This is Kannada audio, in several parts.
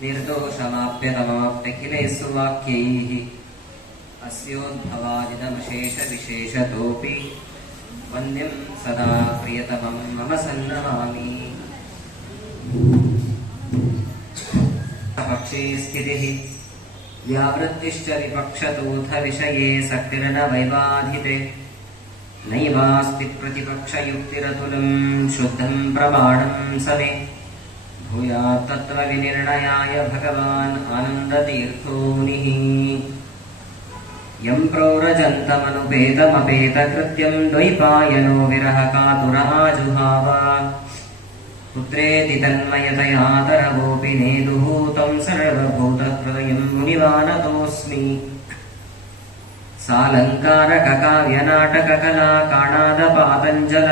निर्दोषमाप्यतमाप्यखिलैः सुवाक्यैः अस्योद्भवादिदमशेषविशेषतोऽपि वन्द्यं सदा प्रियतमं मम सन्नमामि। पक्षे स्थितिः व्यावृत्तिश्च विपक्षतोऽथ विषये सक्तिर्न वैबाधिते नैवास्ति प्रतिपक्षयुक्तिरतुलं शुद्धं प्रमाणं समे भूयात् तत्त्वविनिर्णयाय भगवान् आनन्दतीर्थो मुनिः। यं प्रौरजन्तमनुपेतमपेतकृत्यं द्वैपायनो विरहकातुरः जुहाव पुत्रेति तन्मयतयादरवोऽपि नेदुः तं सर्वभूतहृदयं मुनिवानतोऽस्मि। सालङ्कारककाव्यनाटककलाकाणादपातञ्जल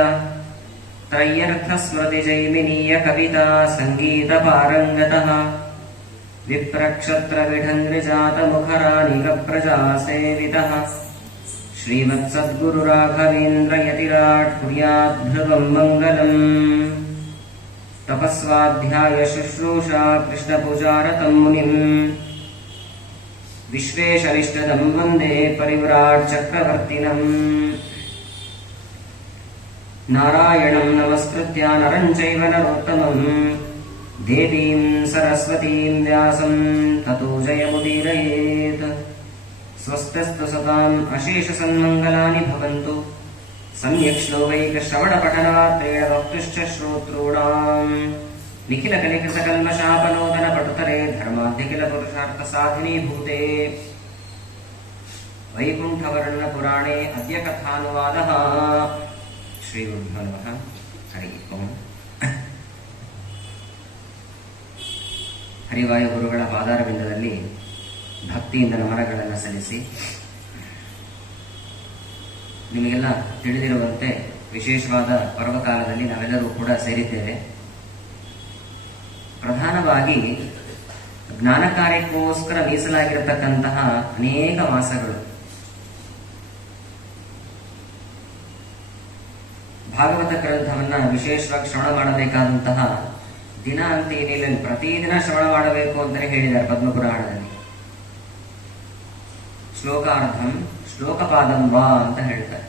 त्रय्यर्थस्मृतिजैमिनीय कविता सङ्गीतपारङ्गतः विप्रक्षत्रविढङ्गजातमुखरानिकप्रजासेवितः श्रीमत्सद्गुरुराघवेन्द्रयतिराट् कुर्याद्ध्रुवं मङ्गलम्। तपस्वाध्याय शुश्रूषा कृष्णपूजारतं मुनिम् विश्वेशनिष्ठदं वन्दे परिव्राट् चक्रवर्तिनम्। नारायणं नमस्कृत्य नरं चैव नरोत्तमं देवीं सरस्वतीं व्यासं ततो जयमुदीरयेत्। स्वस्तिस्तु सताम् अशेषसन्मङ्गलानि भवन्तु। सम्यक् श्लोकैकश्रवणपठनात्रेण वक्तुश्च श्रोतॄणाम् निखिलकलिकृतकल्मषापनोदनपटुतरे धर्माद्यखिलपुरुषार्थसाधिनी भूते वैकुण्ठवर्णपुराणे अद्य कथानुवादः। श्रीगुरुभ्यो नमः। हरि ओम्। ಹರಿವಾಯು ಗುರುಗಳ ಪಾದಾರವಿಂದದಲ್ಲಿ ಭಕ್ತಿಯಿಂದ ನಮನಗಳನ್ನು ಸಲ್ಲಿಸಿ, ನಿಮಗೆಲ್ಲ ತಿಳಿದಿರುವಂತೆ ವಿಶೇಷವಾದ ಪರ್ವಕಾಲದಲ್ಲಿ ನಾವೆಲ್ಲರೂ ಕೂಡ ಸೇರಿದ್ದೇವೆ. ಪ್ರಧಾನವಾಗಿ ಜ್ಞಾನ ಕಾರ್ಯಕ್ಕೋಸ್ಕರ ಮೀಸಲಾಗಿರತಕ್ಕಂತಹ ಅನೇಕ ಮಾಸಗಳು, ಭಾಗವತ ಗ್ರಂಥವನ್ನ ವಿಶೇಷವಾಗಿ ಶ್ರವಣ ಮಾಡಬೇಕಾದಂತಹ ದಿನ ಅಂತ ಏನಿಲ್ಲ, ಪ್ರತಿದಿನ ಶ್ರವಣ ಮಾಡಬೇಕು ಅಂತಲೇ ಹೇಳಿದ್ದಾರೆ ಪದ್ಮಪುರಾಣದಲ್ಲಿ. ಶ್ಲೋಕಾರ್ಧಂ ಶ್ಲೋಕಪಾದಂ ವಾ ಅಂತ ಹೇಳ್ತಾರೆ.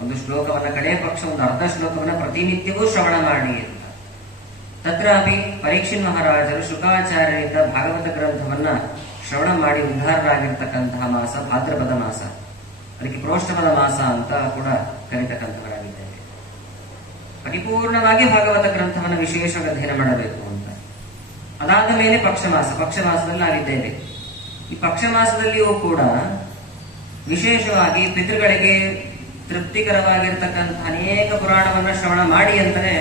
ಒಂದು ಶ್ಲೋಕವನ್ನ ಕಡೆ ಪಕ್ಷ ಒಂದು ಅರ್ಧ ಶ್ಲೋಕವನ್ನ ಪ್ರತಿನಿತ್ಯವೂ ಶ್ರವಣ ಮಾಡಿ ಅಂತ. ತತ್ರಾಪಿ ಪರೀಕ್ಷಿನ್ ಮಹಾರಾಜರು ಶುಕಾಚಾರ್ಯರಿಂದ ಭಾಗವತ ಗ್ರಂಥವನ್ನ ಶ್ರವಣ ಮಾಡಿ ಉದ್ಧಾರರಾಗಿರ್ತಕ್ಕಂತಹ ಮಾಸ ಭಾದ್ರಪದ ಮಾಸ. ಅದಕ್ಕೆ ಪ್ರೋಷ್ಠಪದ ಮಾಸ ಅಂತ ಕೂಡ ಕರೀತಕ್ಕಂಥವರಾಗಿದ್ದೇವೆ. ಪರಿಪೂರ್ಣವಾಗಿ ಭಾಗವತ ಗ್ರಂಥವನ್ನು ವಿಶೇಷವಾಗಿ ಅಧ್ಯಯನ ಮಾಡಬೇಕು ಅಂತ. ಅದಾದ ಮೇಲೆ ಪಕ್ಷಮಾಸದಲ್ಲಿ ನಾವಿದ್ದೇವೆ. ಈ ಪಕ್ಷಮಾಸದಲ್ಲಿಯೂ ಕೂಡ ವಿಶೇಷವಾಗಿ ಪಿತೃಗಳಿಗೆ ತೃಪ್ತಿಕರವಾಗಿರ್ತಕ್ಕಂಥ ಅನೇಕ ಪುರಾಣವನ್ನು ಶ್ರವಣ ಮಾಡಿ ಅಂತಲೇ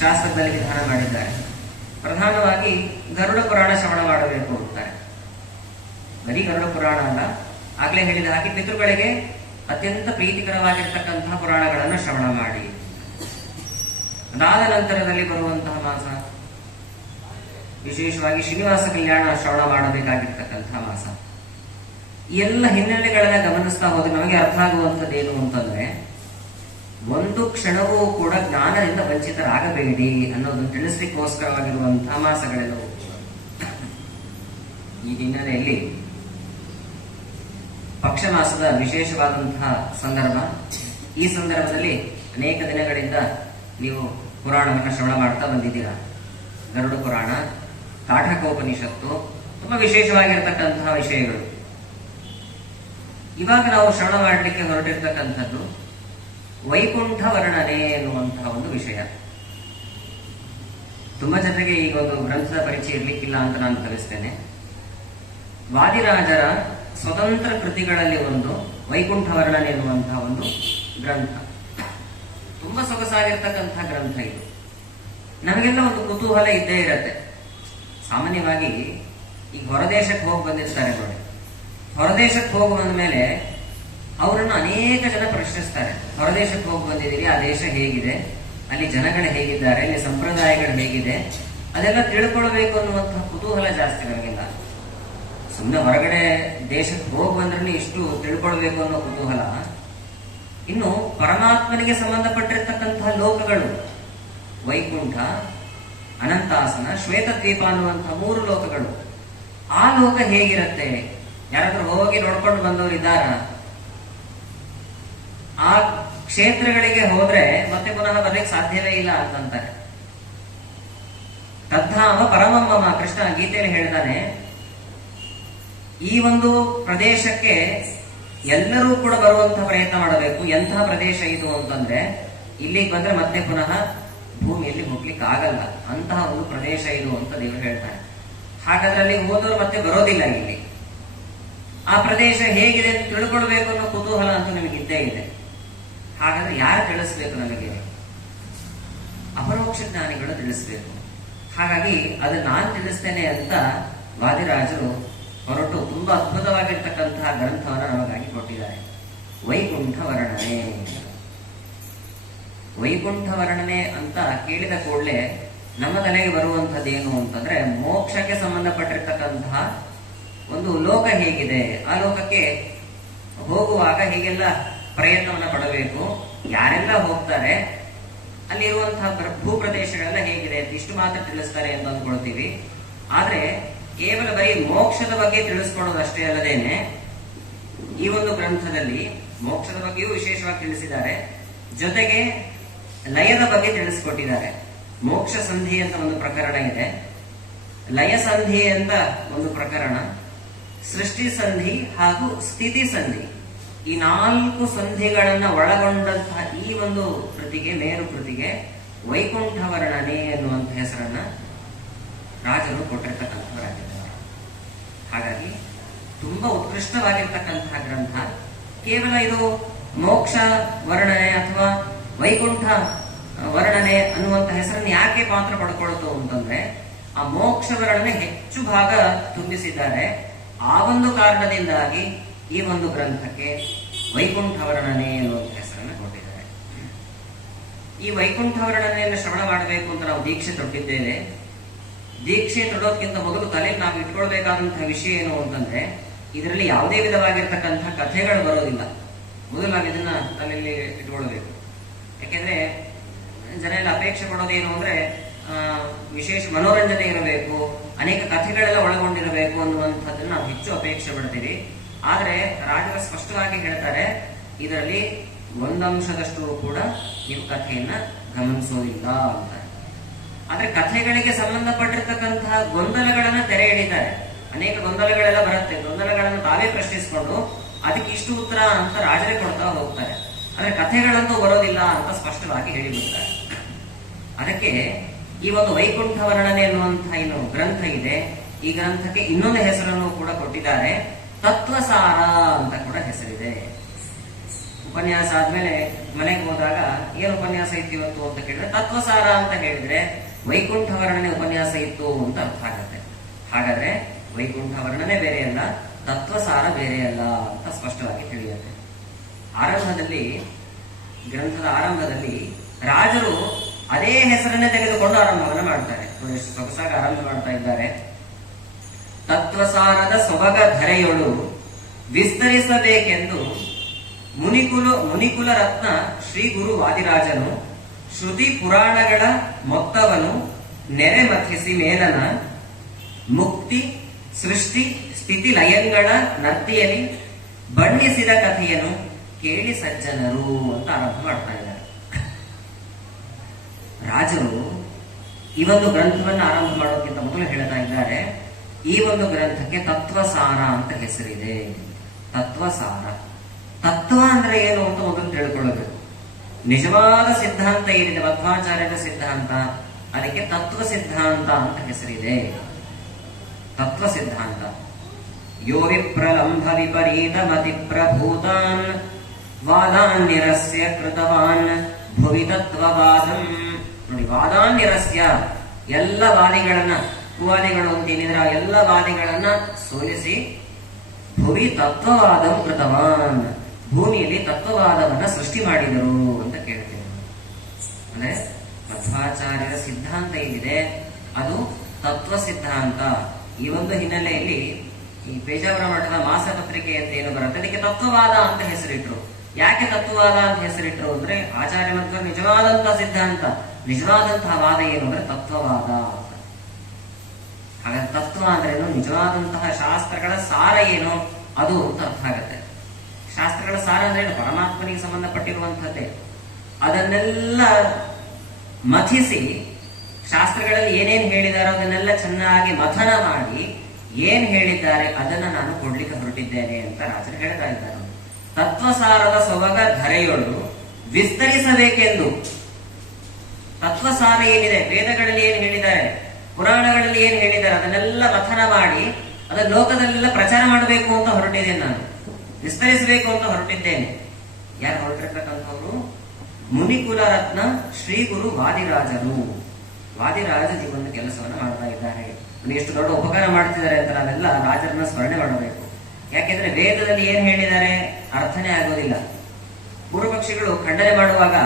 ಶಾಸ್ತ್ರದಲ್ಲಿ ವಿಧಾನ ಮಾಡಿದ್ದಾರೆ. ಪ್ರಧಾನವಾಗಿ ಗರುಡ ಪುರಾಣ ಶ್ರವಣ ಮಾಡಬೇಕು ಅಂತಾರೆ. ಬರೀ ಗರುಡ ಪುರಾಣ ಅಲ್ಲ, ಆಗ್ಲೇ ಹೇಳಿದ ಹಾಗೆ ಪಿತೃಗಳಿಗೆ ಅತ್ಯಂತ ಪ್ರೀತಿಕರವಾಗಿರ್ತಕ್ಕಂತಹ ಪುರಾಣಗಳನ್ನು ಶ್ರವಣ ಮಾಡಿ. ಅದಾದ ನಂತರದಲ್ಲಿ ಬರುವಂತಹ ಮಾಸ ವಿಶೇಷವಾಗಿ ಶ್ರೀನಿವಾಸ ಕಲ್ಯಾಣ ಶ್ರವಣ ಮಾಡಬೇಕಾಗಿರ್ತಕ್ಕಂತಹ ಮಾಸ. ಈ ಎಲ್ಲ ಹಿನ್ನೆಲೆಗಳನ್ನ ಗಮನಿಸ್ತಾ ಹೋದ್ರೆ ನಮಗೆ ಅರ್ಥ ಆಗುವಂಥದ್ದೇನು ಅಂತಂದ್ರೆ, ಒಂದು ಕ್ಷಣವೂ ಕೂಡ ಜ್ಞಾನದಿಂದ ವಂಚಿತರಾಗಬೇಡಿ ಅನ್ನೋದನ್ನು ತಿಳಿಸ್ಲಿಕ್ಕೋಸ್ಕರವಾಗಿರುವಂತಹ ಮಾಸಗಳೆಲ್ಲವೂ. ಈ ಹಿನ್ನೆಲೆಯಲ್ಲಿ ಪಕ್ಷ ಮಾಸದ ವಿಶೇಷವಾದಂತಹ ಸಂದರ್ಭ. ಈ ಸಂದರ್ಭದಲ್ಲಿ ಅನೇಕ ದಿನಗಳಿಂದ ನೀವು ಪುರಾಣವನ್ನು ಶ್ರವಣ ಮಾಡ್ತಾ ಬಂದಿದ್ದೀರಾ. ಗರುಡ ಪುರಾಣ, ಕಾಠಕೋಪನಿಷತ್ತು, ತುಂಬಾ ವಿಶೇಷವಾಗಿರ್ತಕ್ಕಂತಹ ವಿಷಯಗಳು. ಇವಾಗ ನಾವು ಶ್ರವಣ ಮಾಡಲಿಕ್ಕೆ ಹೊರಟಿರ್ತಕ್ಕಂಥದ್ದು ವೈಕುಂಠ ವರ್ಣನೆ ಎನ್ನುವಂತಹ ಒಂದು ವಿಷಯ. ತುಂಬಾ ಜನರಿಗೆ ಈಗ ಒಂದು ಗ್ರಂಥದ ಪರಿಚಯ ಇರ್ಲಿಕ್ಕಿಲ್ಲ ಅಂತ ನಾನು ತಿಳಿಸ್ತೇನೆ. ವಾದಿರಾಜರ ಸ್ವತಂತ್ರ ಕೃತಿಗಳಲ್ಲಿ ಒಂದು ವೈಕುಂಠ ವರ್ಣನೆ ಎನ್ನುವಂತಹ ಒಂದು ಗ್ರಂಥ. ತುಂಬಾ ಸೊಗಸಾಗಿರ್ತಕ್ಕಂತಹ ಗ್ರಂಥ ಇದು. ನಮಗೆಲ್ಲ ಒಂದು ಕುತೂಹಲ ಇದ್ದೇ ಇರತ್ತೆ. ಸಾಮಾನ್ಯವಾಗಿ ಈಗ ಹೊರದೇಶಕ್ಕೆ ಹೋಗಿ ಬಂದಿರ್ತಾರೆ ನೋಡಿ. ಹೊರದೇಶಕ್ಕೆ ಹೋಗಿ ಬಂದ ಮೇಲೆ ಅವರನ್ನು ಅನೇಕ ಜನ ಪ್ರಶ್ನಿಸ್ತಾರೆ. ಹೊರದೇಶಕ್ಕೆ ಹೋಗಿ ಬಂದಿದ್ದೀರಿ, ಆ ದೇಶ ಹೇಗಿದೆ, ಅಲ್ಲಿ ಜನಗಳು ಹೇಗಿದ್ದಾರೆ, ಅಲ್ಲಿ ಸಂಪ್ರದಾಯಗಳು ಹೇಗಿದೆ, ಅದೆಲ್ಲ ತಿಳ್ಕೊಳ್ಬೇಕು ಅನ್ನುವಂತಹ ಕುತೂಹಲ ಜಾಸ್ತಿ ನಮಗೆಲ್ಲ. ಸುಮ್ಮನೆ ಹೊರಗಡೆ ದೇಶಕ್ಕೆ ಹೋಗಿ ಬಂದ್ರೆ ಇಷ್ಟು ತಿಳ್ಕೊಳ್ಬೇಕು ಅನ್ನೋ ಕುತೂಹಲ. ಇನ್ನು ಪರಮಾತ್ಮನಿಗೆ ಸಂಬಂಧಪಟ್ಟಿರ್ತಕ್ಕಂತಹ ಲೋಕಗಳು ವೈಕುಂಠ, ಅನಂತಾಸನ, ಶ್ವೇತದ್ವೀಪ ಅನ್ನುವಂತಹ 3 ಲೋಕಗಳು. ಆ ಲೋಕ ಹೇಗಿರುತ್ತೆ? ಯಾರಾದ್ರೂ ಹೋಗಿ ನೋಡ್ಕೊಂಡು ಬಂದವರು ಇದ್ದಾರ? ಆ ಕ್ಷೇತ್ರಗಳಿಗೆ ಹೋದ್ರೆ ಮತ್ತೆ ಪುನಃ ಬರ್ಲಿಕ್ಕೆ ಸಾಧ್ಯವೇ ಇಲ್ಲ ಅಂತಂತಾರೆ. ತದ್ಧಾಮ ಪರಮಮ್ಮ, ಕೃಷ್ಣ ಗೀತೆಯಲ್ಲಿ ಹೇಳ್ತಾನೆ, ಈ ಒಂದು ಪ್ರದೇಶಕ್ಕೆ ಎಲ್ಲರೂ ಕೂಡ ಬರುವಂತಹ ಪ್ರಯತ್ನ ಮಾಡಬೇಕು. ಎಂತಹ ಪ್ರದೇಶ ಇದು ಅಂತಂದ್ರೆ, ಇಲ್ಲಿಗೆ ಬಂದ್ರೆ ಮತ್ತೆ ಪುನಃ ಭೂಮಿಯಲ್ಲಿ ಹೋಗ್ಲಿಕ್ಕೆ ಆಗಲ್ಲ, ಅಂತಹ ಒಂದು ಪ್ರದೇಶ ಇದು ಅಂತ ದೇವರು ಹೇಳ್ತಾನೆ. ಹಾಗಾದ್ರೆ ಅಲ್ಲಿ ಹೋದವರು ಮತ್ತೆ ಬರೋದಿಲ್ಲ. ಇಲ್ಲಿ ಆ ಪ್ರದೇಶ ಹೇಗಿದೆ ಅಂತ ತಿಳ್ಕೊಳ್ಬೇಕು ಅನ್ನೋ ಕುತೂಹಲ ಅಂತೂ ನಿಮಗೆ ಇದ್ದೇ ಇದೆ. ಹಾಗಾದ್ರೆ ಯಾರು ತಿಳಿಸ್ಬೇಕು? ನಮಗೆ ಅಪರೋಕ್ಷ ಜ್ಞಾನಿಗಳು ತಿಳಿಸ್ಬೇಕು. ಹಾಗಾಗಿ ಅದು ನಾನು ತಿಳಿಸ್ತೇನೆ ಅಂತ ವಾದಿರಾಜರು ಹೊರಟು ತುಂಬಾ ಅದ್ಭುತವಾಗಿರ್ತಕ್ಕಂತಹ ಗ್ರಂಥವನ್ನು ನಮಗಾಗಿ ಕೊಟ್ಟಿದ್ದಾರೆ. ವೈಕುಂಠ ವರ್ಣನೆ. ವೈಕುಂಠ ವರ್ಣನೆ ಅಂತ ಕೇಳಿದ ಕೂಡಲೇ ನಮ್ಮ ತಲೆಗೆ ಬರುವಂತದ್ದೇನು ಅಂತಂದ್ರೆ, ಮೋಕ್ಷಕ್ಕೆ ಸಂಬಂಧಪಟ್ಟಿರ್ತಕ್ಕಂತಹ ಒಂದು ಲೋಕ ಹೇಗಿದೆ, ಆ ಲೋಕಕ್ಕೆ ಹೋಗುವಾಗ ಹೀಗೆಲ್ಲ ಪ್ರಯತ್ನವನ್ನ ಪಡಬೇಕು, ಯಾರೆಲ್ಲ ಹೋಗ್ತಾರೆ, ಅಲ್ಲಿರುವಂತಹ ಭೂಪ್ರದೇಶಗಳೆಲ್ಲ ಹೇಗಿದೆ ಅಂತ ಇಷ್ಟು ಮಾತ್ರ ತಿಳಿಸ್ತಾರೆ ಅಂತ ಅಂದ್ಕೊಳ್ತೀವಿ. ಆದ್ರೆ ಕೇವಲ ಬರೀ ಮೋಕ್ಷದ ಬಗ್ಗೆ ತಿಳಿಸ್ಕೊಡೋದಷ್ಟೇ ಅಲ್ಲದೇನೆ ಈ ಒಂದು ಗ್ರಂಥದಲ್ಲಿ ಮೋಕ್ಷದ ಬಗ್ಗೆಯೂ ವಿಶೇಷವಾಗಿ ತಿಳಿಸಿದ್ದಾರೆ. ಜೊತೆಗೆ ಲಯದ ಬಗ್ಗೆ ತಿಳಿಸಿಕೊಟ್ಟಿದ್ದಾರೆ. ಮೋಕ್ಷ ಸಂಧಿ ಅಂತ ಒಂದು ಪ್ರಕರಣ ಇದೆ, ಲಯ ಸಂಧಿ ಅಂತ ಒಂದು ಪ್ರಕರಣ, ಸೃಷ್ಟಿ ಸಂಧಿ ಹಾಗೂ ಸ್ಥಿತಿ ಸಂಧಿ, ಈ 4 ಸಂಧಿಗಳನ್ನ ಒಳಗೊಂಡಂತಹ ಈ ಒಂದು ಕೃತಿಗೆ, ಮೇರು ಕೃತಿಗೆ ವೈಕುಂಠ ವರ್ಣನೆ ಎನ್ನುವಂತ ಹೆಸರನ್ನ ರಾಜರು ಕೊಟ್ಟಿರ್ತಕ್ಕಂಥವರಾಗಿದ್ದಾರೆ. ಹಾಗಾಗಿ ತುಂಬಾ ಉತ್ಕೃಷ್ಟವಾಗಿರ್ತಕ್ಕಂತಹ ಗ್ರಂಥ. ಕೇವಲ ಇದು ಮೋಕ್ಷ ವರ್ಣನೆ ಅಥವಾ ವೈಕುಂಠ ವರ್ಣನೆ ಅನ್ನುವಂತ ಹೆಸರನ್ನು ಯಾಕೆ ಪಾತ್ರ ಪಡ್ಕೊಳ್ತು ಅಂತಂದ್ರೆ, ಆ ಮೋಕ್ಷ ವರ್ಣನೆ ಹೆಚ್ಚು ಭಾಗ ತುಂಬಿಸಿದ್ದಾರೆ. ಆ ಒಂದು ಕಾರಣದಿಂದಾಗಿ ಈ ಒಂದು ಗ್ರಂಥಕ್ಕೆ ವೈಕುಂಠ ವರ್ಣನೆ ಎನ್ನುವಂತ ಹೆಸರನ್ನು ಕೊಟ್ಟಿದ್ದಾರೆ. ಈ ವೈಕುಂಠ ವರ್ಣನೆಯನ್ನು ಶ್ರವಣ ಮಾಡಬೇಕು ಅಂತ ನಾವು ದೀಕ್ಷೆ ತೊಟ್ಟಿದ್ದೇವೆ. ದೀಕ್ಷೆ ತೊಡೋದಕ್ಕಿಂತ ಮೊದಲು ತಲೆಗೆ ನಾವು ಇಟ್ಕೊಳ್ಬೇಕಾದಂತಹ ವಿಷಯ ಏನು ಅಂತಂದ್ರೆ, ಇದರಲ್ಲಿ ಯಾವುದೇ ವಿಧವಾಗಿರ್ತಕ್ಕಂತಹ ಕಥೆಗಳು ಬರೋದಿಲ್ಲ. ಮೊದಲು ನಾವು ಇದನ್ನ ತಲೆಯಲ್ಲಿ ಇಟ್ಕೊಳ್ಬೇಕು. ಯಾಕೆಂದ್ರೆ ಜನ ಎಲ್ಲ ಅಪೇಕ್ಷೆ ಪಡೋದೇನು ಅಂದ್ರೆ, ವಿಶೇಷ ಮನೋರಂಜನೆ ಇರಬೇಕು, ಅನೇಕ ಕಥೆಗಳೆಲ್ಲ ಒಳಗೊಂಡಿರಬೇಕು ಅನ್ನುವಂಥದ್ದನ್ನ ನಾವು ಹೆಚ್ಚು ಅಪೇಕ್ಷೆ ಪಡ್ತೀವಿ. ಆದ್ರೆ ರಾಜರು ಸ್ಪಷ್ಟವಾಗಿ ಹೇಳ್ತಾರೆ, ಇದರಲ್ಲಿ ಒಂದಂಶದಷ್ಟು ಕೂಡ ನೀವು ಕಥೆಯನ್ನ ಗಮನಿಸೋದಿಲ್ಲ ಅಂತ. ಆದ್ರೆ ಕಥೆಗಳಿಗೆ ಸಂಬಂಧಪಟ್ಟಿರ್ತಕ್ಕಂತಹ ಗೊಂದಲಗಳನ್ನ ತೆರೆ ಎಳಿತಾರೆ. ಅನೇಕ ಗೊಂದಲಗಳೆಲ್ಲ ಬರುತ್ತೆ. ಗೊಂದಲಗಳನ್ನು ತಾವೇ ಪ್ರಶ್ನಿಸಿಕೊಂಡು ಅದಕ್ಕೆ ಇಷ್ಟು ಉತ್ತರ ಅಂತ ರಾಜರೇ ಕೊಡ್ತಾ ಹೋಗ್ತಾರೆ. ಆದ್ರೆ ಕಥೆಗಳಂತೂ ಬರೋದಿಲ್ಲ ಅಂತ ಸ್ಪಷ್ಟವಾಗಿ ಹೇಳಿಬಿಡ್ತಾರೆ. ಅದಕ್ಕೆ ಈ ಒಂದು ವೈಕುಂಠ ವರ್ಣನೆ ಎನ್ನುವಂತಹ ಏನು ಗ್ರಂಥ ಇದೆ, ಈ ಗ್ರಂಥಕ್ಕೆ ಇನ್ನೊಂದು ಹೆಸರನ್ನು ಕೂಡ ಕೊಟ್ಟಿದ್ದಾರೆ, ತತ್ವಸಾರ ಅಂತ ಕೂಡ ಹೆಸರಿದೆ. ಉಪನ್ಯಾಸ ಆದ್ಮೇಲೆ ಮನೆಗೆ ಹೋದಾಗ ಏನು ಉಪನ್ಯಾಸ ಇತ್ತು ಇವತ್ತು ಅಂತ ಕೇಳಿದ್ರೆ, ತತ್ವಸಾರ ಅಂತ ಹೇಳಿದ್ರೆ ವೈಕುಂಠ ವರ್ಣನೆ ಉಪನ್ಯಾಸ ಇತ್ತು ಅಂತ ಅರ್ಥ ಆಗತ್ತೆ. ಹಾಗಾದ್ರೆ ವೈಕುಂಠ ವರ್ಣನೆ ಬೇರೆ ಅಲ್ಲ, ತತ್ವಸಾರ ಬೇರೆ ಅಲ್ಲ ಅಂತ ಸ್ಪಷ್ಟವಾಗಿ ತಿಳಿಯುತ್ತೆ. ಆರಂಭದಲ್ಲಿ, ಗ್ರಂಥದ ಆರಂಭದಲ್ಲಿ ರಾಜರು ಅದೇ ಹೆಸರನ್ನೇ ತೆಗೆದುಕೊಂಡು ಆರಂಭವನ್ನು ಮಾಡ್ತಾರೆ. ಎಷ್ಟು ಸೊಗಸಾಗಿ ಆರಂಭ ಮಾಡ್ತಾ ಇದ್ದಾರೆ. ತತ್ವಸಾರದ ಸೊಬಗ ಧರೆಯೊಳು ವಿಸ್ತರಿಸಬೇಕೆಂದು ಮುನಿಕುಲ ರತ್ನ ಶ್ರೀ ಗುರು ವಾದಿರಾಜನು ಶ್ರುತಿ ಪುರಾಣಗಳ ಮೊತ್ತವನ್ನು ನೆರೆ ಮಥಿಸಿ ಮೇಲನ ಮುಕ್ತಿ ಸೃಷ್ಟಿ ಸ್ಥಿತಿ ಲಯಗಳ ನರ್ತಿಯಲ್ಲಿ ಬಣ್ಣಿಸಿದ ಕಥೆಯನ್ನು ಕೇಳಿ ಸಜ್ಜನರು ಅಂತ ಆರಂಭ ಮಾಡ್ತಾ ಇದ್ದಾರೆ. ರಾಜರು ಈ ಒಂದು ಗ್ರಂಥವನ್ನು ಆರಂಭ ಮಾಡೋಕ್ಕಿಂತ ಮೊದಲು ಹೇಳ್ತಾ ಇದ್ದಾರೆ, ಈ ಒಂದು ಗ್ರಂಥಕ್ಕೆ ತತ್ವಸಾರ ಅಂತ ಹೆಸರಿದೆ. ತತ್ವಸಾರ, ತತ್ವ ಅಂದ್ರೆ ಏನು ಅಂತ ಮೊದಲು ತಿಳ್ಕೊಳ್ಳಬೇಕು. ನಿಜವಾದ ಸಿದ್ಧಾಂತ ಏನಿದೆ, ಮಧ್ವಾಚಾರ್ಯರ ಸಿದ್ಧಾಂತ, ಅದಕ್ಕೆ ತತ್ವ ಸಿದ್ಧಾಂತ ಅಂತ ಹೆಸರಿದೆ. ತತ್ವ ಸಿದ್ಧಾಂತ. ಯೋ ವಿಪ್ರಲಂಭ ವಿಪರೀತ ಮತಿ ಪ್ರಭೂತಾನ್ ವಾದಾನ್ ನಿರಸ್ಯ ಕೃತವಾನ್ ಭುವಿ ತತ್ವವಾದಂ. ನೋಡಿ, ವಾದಾನ್ ನಿರಸ್ಯ, ಎಲ್ಲ ವಾದಿಗಳನ್ನ, ಕುವಾದಿಗಳು ಅಂತೇನಿದ್ರೆ ಆ ಎಲ್ಲ ವಾದಿಗಳನ್ನ ಸೋಲಿಸಿ ಭುವಿ ತತ್ವವಾದಂ ಕೃತವಾನ್, ಭೂಮಿಯಲ್ಲಿ ತತ್ವವಾದವನ್ನ ಸೃಷ್ಟಿ ಮಾಡಿದರು ಅಂತ ಕೇಳ್ತೇವೆ. ಅಂದ್ರೆ ಮಧ್ವಾಚಾರ್ಯರ ಸಿದ್ಧಾಂತ ಏನಿದೆ ಅದು ತತ್ವ ಸಿದ್ಧಾಂತ. ಈ ಒಂದು ಹಿನ್ನೆಲೆಯಲ್ಲಿ ಈ ಪೇಜಾವರ ಮಠದ ಮಾಸಪತ್ರಿಕೆ ಅಂತ ಏನು ಬರುತ್ತೆ, ಅದಕ್ಕೆ ತತ್ವವಾದ ಅಂತ ಹೆಸರಿಟ್ರು. ಯಾಕೆ ತತ್ವವಾದ ಅಂತ ಹೆಸರಿಟ್ರು ಅಂದ್ರೆ, ಆಚಾರ್ಯ ಮಧ್ವ ನಿಜವಾದಂತಹ ಸಿದ್ಧಾಂತ, ನಿಜವಾದಂತಹ ವಾದ ಏನು ಅಂದ್ರೆ ತತ್ವವಾದ ಅಂತ. ಹಾಗಾದ್ರೆ ತತ್ವ ತತ್ವ ಅಂದ್ರೇನು, ನಿಜವಾದಂತಹ ಶಾಸ್ತ್ರಗಳ ಸಾರ ಏನು ಅದು ಅಂತ ಅರ್ಥ ಆಗತ್ತೆ. ಶಾಸ್ತ್ರಗಳ ಸಾರ ಅಂದ್ರೆ ಪರಮಾತ್ಮನಿಗೆ ಸಂಬಂಧಪಟ್ಟಿರುವಂತಹದ್ದೇ. ಅದನ್ನೆಲ್ಲ ಮಥಿಸಿ ಶಾಸ್ತ್ರಗಳಲ್ಲಿ ಏನೇನ್ ಹೇಳಿದಾರೋ ಅದನ್ನೆಲ್ಲ ಚೆನ್ನಾಗಿ ಮಥನ ಮಾಡಿ ಏನ್ ಹೇಳಿದ್ದಾರೆ ಅದನ್ನ ನಾನು ಕೊಡ್ಲಿಕ್ಕೆ ಹೊರಟಿದ್ದೇನೆ ಅಂತ ರಾಜರು ಹೇಳ್ತಾ ಇದ್ದಾರೆ. ತತ್ವಸಾರದ ಸೊಬಗ ಧರೆಯೊಳು ವಿಸ್ತರಿಸಬೇಕೆಂದು. ತತ್ವಸಾರ ಏನಿದೆ, ವೇದಗಳಲ್ಲಿ ಏನ್ ಹೇಳಿದ್ದಾರೆ, ಪುರಾಣಗಳಲ್ಲಿ ಏನ್ ಹೇಳಿದ್ದಾರೆ ಅದನ್ನೆಲ್ಲ ಮಥನ ಮಾಡಿ ಅದನ್ನ ಲೋಕದಲ್ಲೆಲ್ಲ ಪ್ರಚಾರ ಮಾಡಬೇಕು ಅಂತ ಹೊರಟಿದ್ದೇನೆ, ನಾನು ವಿಸ್ತರಿಸಬೇಕು ಅಂತ ಹೊರಟಿದ್ದೇನೆ. ಯಾರು ಹೊರಟಿರ್ತಕ್ಕಂಥವ್ರು? ಮುನಿಕುಲ ರತ್ನ ಶ್ರೀ ಗುರು ವಾದಿರಾಜರು. ವಾದಿರಾಜ ಈ ಒಂದು ಕೆಲಸವನ್ನ ಮಾಡ್ತಾ ಇದ್ದಾರೆ. ಎಷ್ಟು ದೊಡ್ಡ ಉಪಕಾರ ಮಾಡ್ತಿದ್ದಾರೆ ಅಂತ ನಾವೆಲ್ಲ ರಾಜರನ್ನ ಸ್ಮರಣೆ ಮಾಡಬೇಕು. ಯಾಕೆಂದ್ರೆ ವೇದದಲ್ಲಿ ಏನ್ ಹೇಳಿದ್ದಾರೆ ಅರ್ಥನೇ ಆಗೋದಿಲ್ಲ. ಪೂರ್ವ ಪಕ್ಷಿಗಳು ಖಂಡನೆ ಮಾಡುವಾಗ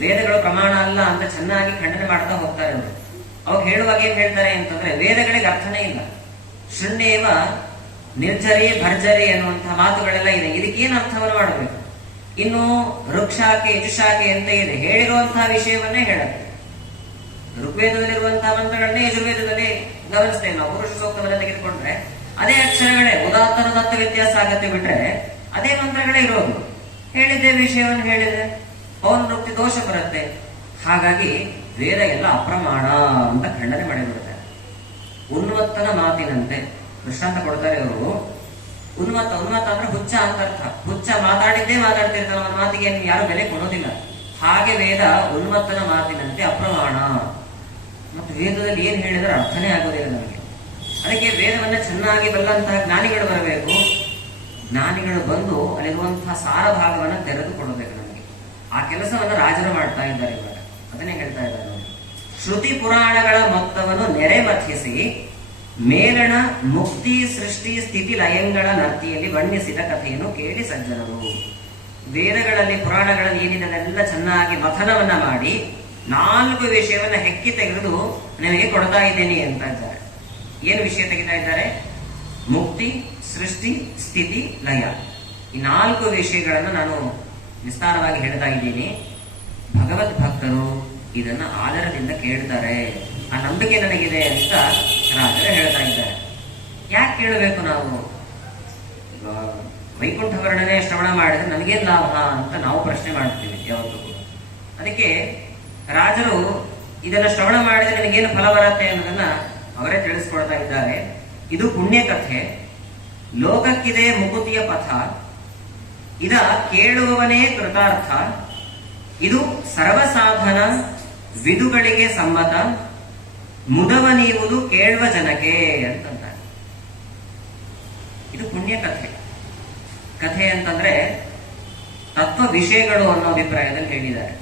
ವೇದಗಳು ಪ್ರಮಾಣ ಅಲ್ಲ ಅಂತ ಚೆನ್ನಾಗಿ ಖಂಡನೆ ಮಾಡ್ತಾ ಹೋಗ್ತಾರೆ ಅವರು. ಅವಾಗ ಹೇಳುವಾಗ ಏನ್ ಹೇಳ್ತಾರೆ ಅಂತಂದ್ರೆ ವೇದಗಳಿಗೆ ಅರ್ಥನೇ ಇಲ್ಲ. ಶೃಣ್ಯೇವ ನಿರ್ಜರಿ ಭರ್ಜರಿ ಅನ್ನುವಂತಹ ಮಾತುಗಳೆಲ್ಲ ಇದೆ. ಇದಕ್ಕೇನು ಅರ್ಥವನ್ನು ಮಾಡಬೇಕು? ಇನ್ನು ಋಕ್ಷಾಕೆ ಯಜುಷಾಕೆ ಅಂತ ಇದೆ, ಹೇಳಿರುವಂತಹ ವಿಷಯವನ್ನೇ ಹೇಳುತ್ತೆ. ಋಗ್ವೇದದಲ್ಲಿರುವಂತಹ ಮಂತ್ರಗಳನ್ನೇ ಯಜುರ್ವೇದದಲ್ಲಿ ಗಮನಿಸ್ತೇವೆ ನಾವು. ಪುರುಷ ಸೂಕ್ತವನ್ನ ತೆಗೆದುಕೊಂಡ್ರೆ ಅದೇ ಅಕ್ಷರಗಳೇ, ಉದಾತ್ತನದತ್ತ ವ್ಯತ್ಯಾಸ ಆಗತ್ತೆ ಬಿಟ್ರೆ ಅದೇ ಮಂತ್ರಗಳೇ ಇರೋದು. ಹೇಳಿದ್ದೆ ವಿಷಯವನ್ನು ಹೇಳಿದ್ರೆ ಪೌನರುಕ್ತಿ ದೋಷ ಬರುತ್ತೆ. ಹಾಗಾಗಿ ವೇದ ಎಲ್ಲ ಅಪ್ರಮಾಣ ಅಂತ ಖಂಡನೆ ಮಾಡಿಬಿಡ್ತಾರೆ. ಉನ್ಮತ್ತನ ಮಾತಿನಂತೆ ದೃಷ್ಟಾಂತ ಕೊಡ್ತಾರೆ ಅವರು. ಉನ್ಮತ್ತ ಅಂದ್ರೆ ಹುಚ್ಚ ಅಂತ ಅರ್ಥ. ಹುಚ್ಚ ಮಾತಾಡಿದ್ದೇ ಮಾತಾಡ್ತಿರ್ತಾನೆ, ಅವನ ಮಾತಿಗೆ ಯಾರು ಬೆಲೆ ಕೊಡೋದಿಲ್ಲ. ಹಾಗೆ ವೇದ ಉನ್ಮತ್ತನ ಮಾತಿನಂತೆ ಅಪ್ರಮಾಣ. ಮತ್ತು ವೇದದಲ್ಲಿ ಏನ್ ಹೇಳಿದ್ರೆ ಅರ್ಥನೇ ಆಗೋದಿಲ್ಲ ನಮಗೆ. ಅದಕ್ಕೆ ವೇದವನ್ನ ಚೆನ್ನಾಗಿ ಬಲ್ಲಂತಹ ಜ್ಞಾನಿಗಳು ಬರಬೇಕು. ಜ್ಞಾನಿಗಳು ಬಂದು ಅಲ್ಲಿರುವಂತಹ ಸಾರ ಭಾಗವನ್ನ ತೆರೆದುಕೊಳ್ಳಬೇಕು ನಮಗೆ. ಆ ಕೆಲಸವನ್ನ ರಾಜರು ಮಾಡ್ತಾ ಇದ್ದಾರೆ ಇವಾಗ. ಅದನ್ನೇ ಹೇಳ್ತಾ ಇದ್ದಾರೆ ನೋಡಿ. ಶ್ರುತಿ ಪುರಾಣಗಳ ಮೊತ್ತವನ್ನು ನೆರೆ ಮಥಿಸಿ ಮೇಲಣ ಮುಕ್ತಿ ಸೃಷ್ಟಿ ಸ್ಥಿತಿ ಲಯಂಗಳ ನರ್ತಿಯಲ್ಲಿ ಬಣ್ಣಿಸಿದ ಕಥೆಯನ್ನು ಕೇಳಿ ಸಜ್ಜನರು. ವೇದಗಳಲ್ಲಿ ಪುರಾಣಗಳಲ್ಲಿ ಏನಿದೆ ಅದೆಲ್ಲ ಚೆನ್ನಾಗಿ ಮಥನವನ್ನ ಮಾಡಿ 4 ವಿಷಯವನ್ನ ಹೆಕ್ಕಿ ತೆಗೆದು ನಿಮಗೆ ಕೊಡ್ತಾ ಇದ್ದೇನೆ ಅಂತ ಇದ್ದಾರೆ. ಏನು ವಿಷಯ ತೆಗಿತಾ ಇದ್ದಾರೆ? ಮುಕ್ತಿ, ಸೃಷ್ಟಿ, ಸ್ಥಿತಿ, ಲಯ. ಈ 4 ವಿಷಯಗಳನ್ನು ನಾನು ವಿಸ್ತಾರವಾಗಿ ಹೇಳ್ತಾ ಇದ್ದೀನಿ. ಭಗವದ್ ಭಕ್ತರು ಇದನ್ನ ಆದರದಿಂದ ಕೇಳ್ತಾರೆ, ಆ ನಂಬಿಕೆ ನನಗಿದೆ ಅಂತ ರಾಜರು ಹೇಳ್ತಾ ಇದ್ದಾರೆ. ಯಾಕೆ ಕೇಳಬೇಕು ನಾವು? ವೈಕುಂಠ ವರ್ಣನೆ ಶ್ರವಣ ಮಾಡಿದ್ರೆ ನನಗೇನ್ ಲಾಭ ಅಂತ ನಾವು ಪ್ರಶ್ನೆ ಮಾಡ್ತೀವಿ ಯಾವತ್ತೂ ಕೂಡ. ಅದಕ್ಕೆ ರಾಜರು ಇದನ್ನ ಶ್ರವಣ ಮಾಡಿದ್ರೆ ನನಗೇನು ಫಲ ಬರುತ್ತೆ ಅನ್ನೋದನ್ನ ಅವರೇ ತಿಳಿಸ್ಕೊಡ್ತಾ ಇದ್ದಾರೆ. ಇದು ಪುಣ್ಯ ಕಥೆ, ಲೋಕಕ್ಕಿದೆ ಮುಕುತಿಯ ಪಥ, ಇದ ಕೇಳುವವನೇ ಕೃತಾರ್ಥ, ಇದು ಸರ್ವಸಾಧನ ವಿದುಗಳಿಗೆ ಸಮ್ಮತ, ಮುದವ ನೀವುದು ಕೇಳುವ ಜನಕ್ಕೆ ಅಂತಂತಾರೆ. ಇದು ಪುಣ್ಯ ಕಥೆ. ಕಥೆ ಅಂತಂದ್ರೆ ತತ್ವ ವಿಷಯಗಳು ಅನ್ನೋ ಅಭಿಪ್ರಾಯದಲ್ಲಿ ಹೇಳಿದ್ದಾರೆ.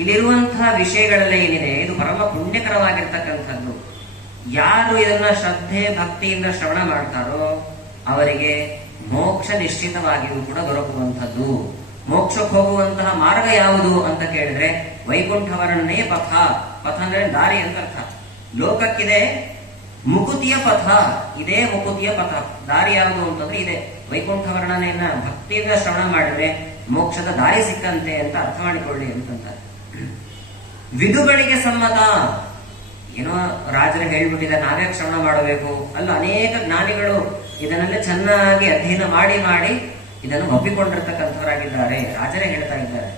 ಇಲ್ಲಿರುವಂತಹ ವಿಷಯಗಳೆಲ್ಲ ಏನಿದೆ ಇದು ಪರಮ ಪುಣ್ಯಕರವಾಗಿರ್ತಕ್ಕಂಥದ್ದು. ಯಾರು ಇದನ್ನ ಶ್ರದ್ಧೆ ಭಕ್ತಿಯಿಂದ ಶ್ರವಣ ಮಾಡ್ತಾರೋ ಅವರಿಗೆ ಮೋಕ್ಷ ನಿಶ್ಚಿತವಾಗಿಯೂ ಕೂಡ ದೊರಕುವಂಥದ್ದು. ಮೋಕ್ಷಕ್ಕೆ ಹೋಗುವಂತಹ ಮಾರ್ಗ ಯಾವುದು ಅಂತ ಕೇಳಿದ್ರೆ ವೈಕುಂಠವರನ್ನೇ ಪಥ. ಪಥ ಅಂದ್ರೆ ದಾರಿ ಅಂತ ಅರ್ಥ. ಲೋಕಕ್ಕಿದೆ ಮುಕುತಿಯ ಪಥ, ಇದೇ ಮುಕುತಿಯ ಪಥ. ದಾರಿ ಯಾವುದು ಅಂತಂದ್ರೆ ಇದೆ. ವೈಕುಂಠ ವರ್ಣನೆಯನ್ನ ಭಕ್ತಿಯಿಂದ ಶ್ರವಣ ಮಾಡಿದ್ರೆ ಮೋಕ್ಷದ ದಾರಿ ಸಿಕ್ಕಂತೆ ಅಂತ ಅರ್ಥ ಮಾಡಿಕೊಳ್ಳಿ ಅಂತಂತಾರೆ. ವಿದುಗಳಿಗೆ ಸಮ್ಮತ. ಏನೋ ರಾಜರು ಹೇಳ್ಬಿಟ್ಟಿದ್ದಾರೆ ನಾವೇ ಶ್ರವಣ ಮಾಡಬೇಕು ಅಲ್ಲ, ಅನೇಕ ಜ್ಞಾನಿಗಳು ಇದನ್ನೆಲ್ಲ ಚೆನ್ನಾಗಿ ಅಧ್ಯಯನ ಮಾಡಿ ಮಾಡಿ ಇದನ್ನು ಒಪ್ಪಿಕೊಂಡಿರ್ತಕ್ಕಂಥವರಾಗಿದ್ದಾರೆ. ರಾಜರೇ ಹೇಳ್ತಾ ಇದ್ದಾರೆ.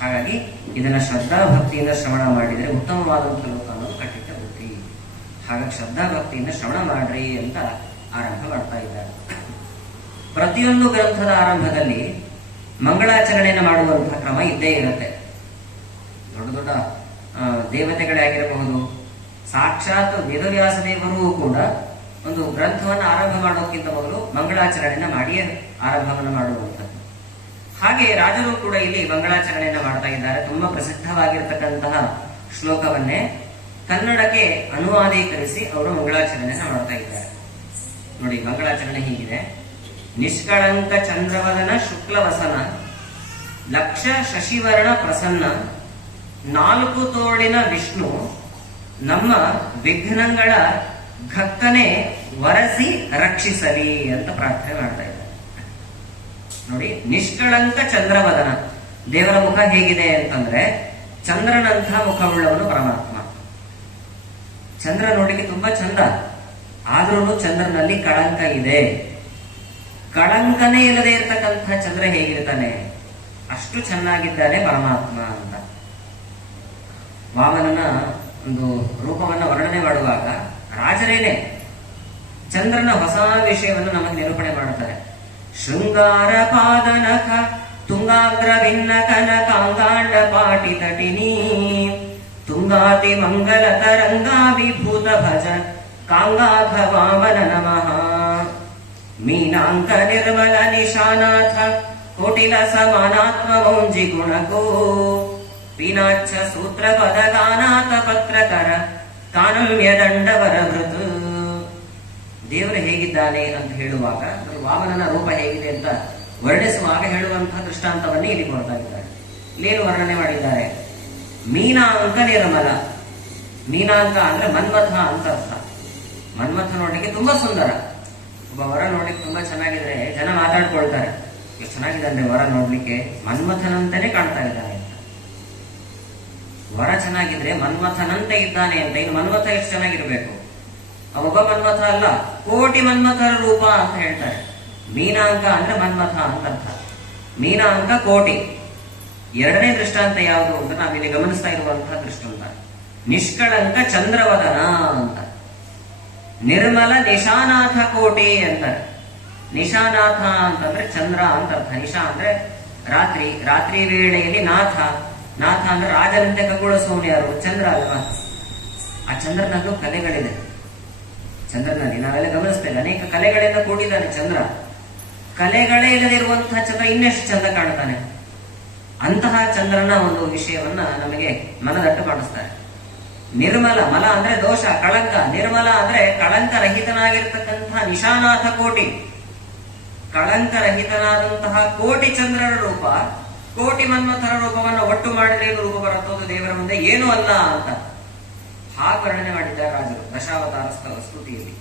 ಹಾಗಾಗಿ ಇದನ್ನ ಶ್ರದ್ಧಾ ಭಕ್ತಿಯಿಂದ ಶ್ರವಣ ಮಾಡಿದರೆ ಉತ್ತಮವಾದಂತಹ ಲೋಕ ಅನ್ನೋದು ಕಟ್ಟಿಟ್ಟ ಬುದ್ಧಿ. ಹಾಗಾಗಿ ಶ್ರದ್ಧಾ ಭಕ್ತಿಯಿಂದ ಶ್ರವಣ ಮಾಡ್ರಿ ಅಂತ ಆರಂಭ ಮಾಡ್ತಾ ಇದ್ದಾರೆ. ಪ್ರತಿಯೊಂದು ಗ್ರಂಥದ ಆರಂಭದಲ್ಲಿ ಮಂಗಳಾಚರಣೆಯನ್ನು ಮಾಡುವಂತಹ ಕ್ರಮ ಇದ್ದೇ ಇರುತ್ತೆ. ದೊಡ್ಡ ದೊಡ್ಡ ದೇವತೆಗಳೇ ಆಗಿರಬಹುದು, ಸಾಕ್ಷಾತ್ ವೇದವ್ಯಾಸ ದೇವರು ಕೂಡ ಒಂದು ಗ್ರಂಥವನ್ನು ಆರಂಭ ಮಾಡೋಕ್ಕಿಂತ ಮೊದಲು ಮಂಗಳಾಚರಣೆಯನ್ನ ಮಾಡಿಯೇ ಆರಂಭವನ್ನು ಮಾಡುವಂಥದ್ದು. ಹಾಗೆ ರಾಜರು ಕೂಡ ಇಲ್ಲಿ ಮಂಗಳಾಚರಣೆಯನ್ನ ಮಾಡ್ತಾ ಇದ್ದಾರೆ. ತುಂಬಾ ಪ್ರಸಿದ್ಧವಾಗಿರ್ತಕ್ಕಂತಹ ಶ್ಲೋಕವನ್ನೇ ಕನ್ನಡಕ್ಕೆ ಅನುವಾದೀಕರಿಸಿ ಅವರು ಮಂಗಳಾಚರಣೆಯನ್ನ ಮಾಡ್ತಾ ಇದ್ದಾರೆ. ನೋಡಿ, ಮಂಗಳಾಚರಣೆ ಹೀಗಿದೆ. ನಿಷ್ಕಳಂಕ ಚಂದ್ರವದನ ಶುಕ್ಲವಸನ, ಲಕ್ಷ ಶಶಿವರ್ಣ ಪ್ರಸನ್ನ, 4 ತೋಳಿನ ವಿಷ್ಣು, ನಮ್ಮ ವಿಘ್ನಗಳ ಘಕ್ಕನೆ ವರಸಿ ರಕ್ಷಿಸಲಿ ಅಂತ ಪ್ರಾರ್ಥನೆ ಮಾಡ್ತಾ ಇದ್ದಾರೆ. ನೋಡಿ, ನಿಷ್ಕಳಂಕ ಚಂದ್ರವದನ, ದೇವರ ಮುಖ ಹೇಗಿದೆ ಅಂತಂದ್ರೆ ಚಂದ್ರನಂತಹ ಮುಖವುಳ್ಳವನು ಪರಮಾತ್ಮ. ಚಂದ್ರ ನೋಡಿಗೆ ತುಂಬಾ ಚಂದ, ಆದ್ರೂ ಚಂದ್ರನಲ್ಲಿ ಕಳಂಕ ಇದೆ. ಕಳಂಕನೇ ಇಲ್ಲದೆ ಇರತಕ್ಕಂಥ ಚಂದ್ರ ಹೇಗಿರ್ತಾನೆ, ಅಷ್ಟು ಚೆನ್ನಾಗಿದ್ದಾನೆ ಪರಮಾತ್ಮ ಅಂತ. ವಾಮನನ ಒಂದು ರೂಪವನ್ನ ವರ್ಣನೆ ಮಾಡುವಾಗ ರಾಜರೇನೆ ಚಂದ್ರನ ಹೊಸ ವಿಷಯವನ್ನು ನಮಗೆ ನಿರೂಪಣೆ ಮಾಡುತ್ತಾರೆ. ಶೃಂಗಾರ ಪಾದನಖ ತುಂಗಾಗ್ರ ಭಿನ್ನ ಕನಕಾಂಗಾಂಡ ಪಾಟಿ ತಟಿನಿ ತುಂಗಾತಿ ಮಂಗಲ ತರಂಗಾಭಿಭೂತ ಭಜ ಕಾಂಗಾಘ ವಾಮನ ನಮಃ. ಮೀನಾಂಕ ನಿರ್ಮಲ ನಿಶಾನಾಥ ಕೋಟಿಲ ಸಮಾನಾತ್ಮ ಮೌಂಜಿ ಗುಣಕೋ ಪೀನಾಚ್ಛ ಸೂತ್ರ ಪದ ಗಾನಾಥ ಪತ್ರಕರ ಕಾನಮ್ಯ ದಂಡವರ ಭೃತ್. ದೇವರು ಹೇಗಿದ್ದಾನೆ ಅಂತ ಹೇಳುವಾಗ, ವಾಮನನ ರೂಪ ಹೇಗಿದೆ ಅಂತ ವರ್ಣಿಸುವಾಗ ಹೇಳುವಂತಹ ದೃಷ್ಟಾಂತವನ್ನೇ ಇಲ್ಲಿ ಕೊಡ್ತಾ ಇದ್ದಾರೆ. ಇಲ್ಲೇನು ವರ್ಣನೆ ಮಾಡಿದ್ದಾರೆ? ಮೀನಾಂಕ ನಿರ್ಮಲ. ಮೀನಾಂಕ ಅಂದ್ರೆ ಮನ್ಮಥ ಅಂತ ಅರ್ಥ. ಮನ್ಮಥ ನೋಡ್ಲಿಕ್ಕೆ ತುಂಬಾ ಸುಂದರ. ಒಬ್ಬ ವರ ನೋಡ್ಲಿಕ್ಕೆ ತುಂಬಾ ಚೆನ್ನಾಗಿದ್ರೆ ಜನ ಮಾತಾಡ್ಕೊಳ್ತಾರೆ, ಎಷ್ಟು ಚೆನ್ನಾಗಿದೆ ಅಂದ್ರೆ ವರ ನೋಡ್ಲಿಕ್ಕೆ ಮನ್ಮಥನಂತಾನೆ ಕಾಣ್ತಾ ಇದ್ದಾನೆ ಅಂತ. ವರ ಚೆನ್ನಾಗಿದ್ರೆ ಮನ್ಮಥನಂತೆ ಇದ್ದಾನೆ ಅಂತ. ಇನ್ನು ಮನ್ಮಥ ಎಷ್ಟು ಚೆನ್ನಾಗಿರ್ಬೇಕು? ಒಬ್ಬ ಮನ್ಮಥ ಅಲ್ಲ, ಕೋಟಿ ಮನ್ಮಥರ ರೂಪ ಅಂತ ಹೇಳ್ತಾರೆ. ಮೀನಾಂಕ ಅಂದ್ರೆ ಮನ್ಮಥ ಅಂತ ಅರ್ಥ. ಮೀನಾಂಕ ಕೋಟಿ. ಎರಡನೇ ದೃಷ್ಟಾಂತ ಯಾವುದು ಅಂತ ನಾವಿಲ್ಲಿ ಗಮನಿಸ್ತಾ ಇರುವಂತಹ ದೃಷ್ಟಾಂತ ನಿಷ್ಕಳಂಕ ಚಂದ್ರವದನ ಅಂತ. ನಿರ್ಮಲ ನಿಶಾನಾಥ ಕೋಟಿ ಅಂತಾರೆ. ನಿಶಾನಾಥ ಅಂತಂದ್ರೆ ಚಂದ್ರ ಅಂತ ಅರ್ಥ. ನಿಶಾ ಅಂದ್ರೆ ರಾತ್ರಿ, ರಾತ್ರಿ ವೇಳೆಯಲ್ಲಿ ನಾಥ. ನಾಥ ಅಂದ್ರೆ ರಾಜನಂತೆ ಖಗೋಳಿಸುವವನು ಯಾರು? ಚಂದ್ರ ಅಲ್ವಾ? ಆ ಚಂದ್ರನಲ್ಲೂ ಕಲೆಗಳಿದೆ. ಚಂದ್ರನಲ್ಲಿ ನಾವೆಲ್ಲ ಗಮನಿಸ್ತೇವೆ, ಅನೇಕ ಕಲೆಗಳಿಂದ ಕೂಡಿದ್ದಾನೆ ಚಂದ್ರ. ಕಲೆಗಳೇ ಇಲ್ಲದಿರುವಂತಹ ಚಂದ್ರ ಇನ್ನೆಷ್ಟು ಚಂದ ಕಾಣ್ತಾನೆ. ಅಂತಹ ಚಂದ್ರನ ಒಂದು ವಿಷಯವನ್ನ ನಮಗೆ ಮನದಟ್ಟು ಮಾಡಿಸ್ತಾರೆ. ನಿರ್ಮಲ, ಮಲ ಅಂದ್ರೆ ದೋಷ, ಕಳಂಕ. ನಿರ್ಮಲ ಅಂದ್ರೆ ಕಳಂಕ ರಹಿತನಾಗಿರ್ತಕ್ಕಂತಹ ನಿಶಾನಾಥ ಕೋಟಿ. ಕಳಂಕ ರಹಿತನಾದಂತಹ ಕೋಟಿ ಚಂದ್ರರ ರೂಪ, ಕೋಟಿ ಮನ್ಮಥರ ರೂಪವನ್ನು ಒಟ್ಟು ಮಾಡಿದ್ರೆ ಏನು ರೂಪ ಬರುತ್ತೋ ದೇವರ ಮುಂದೆ ಏನೂ ಅಲ್ಲ ಅಂತ ಹಾಗೆ ವರ್ಣನೆ ಮಾಡಿದ್ದಾರೆ ರಾಜರು ದಶಾವತಾರ ಸ್ತುತಿಯಲ್ಲಿ.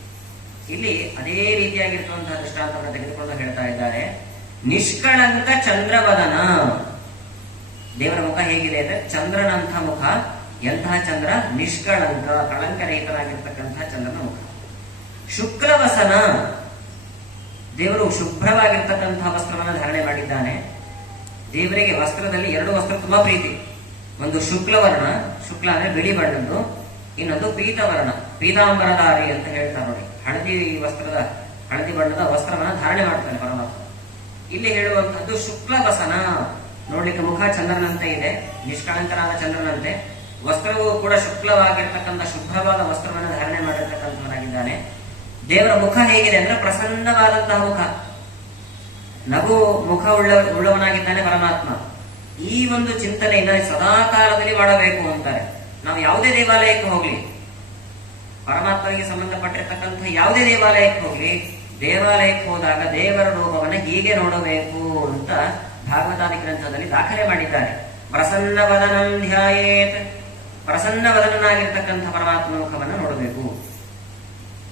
ಇಲ್ಲಿ ಅದೇ ರೀತಿಯಾಗಿರ್ತಕ್ಕಂತಹ ದೃಷ್ಟಾಂತವನ್ನು ತೆಗೆದುಕೊಂಡು ಹೇಳ್ತಾ ಇದ್ದಾರೆ. ನಿಷ್ಕಳಂಕ ಚಂದ್ರವದನ. ದೇವರ ಮುಖ ಹೇಗಿದೆ ಅಂದ್ರೆ ಚಂದ್ರನಂಥ ಮುಖ. ಎಂತಹ ಚಂದ್ರ? ನಿಷ್ಕಳಂಕ, ಕಳಂಕರಹಿತನಾಗಿರ್ತಕ್ಕಂತಹ ಚಂದ್ರನ ಮುಖ. ಶುಕ್ಲವಸನ. ದೇವರು ಶುಭ್ರವಾಗಿರ್ತಕ್ಕಂತಹ ವಸ್ತ್ರವನ್ನು ಧಾರಣೆ ಮಾಡಿದ್ದಾನೆ. ದೇವರಿಗೆ ವಸ್ತ್ರದಲ್ಲಿ ಎರಡು ವಸ್ತ್ರ ತುಂಬಾ ಪ್ರೀತಿ. ಒಂದು ಶುಕ್ಲವರ್ಣ, ಶುಕ್ಲ ಅಂದ್ರೆ ಬಿಳಿ ಬಣ್ಣದ್ದು. ಇನ್ನೊಂದು ಪೀತವರ್ಣ, ಪೀತಾಂಬರಧಾರಿ ಅಂತ ಹೇಳ್ತಾರೆ ನೋಡಿ. ಹಳದಿ ಬಣ್ಣದ ವಸ್ತ್ರವನ್ನ ಧಾರಣೆ ಮಾಡ್ತಾನೆ ಪರಮಾತ್ಮ. ಇಲ್ಲಿ ಹೇಳುವಂತಹದ್ದು ಶುಕ್ಲವಸನ. ನೋಡ್ಲಿಕ್ಕೆ ಮುಖ ಚಂದ್ರನಂತೆ ಇದೆ, ನಿಷ್ಕಳಂಕನಾದ ಚಂದ್ರನಂತೆ. ವಸ್ತ್ರವು ಕೂಡ ಶುಕ್ಲವಾಗಿರ್ತಕ್ಕಂಥ ಶುಭ್ರವಾದ ವಸ್ತ್ರವನ್ನು ಧಾರಣೆ ಮಾಡಿರ್ತಕ್ಕಂಥವನಾಗಿದ್ದಾನೆ. ದೇವರ ಮುಖ ಹೇಗಿದೆ ಅಂದ್ರೆ ಪ್ರಸನ್ನವಾದಂತಹ ಮುಖ, ನಗು ಮುಖ ಉಳ್ಳವನಾಗಿದ್ದಾನೆ ಪರಮಾತ್ಮ. ಈ ಒಂದು ಚಿಂತನೆಯಿಂದ ಸದಾ ಕಾಲದಲ್ಲಿ ಮಾಡಬೇಕು ಅಂತಾರೆ. ನಾವು ಯಾವುದೇ ದೇವಾಲಯಕ್ಕೆ ಹೋಗ್ಲಿ, ಪರಮಾತ್ಮನಿಗೆ ಸಂಬಂಧಪಟ್ಟಿರ್ತಕ್ಕಂಥ ಯಾವುದೇ ದೇವಾಲಯಕ್ಕೆ ಹೋಗ್ಲಿ, ದೇವಾಲಯಕ್ಕೆ ಹೋದಾಗ ದೇವರ ರೂಪವನ್ನು ಹೀಗೆ ನೋಡಬೇಕು ಅಂತ ಭಾಗವತಾದಿ ಗ್ರಂಥದಲ್ಲಿ ದಾಖಲೆ ಮಾಡಿದ್ದಾರೆ. ಪ್ರಸನ್ನ ವದನಂ ಧ್ಯಾಯೇತ್. ಪ್ರಸನ್ನ ವದನನಾಗಿರ್ತಕ್ಕಂಥ ಪರಮಾತ್ಮ ಮುಖವನ್ನು ನೋಡಬೇಕು.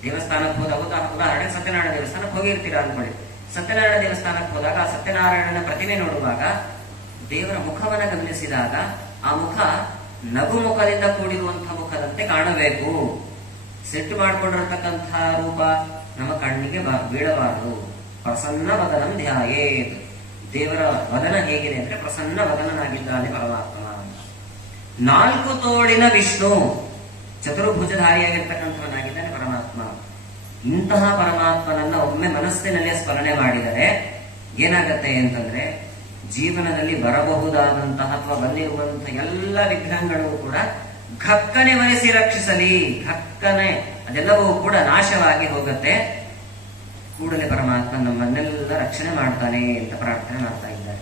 ದೇವಸ್ಥಾನಕ್ಕೆ ಹೋದಾಗ ಉದಾಹರಣೆ ಸತ್ಯನಾರಾಯಣ ದೇವಸ್ಥಾನಕ್ಕೆ ಹೋಗಿರ್ತೀರಾ ಅಂದ್ಕೊಳ್ಳಿ. ಸತ್ಯನಾರಾಯಣ ದೇವಸ್ಥಾನಕ್ಕೆ ಹೋದಾಗ ಆ ಸತ್ಯನಾರಾಯಣನ ಪ್ರತಿಮೆ ನೋಡುವಾಗ ದೇವರ ಮುಖವನ್ನು ಗಮನಿಸಿದಾಗ ಆ ಮುಖ ನಗು ಮುಖದಿಂದ ಕೂಡಿರುವಂತಹ ಮುಖದಂತೆ ಕಾಣಬೇಕು. ಸೆಟ್ಟು ಮಾಡಿಕೊಂಡಿರತಕ್ಕಂತಹ ರೂಪ ನಮ್ಮ ಕಣ್ಣಿಗೆ ಬೀಳಬಾರದು. ಪ್ರಸನ್ನ ವದನಂ ಧ್ಯಾಯೇತ್. ದೇವರ ವದನ ಹೇಗಿದೆ ಅಂದ್ರೆ ಪ್ರಸನ್ನ ವದನನಾಗಿದ್ದಾನೆ ಪರಮಾತ್ಮ. ನಾಲ್ಕು ತೋಳಿನ ವಿಷ್ಣು, ಚತುರ್ಭುಜಧಾರಿಯಾಗಿರ್ತಕ್ಕಂಥವನಾಗಿದ್ದಾನೆ ಪರಮಾತ್ಮ. ಇಂತಹ ಪರಮಾತ್ಮನನ್ನ ಒಮ್ಮೆ ಮನಸ್ಸಿನಲ್ಲೇ ಸ್ಮರಣೆ ಮಾಡಿದರೆ ಏನಾಗತ್ತೆ ಅಂತಂದ್ರೆ ಜೀವನದಲ್ಲಿ ಬರಬಹುದಾದಂತಹ ಅಥವಾ ಬಂದಿರುವಂತಹ ಎಲ್ಲ ವಿಘ್ನಗಳು ಕೂಡ ಘಕ್ಕನೆ ವರೆಸಿ ರಕ್ಷಿಸಲಿ. ಘಕ್ಕನೆ ಅದೆಲ್ಲವೂ ಕೂಡ ನಾಶವಾಗಿ ಹೋಗುತ್ತೆ. ಕೂಡಲೇ ಪರಮಾತ್ಮ ನಮ್ಮನ್ನೆಲ್ಲ ರಕ್ಷಣೆ ಮಾಡ್ತಾನೆ ಅಂತ ಪ್ರಾರ್ಥನೆ ಮಾಡ್ತಾ ಇದ್ದಾರೆ.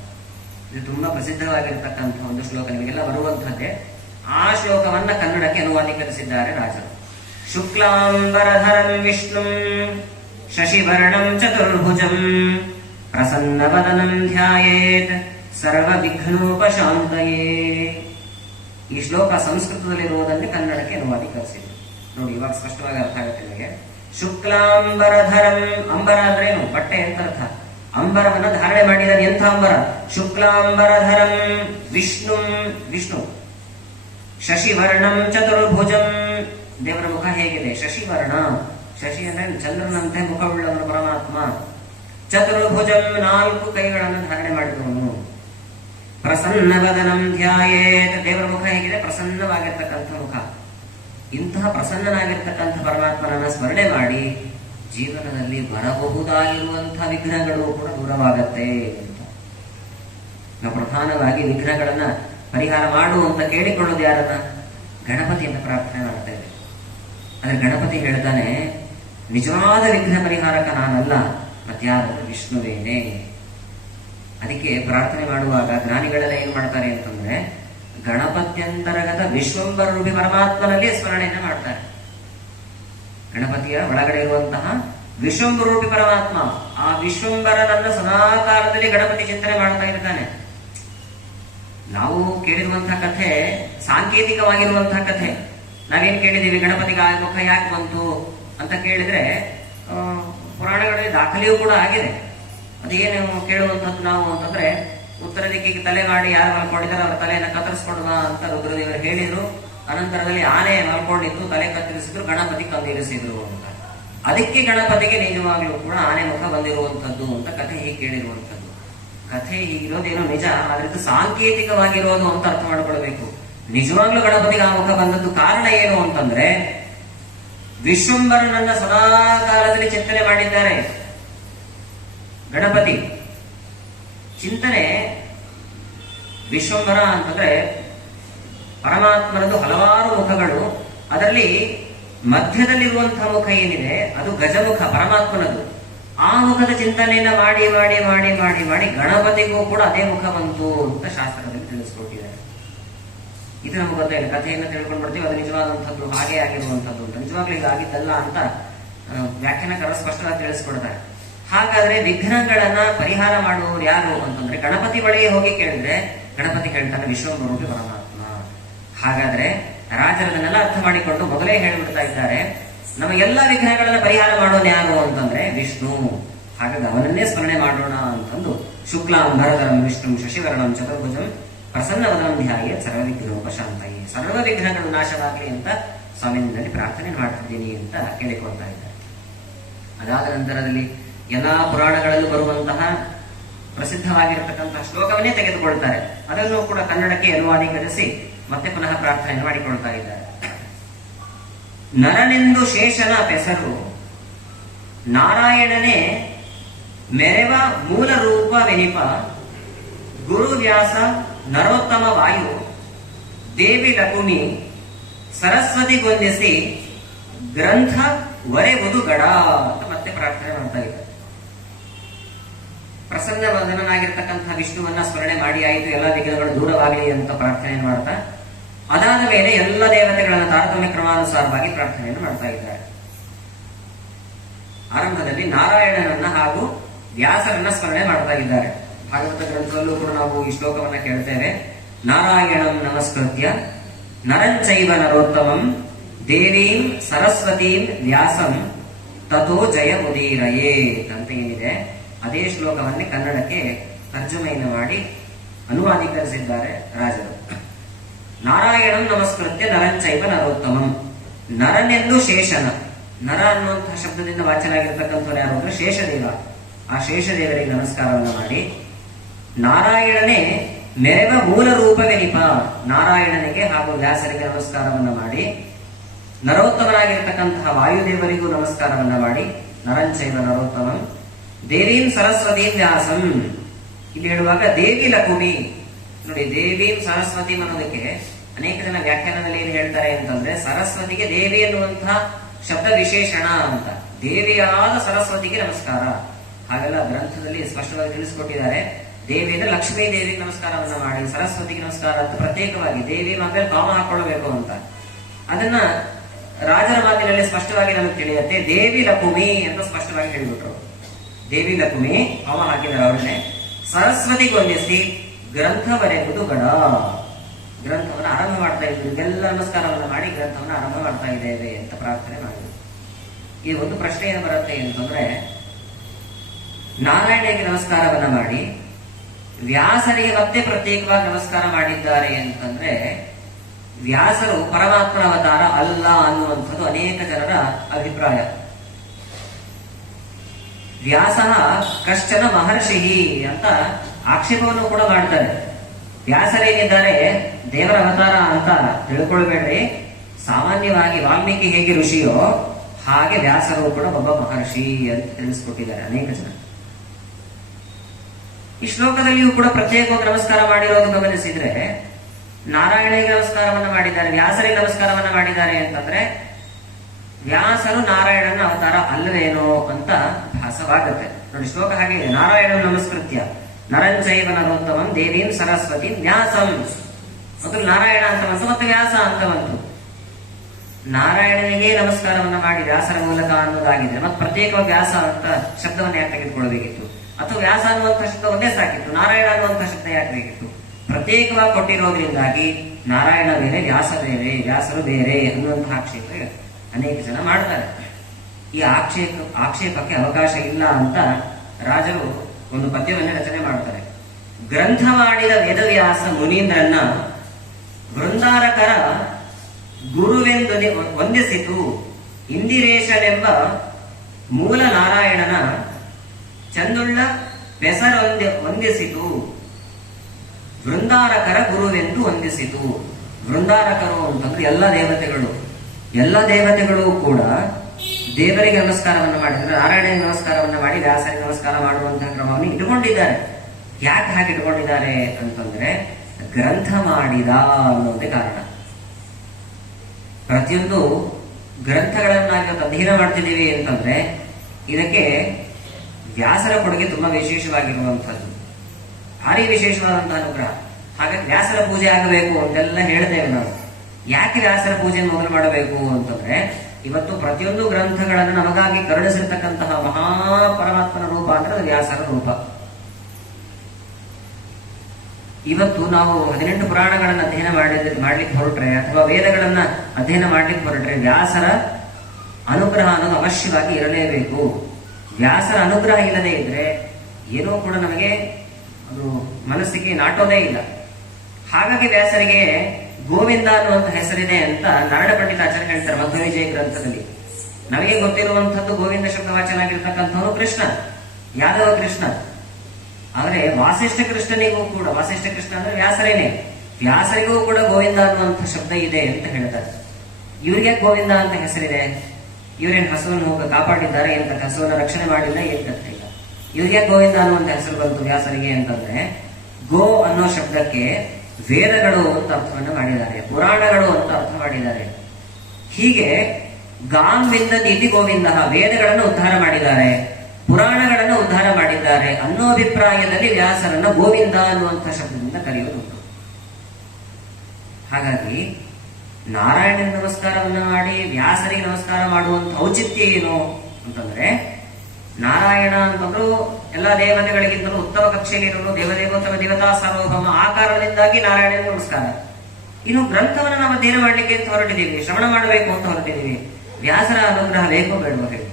ಇದು ತುಂಬಾ ಪ್ರಸಿದ್ಧವಾಗಿರ್ತಕ್ಕಂತಹ ಒಂದು ಶ್ಲೋಕ, ನಿಮಗೆಲ್ಲ ಬರುವಂತಹದ್ದೇ. ಆ ಶ್ಲೋಕವನ್ನ ಕನ್ನಡಕ್ಕೆ ಅನುವಾದೀಕರಿಸಿದ್ದಾರೆ ರಾಜರು. ಶುಕ್ಲಾಂಬರಧರಂ ವಿಷ್ಣುಂ ಶಶಿವರ್ಣಂ ಚತುರ್ಭುಜಂ ಪ್ರಸನ್ನವದನಂ ಧ್ಯಾಯೇತ್ ಸರ್ವ ವಿಘ್ನೋಪಶಾಂತಯೇ. ಈ ಶ್ಲೋಕ ಸಂಸ್ಕೃತದಲ್ಲಿರುವುದನ್ನೇ ಕನ್ನಡಕ್ಕೆ ಅನುವಾದೀಕರಿಸಿದೆ. ನೋಡಿ, ಇವಾಗ ಸ್ಪಷ್ಟವಾಗಿ ಅರ್ಥ ಆಗುತ್ತೆ ನಿಮಗೆ. ಶುಕ್ಲಾಂಬರಧರಂ, ಅಂಬರ ಅಂದ್ರೆ ಏನು? ಬಟ್ಟೆ ಅಂತ ಅರ್ಥ. ಅಂಬರವನ್ನ ಧಾರಣೆ ಮಾಡಿದರೆ ಎಂಥ ಅಂಬರ? ಶುಕ್ಲಾಂಬರಧರಂ ವಿಷ್ಣುಂ, ವಿಷ್ಣು. ಶಶಿವರ್ಣಂ ಚತುರ್ಭುಜಂ, ದೇವರ ಮುಖ ಹೇಗಿದೆ? ಶಶಿವರ್ಣ, ಶಶಿ ಅಂದ್ರೆ ಚಂದ್ರನಂತೆ ಮುಖವುಳ್ಳವನು ಪರಮಾತ್ಮ. ಚತುರ್ಭುಜಂ 4 ಕೈಗಳನ್ನು ಧಾರಣೆ ಮಾಡಿದವನು. ಪ್ರಸನ್ನವದನಂ ಧ್ಯಾಯೇತ್, ದೇವರ ಮುಖ ಹೇಗಿದೆ? ಪ್ರಸನ್ನವಾಗಿರ್ತಕ್ಕಂಥ ಮುಖ. ಇಂತಹ ಪ್ರಸನ್ನನಾಗಿರ್ತಕ್ಕಂಥ ಪರಮಾತ್ಮನನ್ನ ಸ್ಮರಣೆ ಮಾಡಿ ಜೀವನದಲ್ಲಿ ಬರಬಹುದಾಗಿರುವಂತಹ ವಿಘ್ನಗಳು ಕೂಡ ದೂರವಾಗತ್ತೆ ಅಂತ. ನಾವು ಪ್ರಧಾನವಾಗಿ ವಿಘ್ನಗಳನ್ನ ಪರಿಹಾರ ಮಾಡು ಅಂತ ಕೇಳಿಕೊಳ್ಳೋದು ಯಾರನ್ನ? ಗಣಪತಿಯಿಂದ ಪ್ರಾರ್ಥನೆ ಮಾಡ್ತೇವೆ. ಆದ್ರೆ ಗಣಪತಿ ಹೇಳ್ತಾನೆ, ನಿಜವಾದ ವಿಘ್ನ ಪರಿಹಾರಕ ನಾನಲ್ಲ, ಮತ್ಯಾರು? ವಿಷ್ಣುವೇನೆ. ಅದಕ್ಕೆ ಪ್ರಾರ್ಥನೆ ಮಾಡುವಾಗ ಜ್ಞಾನಿಗಳೆಲ್ಲ ಏನ್ ಮಾಡ್ತಾರೆ ಅಂತಂದ್ರೆ, ಗಣಪತ್ಯಂತರ್ಗತ ವಿಶ್ವಂಬರ ರೂಪಿ ಪರಮಾತ್ಮನಲ್ಲಿ ಸ್ಮರಣೆಯನ್ನ ಮಾಡ್ತಾರೆ. ಗಣಪತಿಯ ಒಳಗಡೆ ಇರುವಂತಹ ವಿಶ್ವಂಬರ ರೂಪಿ ಪರಮಾತ್ಮ, ಆ ವಿಶ್ವಂಬರನನ್ನ ಸದಾಕಾಲದಲ್ಲಿ ಗಣಪತಿ ಚಿಂತನೆ ಮಾಡ್ತಾ ಇರ್ತಾನೆ. ನಾವು ಕೇಳಿರುವಂತಹ ಕಥೆ ಸಾಂಕೇತಿಕವಾಗಿರುವಂತಹ ಕಥೆ. ನಾವೇನ್ ಕೇಳಿದೀವಿ? ಗಣಪತಿಗೆ ಆ ಮುಖ ಯಾಕೆ ಬಂತು ಅಂತ ಕೇಳಿದ್ರೆ ಪುರಾಣಗಳಲ್ಲಿ ದಾಖಲೆಯೂ ಕೂಡ ಆಗಿದೆ. ಅದೇನು ಕೇಳುವಂಥದ್ದು ನಾವು ಅಂತಂದ್ರೆ, ಉತ್ತರ ದಿಕ್ಕಿಗೆ ತಲೆ ಮಾಡಿ ಯಾರು ಮಲ್ಕೊಂಡಿದ್ದಾರೆ ಅವರ ತಲೆಯನ್ನು ಕತ್ತರಿಸ್ಕೊಡುವ ಅಂತ ರುದ್ರದೇವರು ಹೇಳಿದ್ರು. ಅನಂತರದಲ್ಲಿ ಆನೆ ಮಲ್ಕೊಂಡಿದ್ದು, ತಲೆ ಕತ್ತರಿಸಿದ್ರು, ಗಣಪತಿ ಕಂದಿರಿಸಿದ್ರು ಅಂತ. ಅದಕ್ಕೆ ಗಣಪತಿಗೆ ನಿಜವಾಗ್ಲೂ ಕೂಡ ಆನೆ ಮುಖ ಬಂದಿರುವಂತದ್ದು ಅಂತ ಕಥೆ ಹೀಗೆ ಕೇಳಿರುವಂತದ್ದು. ಕಥೆ ಹೀಗಿರೋದೇನೋ ನಿಜ, ಆದ್ರೆ ಇದು ಸಾಂಕೇತಿಕವಾಗಿರೋದು ಅಂತ ಅರ್ಥ ಮಾಡ್ಕೊಳ್ಬೇಕು. ನಿಜವಾಗ್ಲೂ ಗಣಪತಿಗೆ ಆ ಮುಖ ಬಂದದ್ದು ಕಾರಣ ಏನು ಅಂತಂದ್ರೆ, ವಿಶ್ವಂಬರನನ್ನ ಸದಾಕಾಲದಲ್ಲಿ ಚಿಂತನೆ ಮಾಡಿದ್ದಾರೆ ಗಣಪತಿ. ಚಿಂತನೆ ವಿಶ್ವಂಬರ ಅಂತಂದ್ರೆ ಪರಮಾತ್ಮನದು ಹಲವಾರು ಮುಖಗಳು. ಅದರಲ್ಲಿ ಮಧ್ಯದಲ್ಲಿರುವಂತಹ ಮುಖ ಏನಿದೆ ಅದು ಗಜಮುಖ ಪರಮಾತ್ಮನದು. ಆ ಮುಖದ ಚಿಂತನೆಯನ್ನ ಮಾಡಿ ಮಾಡಿ ಮಾಡಿ ಮಾಡಿ ಮಾಡಿ ಗಣಪತಿಗೂ ಕೂಡ ಅದೇ ಮುಖ ಬಂತು ಅಂತ ಶಾಸ್ತ್ರದಲ್ಲಿ ತಿಳಿಸ್ಕೊಟ್ಟಿದ್ದಾರೆ. ಇದು ನಮ್ಗೆ ಗೊತ್ತಾಯಿಲ್ಲ, ಕಥೆಯನ್ನ ತಿಳ್ಕೊಂಡು ಬರ್ತೀವಿ, ಅದು ನಿಜವಾದಂಥದ್ದು ಹಾಗೆ ಆಗಿರುವಂಥದ್ದು ಅಂತ. ನಿಜವಾಗ್ಲೂ ಹೀಗಾಗಿದ್ದಲ್ಲ ಅಂತ ವ್ಯಾಖ್ಯಾನಕಾರ ಸ್ಪಷ್ಟವಾಗಿ ತಿಳಿಸ್ಕೊಡ್ತಾರೆ. ಹಾಗಾದ್ರೆ ವಿಘ್ನಗಳನ್ನ ಪರಿಹಾರ ಮಾಡುವವರು ಯಾರು ಅಂತಂದ್ರೆ, ಗಣಪತಿ ಬಳಿಗೆ ಹೋಗಿ ಕೇಳಿದ್ರೆ ಗಣಪತಿ ಹೇಳ್ತಾನೆ ವಿಶ್ವಂಬರೂಪಿ ಪರಮಾತ್ಮ. ಹಾಗಾದ್ರೆ ರಾಜರದನ್ನೆಲ್ಲ ಅರ್ಥ ಮಾಡಿಕೊಂಡು ಮೊದಲೇ ಹೇಳಿಬಿಡ್ತಾ ಇದ್ದಾರೆ, ನಮಗೆಲ್ಲ ವಿಘ್ನಗಳನ್ನ ಪರಿಹಾರ ಮಾಡೋನು ಯಾರು ಅಂತಂದ್ರೆ ವಿಷ್ಣು. ಹಾಗಾಗಿ ಅವನನ್ನೇ ಸ್ಮರಣೆ ಮಾಡೋಣ ಅಂತಂದು ಶುಕ್ಲಾಂಬರಧರಂ ವಿಷ್ಣು ಶಶಿವರ್ಣಂ ಚತುರ್ಭುಜಂ ಪ್ರಸನ್ನವದನಂ ಧ್ಯಾಯೇ ಸರ್ವ ವಿಘ್ನೋಪಶಾಂತಯೇ, ಸರ್ವ ವಿಘ್ನಗಳು ನಾಶವಾಗಲಿ ಅಂತ ಸ್ವಾಮಿನಲ್ಲಿ ಪ್ರಾರ್ಥನೆ ಮಾಡ್ತಿದ್ದೀನಿ ಅಂತ ಕೇಳಿಕೊಳ್ತಾ ಇದ್ದಾರೆ. ಅದಾದ ನಂತರದಲ್ಲಿ ಎಲ್ಲಾ ಪುರಾಣಗಳಲ್ಲೂ ಬರುವಂತಹ ಪ್ರಸಿದ್ಧವಾಗಿರತಕ್ಕಂತಹ ಶ್ಲೋಕವನ್ನೇ ತೆಗೆದುಕೊಳ್ತಾರೆ. ಅದನ್ನು ಕೂಡ ಕನ್ನಡಕ್ಕೆ ಅನುವಾದೀಕರಿಸಿ ಮತ್ತೆ ಪುನಃ ಪ್ರಾರ್ಥನೆ ಮಾಡಿಕೊಳ್ತಾ ಇದ್ದಾರೆ. ನರನೆಂದು ಶೇಷನ ಪೆಸರು, ನಾರಾಯಣನೇ ಮೆರೆವ ಮೂಲ ರೂಪವೆನಿಪ, ಗುರುವ್ಯಾಸ ನರೋತ್ತಮ ವಾಯು, ದೇವಿ ಲಕುಮಿ ಸರಸ್ವತಿಗೊಂದಿಸಿ ಗ್ರಂಥ ವರೆವುದು ಗಡ ಅಂತ ಮತ್ತೆ ಪ್ರಾರ್ಥನೆ ಮಾಡ್ತಾ ಇದ್ದಾರೆ. ಪ್ರಸನ್ನ ವದನನಾಗಿರ್ತಕ್ಕಂಥ ವಿಷ್ಣುವನ್ನ ಸ್ಮರಣೆ ಮಾಡಿ ಆಯಿತು, ಎಲ್ಲ ವಿಘ್ನಗಳು ದೂರವಾಗಲಿ ಅಂತ ಪ್ರಾರ್ಥನೆ ಮಾಡ್ತಾ, ಅದಾದ ಮೇಲೆ ಎಲ್ಲ ದೇವತೆಗಳನ್ನ ತಾರತಮ್ಯ ಕ್ರಮಾನುಸಾರವಾಗಿ ಪ್ರಾರ್ಥನೆಯನ್ನು ಮಾಡ್ತಾ ಇದ್ದಾರೆ. ಆರಂಭದಲ್ಲಿ ನಾರಾಯಣನನ್ನ ಹಾಗೂ ವ್ಯಾಸರನ್ನ ಸ್ಮರಣೆ ಮಾಡ್ತಾ ಇದ್ದಾರೆ. ಭಾಗವತ ಗ್ರಂಥದಲ್ಲೂ ಕೂಡ ನಾವು ಈ ಶ್ಲೋಕವನ್ನ ಕೇಳ್ತೇವೆ. ನಾರಾಯಣಂ ನಮಸ್ಕೃತ್ಯ ನರಂಚೈವ ನರೋತ್ತಮಂ ದೇವೀಂ ಸರಸ್ವತೀಂ ವ್ಯಾಸಂ ತಥೋ ಜಯ ಮುದೀರಯೇತ್ ಅಂತ ಏನಿದೆ, ಅದೇ ಶ್ಲೋಕವನ್ನೇ ಕನ್ನಡಕ್ಕೆ ತರ್ಜಮೆಯನ್ನು ಮಾಡಿ ಅನುವಾದೀಕರಿಸಿದ್ದಾರೆ ರಾಜರು. ನಾರಾಯಣಂ ನಮಸ್ಕೃತ್ಯ ನರಂಚೈವ ನರೋತ್ತಮಂ, ನರನೆಂದು ಶೇಷನ, ನರ ಅನ್ನುವಂತಹ ಶಬ್ದದಿಂದ ವಾಚನಾಗಿರ್ತಕ್ಕಂಥವ್ರು ಯಾರು ಅಂದ್ರೆ ಶೇಷದೇವ. ಆ ಶೇಷದೇವರಿಗೆ ನಮಸ್ಕಾರವನ್ನು ಮಾಡಿ, ನಾರಾಯಣನೇ ಮೆರೆವ ಮೂಲ ರೂಪವೆನಿಪ, ನಾರಾಯಣನಿಗೆ ಹಾಗೂ ವ್ಯಾಸರಿಗೆ ನಮಸ್ಕಾರವನ್ನ ಮಾಡಿ, ನರೋತ್ತಮನಾಗಿರ್ತಕ್ಕಂತಹ ವಾಯುದೇವರಿಗೂ ನಮಸ್ಕಾರವನ್ನ ಮಾಡಿ, ನರಂಚೈವ ನರೋತ್ತಮಂ ದೇವೀಂ ಸರಸ್ವತೀಂ ವ್ಯಾಸಂ. ಇಲ್ಲಿ ಹೇಳುವಾಗ ದೇವಿ ಲಕುಮಿ ನೋಡಿ, ದೇವೀಂ ಸರಸ್ವತಿ ಅನ್ನೋದಕ್ಕೆ ಅನೇಕ ಜನ ವ್ಯಾಖ್ಯಾನದಲ್ಲಿ ಏನು ಹೇಳ್ತಾರೆ ಅಂತಂದ್ರೆ, ಸರಸ್ವತಿಗೆ ದೇವಿ ಎನ್ನುವಂತಹ ಶಬ್ದ ವಿಶೇಷಣ ಅಂತ, ದೇವಿಯಾದ ಸರಸ್ವತಿಗೆ ನಮಸ್ಕಾರ. ಹಾಗೆಲ್ಲ ಗ್ರಂಥದಲ್ಲಿ ಸ್ಪಷ್ಟವಾಗಿ ತಿಳಿಸಿಕೊಟ್ಟಿದ್ದಾರೆ. ದೇವಿ ಅಂದ್ರೆ ಲಕ್ಷ್ಮೀ ದೇವಿಗೆ ನಮಸ್ಕಾರವನ್ನ ಮಾಡಿ, ಸರಸ್ವತಿಗೆ ನಮಸ್ಕಾರ ಅಂತ ಪ್ರತ್ಯೇಕವಾಗಿ, ದೇವಿ ಮತ್ತೆ ಕಾಮ ಹಾಕೊಳ್ಳಬೇಕು ಅಂತ. ಅದನ್ನ ರಾಜರ ಮಾತಿನಲ್ಲಿ ಸ್ಪಷ್ಟವಾಗಿ ನಮಗೆ ತಿಳಿಯುತ್ತೆ. ದೇವಿ ಲಕುಮಿ ಅಂತ ಸ್ಪಷ್ಟವಾಗಿ ಹೇಳಿಬಿಟ್ರು. ದೇವಿ ಲಕುಮಿ ಕಾಮ ಹಾಕಿದ್ದಾರೆ ಅವ್ರನ್ನೇ. ಸರಸ್ವತಿಗೊಂದಿಸಿ ಗ್ರಂಥವರೆಗುವುದು ಗಡ, ಗ್ರಂಥವನ್ನು ಆರಂಭ ಮಾಡ್ತಾ ಇದ್ರು. ಇದೆಲ್ಲ ನಮಸ್ಕಾರವನ್ನು ಮಾಡಿ ಗ್ರಂಥವನ್ನು ಆರಂಭ ಮಾಡ್ತಾ ಇದ್ದೇವೆ ಅಂತ ಪ್ರಾರ್ಥನೆ ಮಾಡಿದ್ರು. ಈ ಒಂದು ಪ್ರಶ್ನೆ ಏನು ಬರುತ್ತೆ ಅಂತಂದ್ರೆ, ನಾರಾಯಣನಿಗೆ ನಮಸ್ಕಾರವನ್ನ ಮಾಡಿ ವ್ಯಾಸರಿಗೆ ಮತ್ತೆ ಪ್ರತ್ಯೇಕವಾಗಿ ನಮಸ್ಕಾರ ಮಾಡಿದ್ದಾರೆ ಅಂತಂದ್ರೆ, ವ್ಯಾಸರು ಪರಮಾತ್ಮನ ಅವತಾರ ಅಲ್ಲ ಅನ್ನುವಂಥದ್ದು ಅನೇಕ ಜನರ ಅಭಿಪ್ರಾಯ. ವ್ಯಾಸ ಕಶ್ಚನ ಮಹರ್ಷಿ ಅಂತ ಆಕ್ಷೇಪವನ್ನು ಕೂಡ ಮಾಡ್ತಾರೆ. ವ್ಯಾಸರೇನಿದ್ದಾರೆ ದೇವರ ಅವತಾರ ಅಂತ ತಿಳ್ಕೊಳ್ಬೇಡ್ರಿ. ಸಾಮಾನ್ಯವಾಗಿ ವಾಲ್ಮೀಕಿ ಹೇಗೆ ಋಷಿಯೋ ಹಾಗೆ ವ್ಯಾಸರು ಕೂಡ ಒಬ್ಬ ಮಹರ್ಷಿ ಅಂತ ತಿಳಿಸ್ಕೊಟ್ಟಿದ್ದಾರೆ ಅನೇಕ ಜನ. ಈ ಶ್ಲೋಕದಲ್ಲಿಯೂ ಕೂಡ ಪ್ರತ್ಯೇಕವಾಗಿ ನಮಸ್ಕಾರ ಮಾಡಿರೋದು ಗಮನಿಸಿದ್ರೆ, ನಾರಾಯಣಿಗೆ ನಮಸ್ಕಾರವನ್ನ ಮಾಡಿದ್ದಾರೆ, ವ್ಯಾಸರಿಗೆ ನಮಸ್ಕಾರವನ್ನ ಮಾಡಿದ್ದಾರೆ ಅಂತಂದ್ರೆ ವ್ಯಾಸರು ನಾರಾಯಣನ ಅವತಾರ ಅಲ್ಲವೇನೋ ಅಂತ ಭಾಸವಾಗುತ್ತೆ. ನೋಡಿ, ಶ್ಲೋಕ ಹಾಗೆ ಇದೆ. ನಾರಾಯಣ ನಮಸ್ಕೃತ್ಯ ನರಂಚೈವ ನರೋತ್ತಮಂ ದೇವೀಂ ಸರಸ್ವತಿ ವ್ಯಾಸಂ. ಮೊದಲು ನಾರಾಯಣ ಅಂತ ಬಂತು, ಮತ್ತೆ ವ್ಯಾಸ ಅಂತ ಬಂತು. ನಾರಾಯಣನಿಗೆ ನಮಸ್ಕಾರವನ್ನ ಮಾಡಿ ವ್ಯಾಸರ ಮೂಲಕ ಅನ್ನೋದಾಗಿದೆ. ಮತ್ತೆ ಪ್ರತ್ಯೇಕವಾಗಿ ವ್ಯಾಸ ಅಂತ ಶಬ್ದವನ್ನ ಯಾಕೆ ತೆಗೆದುಕೊಳ್ಬೇಕಿತ್ತು? ಅಥವಾ ವ್ಯಾಸ ಅನ್ನುವಂಥ ಶಬ್ದ ಒಂದೇ ಸಾಕಿತ್ತು, ನಾರಾಯಣ ಅನ್ನುವಂಥ ಶಬ್ದ ಯಾಕೆ ಬೇಕಿತ್ತು? ಪ್ರತ್ಯೇಕವಾಗಿ ಕೊಟ್ಟಿರೋದ್ರಿಂದಾಗಿ ನಾರಾಯಣ ಬೇರೆ, ವ್ಯಾಸ ಬೇರೆ, ವ್ಯಾಸರು ಬೇರೆ ಅನ್ನುವಂತಹ ಆಕ್ಷೇಪ ಅನೇಕ ಜನ ಮಾಡ್ತಾರೆ. ಈ ಆಕ್ಷೇಪಕ್ಕೆ ಅವಕಾಶ ಇಲ್ಲ ಅಂತ ರಾಜರು ಒಂದು ಪದ್ಯವನ್ನೇ ರಚನೆ ಮಾಡ್ತಾರೆ. ಗ್ರಂಥ ಮಾಡಿದ ವೇದವ್ಯಾಸ ಮುನೀಂದ್ರನ್ನ ವೃಂದಾರಕರ ಗುರುವೆಂದು ವಂದಿಸಿತು. ಇಂದಿರೇಶನೆಂಬ ಮೂಲ ನಾರಾಯಣನ ಚಂದುಳ್ಳ ವಂದಿಸಿತು. ವೃಂದಾರಕರ ಗುರುವೆಂದು ವಂದಿಸಿತು. ವೃಂದಾರಕರು ಅಂತಂದ್ರೆ ಎಲ್ಲ ದೇವತೆಗಳು ಕೂಡ ದೇವರಿಗೆ ನಮಸ್ಕಾರವನ್ನು ಮಾಡಿದ್ರೆ, ನಾರಾಯಣನಿಗೆ ನಮಸ್ಕಾರವನ್ನು ಮಾಡಿ ವ್ಯಾಸರಿಗೆ ನಮಸ್ಕಾರ ಮಾಡುವಂತಹ ಕ್ರಮವನ್ನು ಇಟ್ಟುಕೊಂಡಿದ್ದಾರೆ. ಯಾಕೆ ಹಾಗೆ ಇಟ್ಟುಕೊಂಡಿದ್ದಾರೆ ಅಂತಂದ್ರೆ ಗ್ರಂಥ ಮಾಡಿದ ಅನ್ನೋದೇ ಕಾರಣ. ಪ್ರತಿಯೊಂದು ಗ್ರಂಥಗಳನ್ನ ಅಧ್ಯಯನ ಮಾಡ್ತಿದ್ದೀವಿ ಅಂತಂದ್ರೆ ಇದಕ್ಕೆ ವ್ಯಾಸರ ಕೊಡುಗೆ ತುಂಬಾ ವಿಶೇಷವಾಗಿರುವಂತಹದ್ದು, ಭಾರಿ ವಿಶೇಷವಾದಂತಹ ಅನುಗ್ರಹ. ಹಾಗಾಗಿ ವ್ಯಾಸರ ಪೂಜೆ ಆಗಬೇಕು ಅಂತೆಲ್ಲ ಹೇಳ್ತೇವೆ ನಾವು. ಯಾಕೆ ವ್ಯಾಸರ ಪೂಜೆ ಮೊದಲು ಮಾಡಬೇಕು ಅಂತಂದ್ರೆ, ಇವತ್ತು ಪ್ರತಿಯೊಂದು ಗ್ರಂಥಗಳನ್ನು ನಮಗಾಗಿ ಕರುಣಿಸಿರ್ತಕ್ಕಂತಹ ಮಹಾಪರಮಾತ್ಮನ ರೂಪ ಅಂದ್ರೆ ಅದು ವ್ಯಾಸರ ರೂಪ. ಇವತ್ತು ನಾವು 18 ಪುರಾಣಗಳನ್ನು ಅಧ್ಯಯನ ಮಾಡ್ಲಿಕ್ಕೆ ಹೊರಟ್ರೆ ಅಥವಾ ವೇದಗಳನ್ನ ಅಧ್ಯಯನ ಮಾಡ್ಲಿಕ್ಕೆ ಹೊರಟ್ರೆ ವ್ಯಾಸರ ಅನುಗ್ರಹ ಅನ್ನೋದು ಅವಶ್ಯವಾಗಿ ಇರಲೇಬೇಕು. ವ್ಯಾಸರ ಅನುಗ್ರಹ ಇಲ್ಲದೆ ಇದ್ರೆ ಏನೂ ಕೂಡ ನಮಗೆ ಅದು ಮನಸ್ಸಿಗೆ ನಾಟೋದೇ ಇಲ್ಲ. ಹಾಗಾಗಿ ವ್ಯಾಸರಿಗೆ ಗೋವಿಂದ ಅನ್ನುವಂಥ ಹೆಸರಿದೆ ಅಂತ ನಾರಾಯಣ ಪಂಡಿತಾಚಾರ್ಯ ಹೇಳ್ತಾರೆ ಮಧ್ವವಿಜಯ ಗ್ರಂಥದಲ್ಲಿ. ನಮಗೆ ಗೊತ್ತಿರುವಂತಹದ್ದು ಗೋವಿಂದ ಶಬ್ದವಾಚನಾಗಿರ್ತಕ್ಕಂಥವನು ಕೃಷ್ಣ, ಯಾದವ ಕೃಷ್ಣ. ಆದರೆ ವಾಸಿಷ್ಠ ಕೃಷ್ಣನಿಗೂ ಕೂಡ, ವಾಸಿಷ್ಠ ಕೃಷ್ಣ ಅಂದ್ರೆ ವ್ಯಾಸರೇನೆ, ವ್ಯಾಸರಿಗೂ ಕೂಡ ಗೋವಿಂದ ಅನ್ನುವಂಥ ಶಬ್ದ ಇದೆ ಅಂತ ಹೇಳ್ತಾರೆ. ಇವ್ರಿಗೆ ಗೋವಿಂದ ಅಂತ ಹೆಸರಿದೆ? ಇವರೇನು ಹಸುವನ್ನು ಹೋಗ ಕಾಪಾಡಿದ್ದಾರೆ ಅಂತ, ಹಸುವನ್ನು ರಕ್ಷಣೆ ಮಾಡಿಲ್ಲ ಏನ್ ಗೊತ್ತಿಲ್ಲ. ಇವ್ರಿಗೆ ಗೋವಿಂದ ಅನ್ನುವಂಥ ಹೆಸರು ಬಂತು ವ್ಯಾಸರಿಗೆ ಅಂತಂದ್ರೆ, ಗೋ ಅನ್ನೋ ಶಬ್ದಕ್ಕೆ ವೇದಗಳು ಅಂತ ಅರ್ಥವನ್ನು ಮಾಡಿದ್ದಾರೆ, ಪುರಾಣಗಳು ಅಂತ ಅರ್ಥ ಮಾಡಿದ್ದಾರೆ. ಹೀಗೆ ಗಾಂವಿಂದ ಇತಿ ಗೋವಿಂದ, ವೇದಗಳನ್ನು ಉದ್ಧಾರ ಮಾಡಿದ್ದಾರೆ, ಪುರಾಣಗಳನ್ನು ಉದ್ಧಾರ ಮಾಡಿದ್ದಾರೆ ಅನ್ನೋ ಅಭಿಪ್ರಾಯದಲ್ಲಿ ವ್ಯಾಸರನ್ನ ಗೋವಿಂದ ಅನ್ನುವಂಥ ಶಬ್ದದಿಂದ ಕರೆಯುವುದುಂಟು. ಹಾಗಾಗಿ ನಾರಾಯಣನ ನಮಸ್ಕಾರವನ್ನ ಮಾಡಿ ವ್ಯಾಸರಿಗೆ ನಮಸ್ಕಾರ ಮಾಡುವಂತ ಔಚಿತ್ಯ ಏನು ಅಂತಂದ್ರೆ, ನಾರಾಯಣ ಅಂತಂದ್ರು ಎಲ್ಲ ದೇವತೆಗಳಿಗಿಂತಲೂ ಉತ್ತಮ ಕಕ್ಷೆಯಲ್ಲಿರಲು ದೇವದೇವೋತ್ತಮ ದೇವತಾ ಸಾರ್ವಭೌಮ, ಆ ಕಾರಣದಿಂದಾಗಿ ನಾರಾಯಣನ ನಮಸ್ಕಾರ. ಇನ್ನು ಗ್ರಂಥವನ್ನು ನಾವು ಅಧ್ಯಯನ ಮಾಡ್ಲಿಕ್ಕೆ ಅಂತ ಹೊರಟಿದ್ದೀವಿ, ಶ್ರವಣ ಮಾಡಬೇಕು ಅಂತ ಹೊರಟಿದ್ದೀವಿ, ವ್ಯಾಸರ ಅನುಗ್ರಹ ಬೇಕೋ ಬೇಡವೋ ಹೇಳಿ.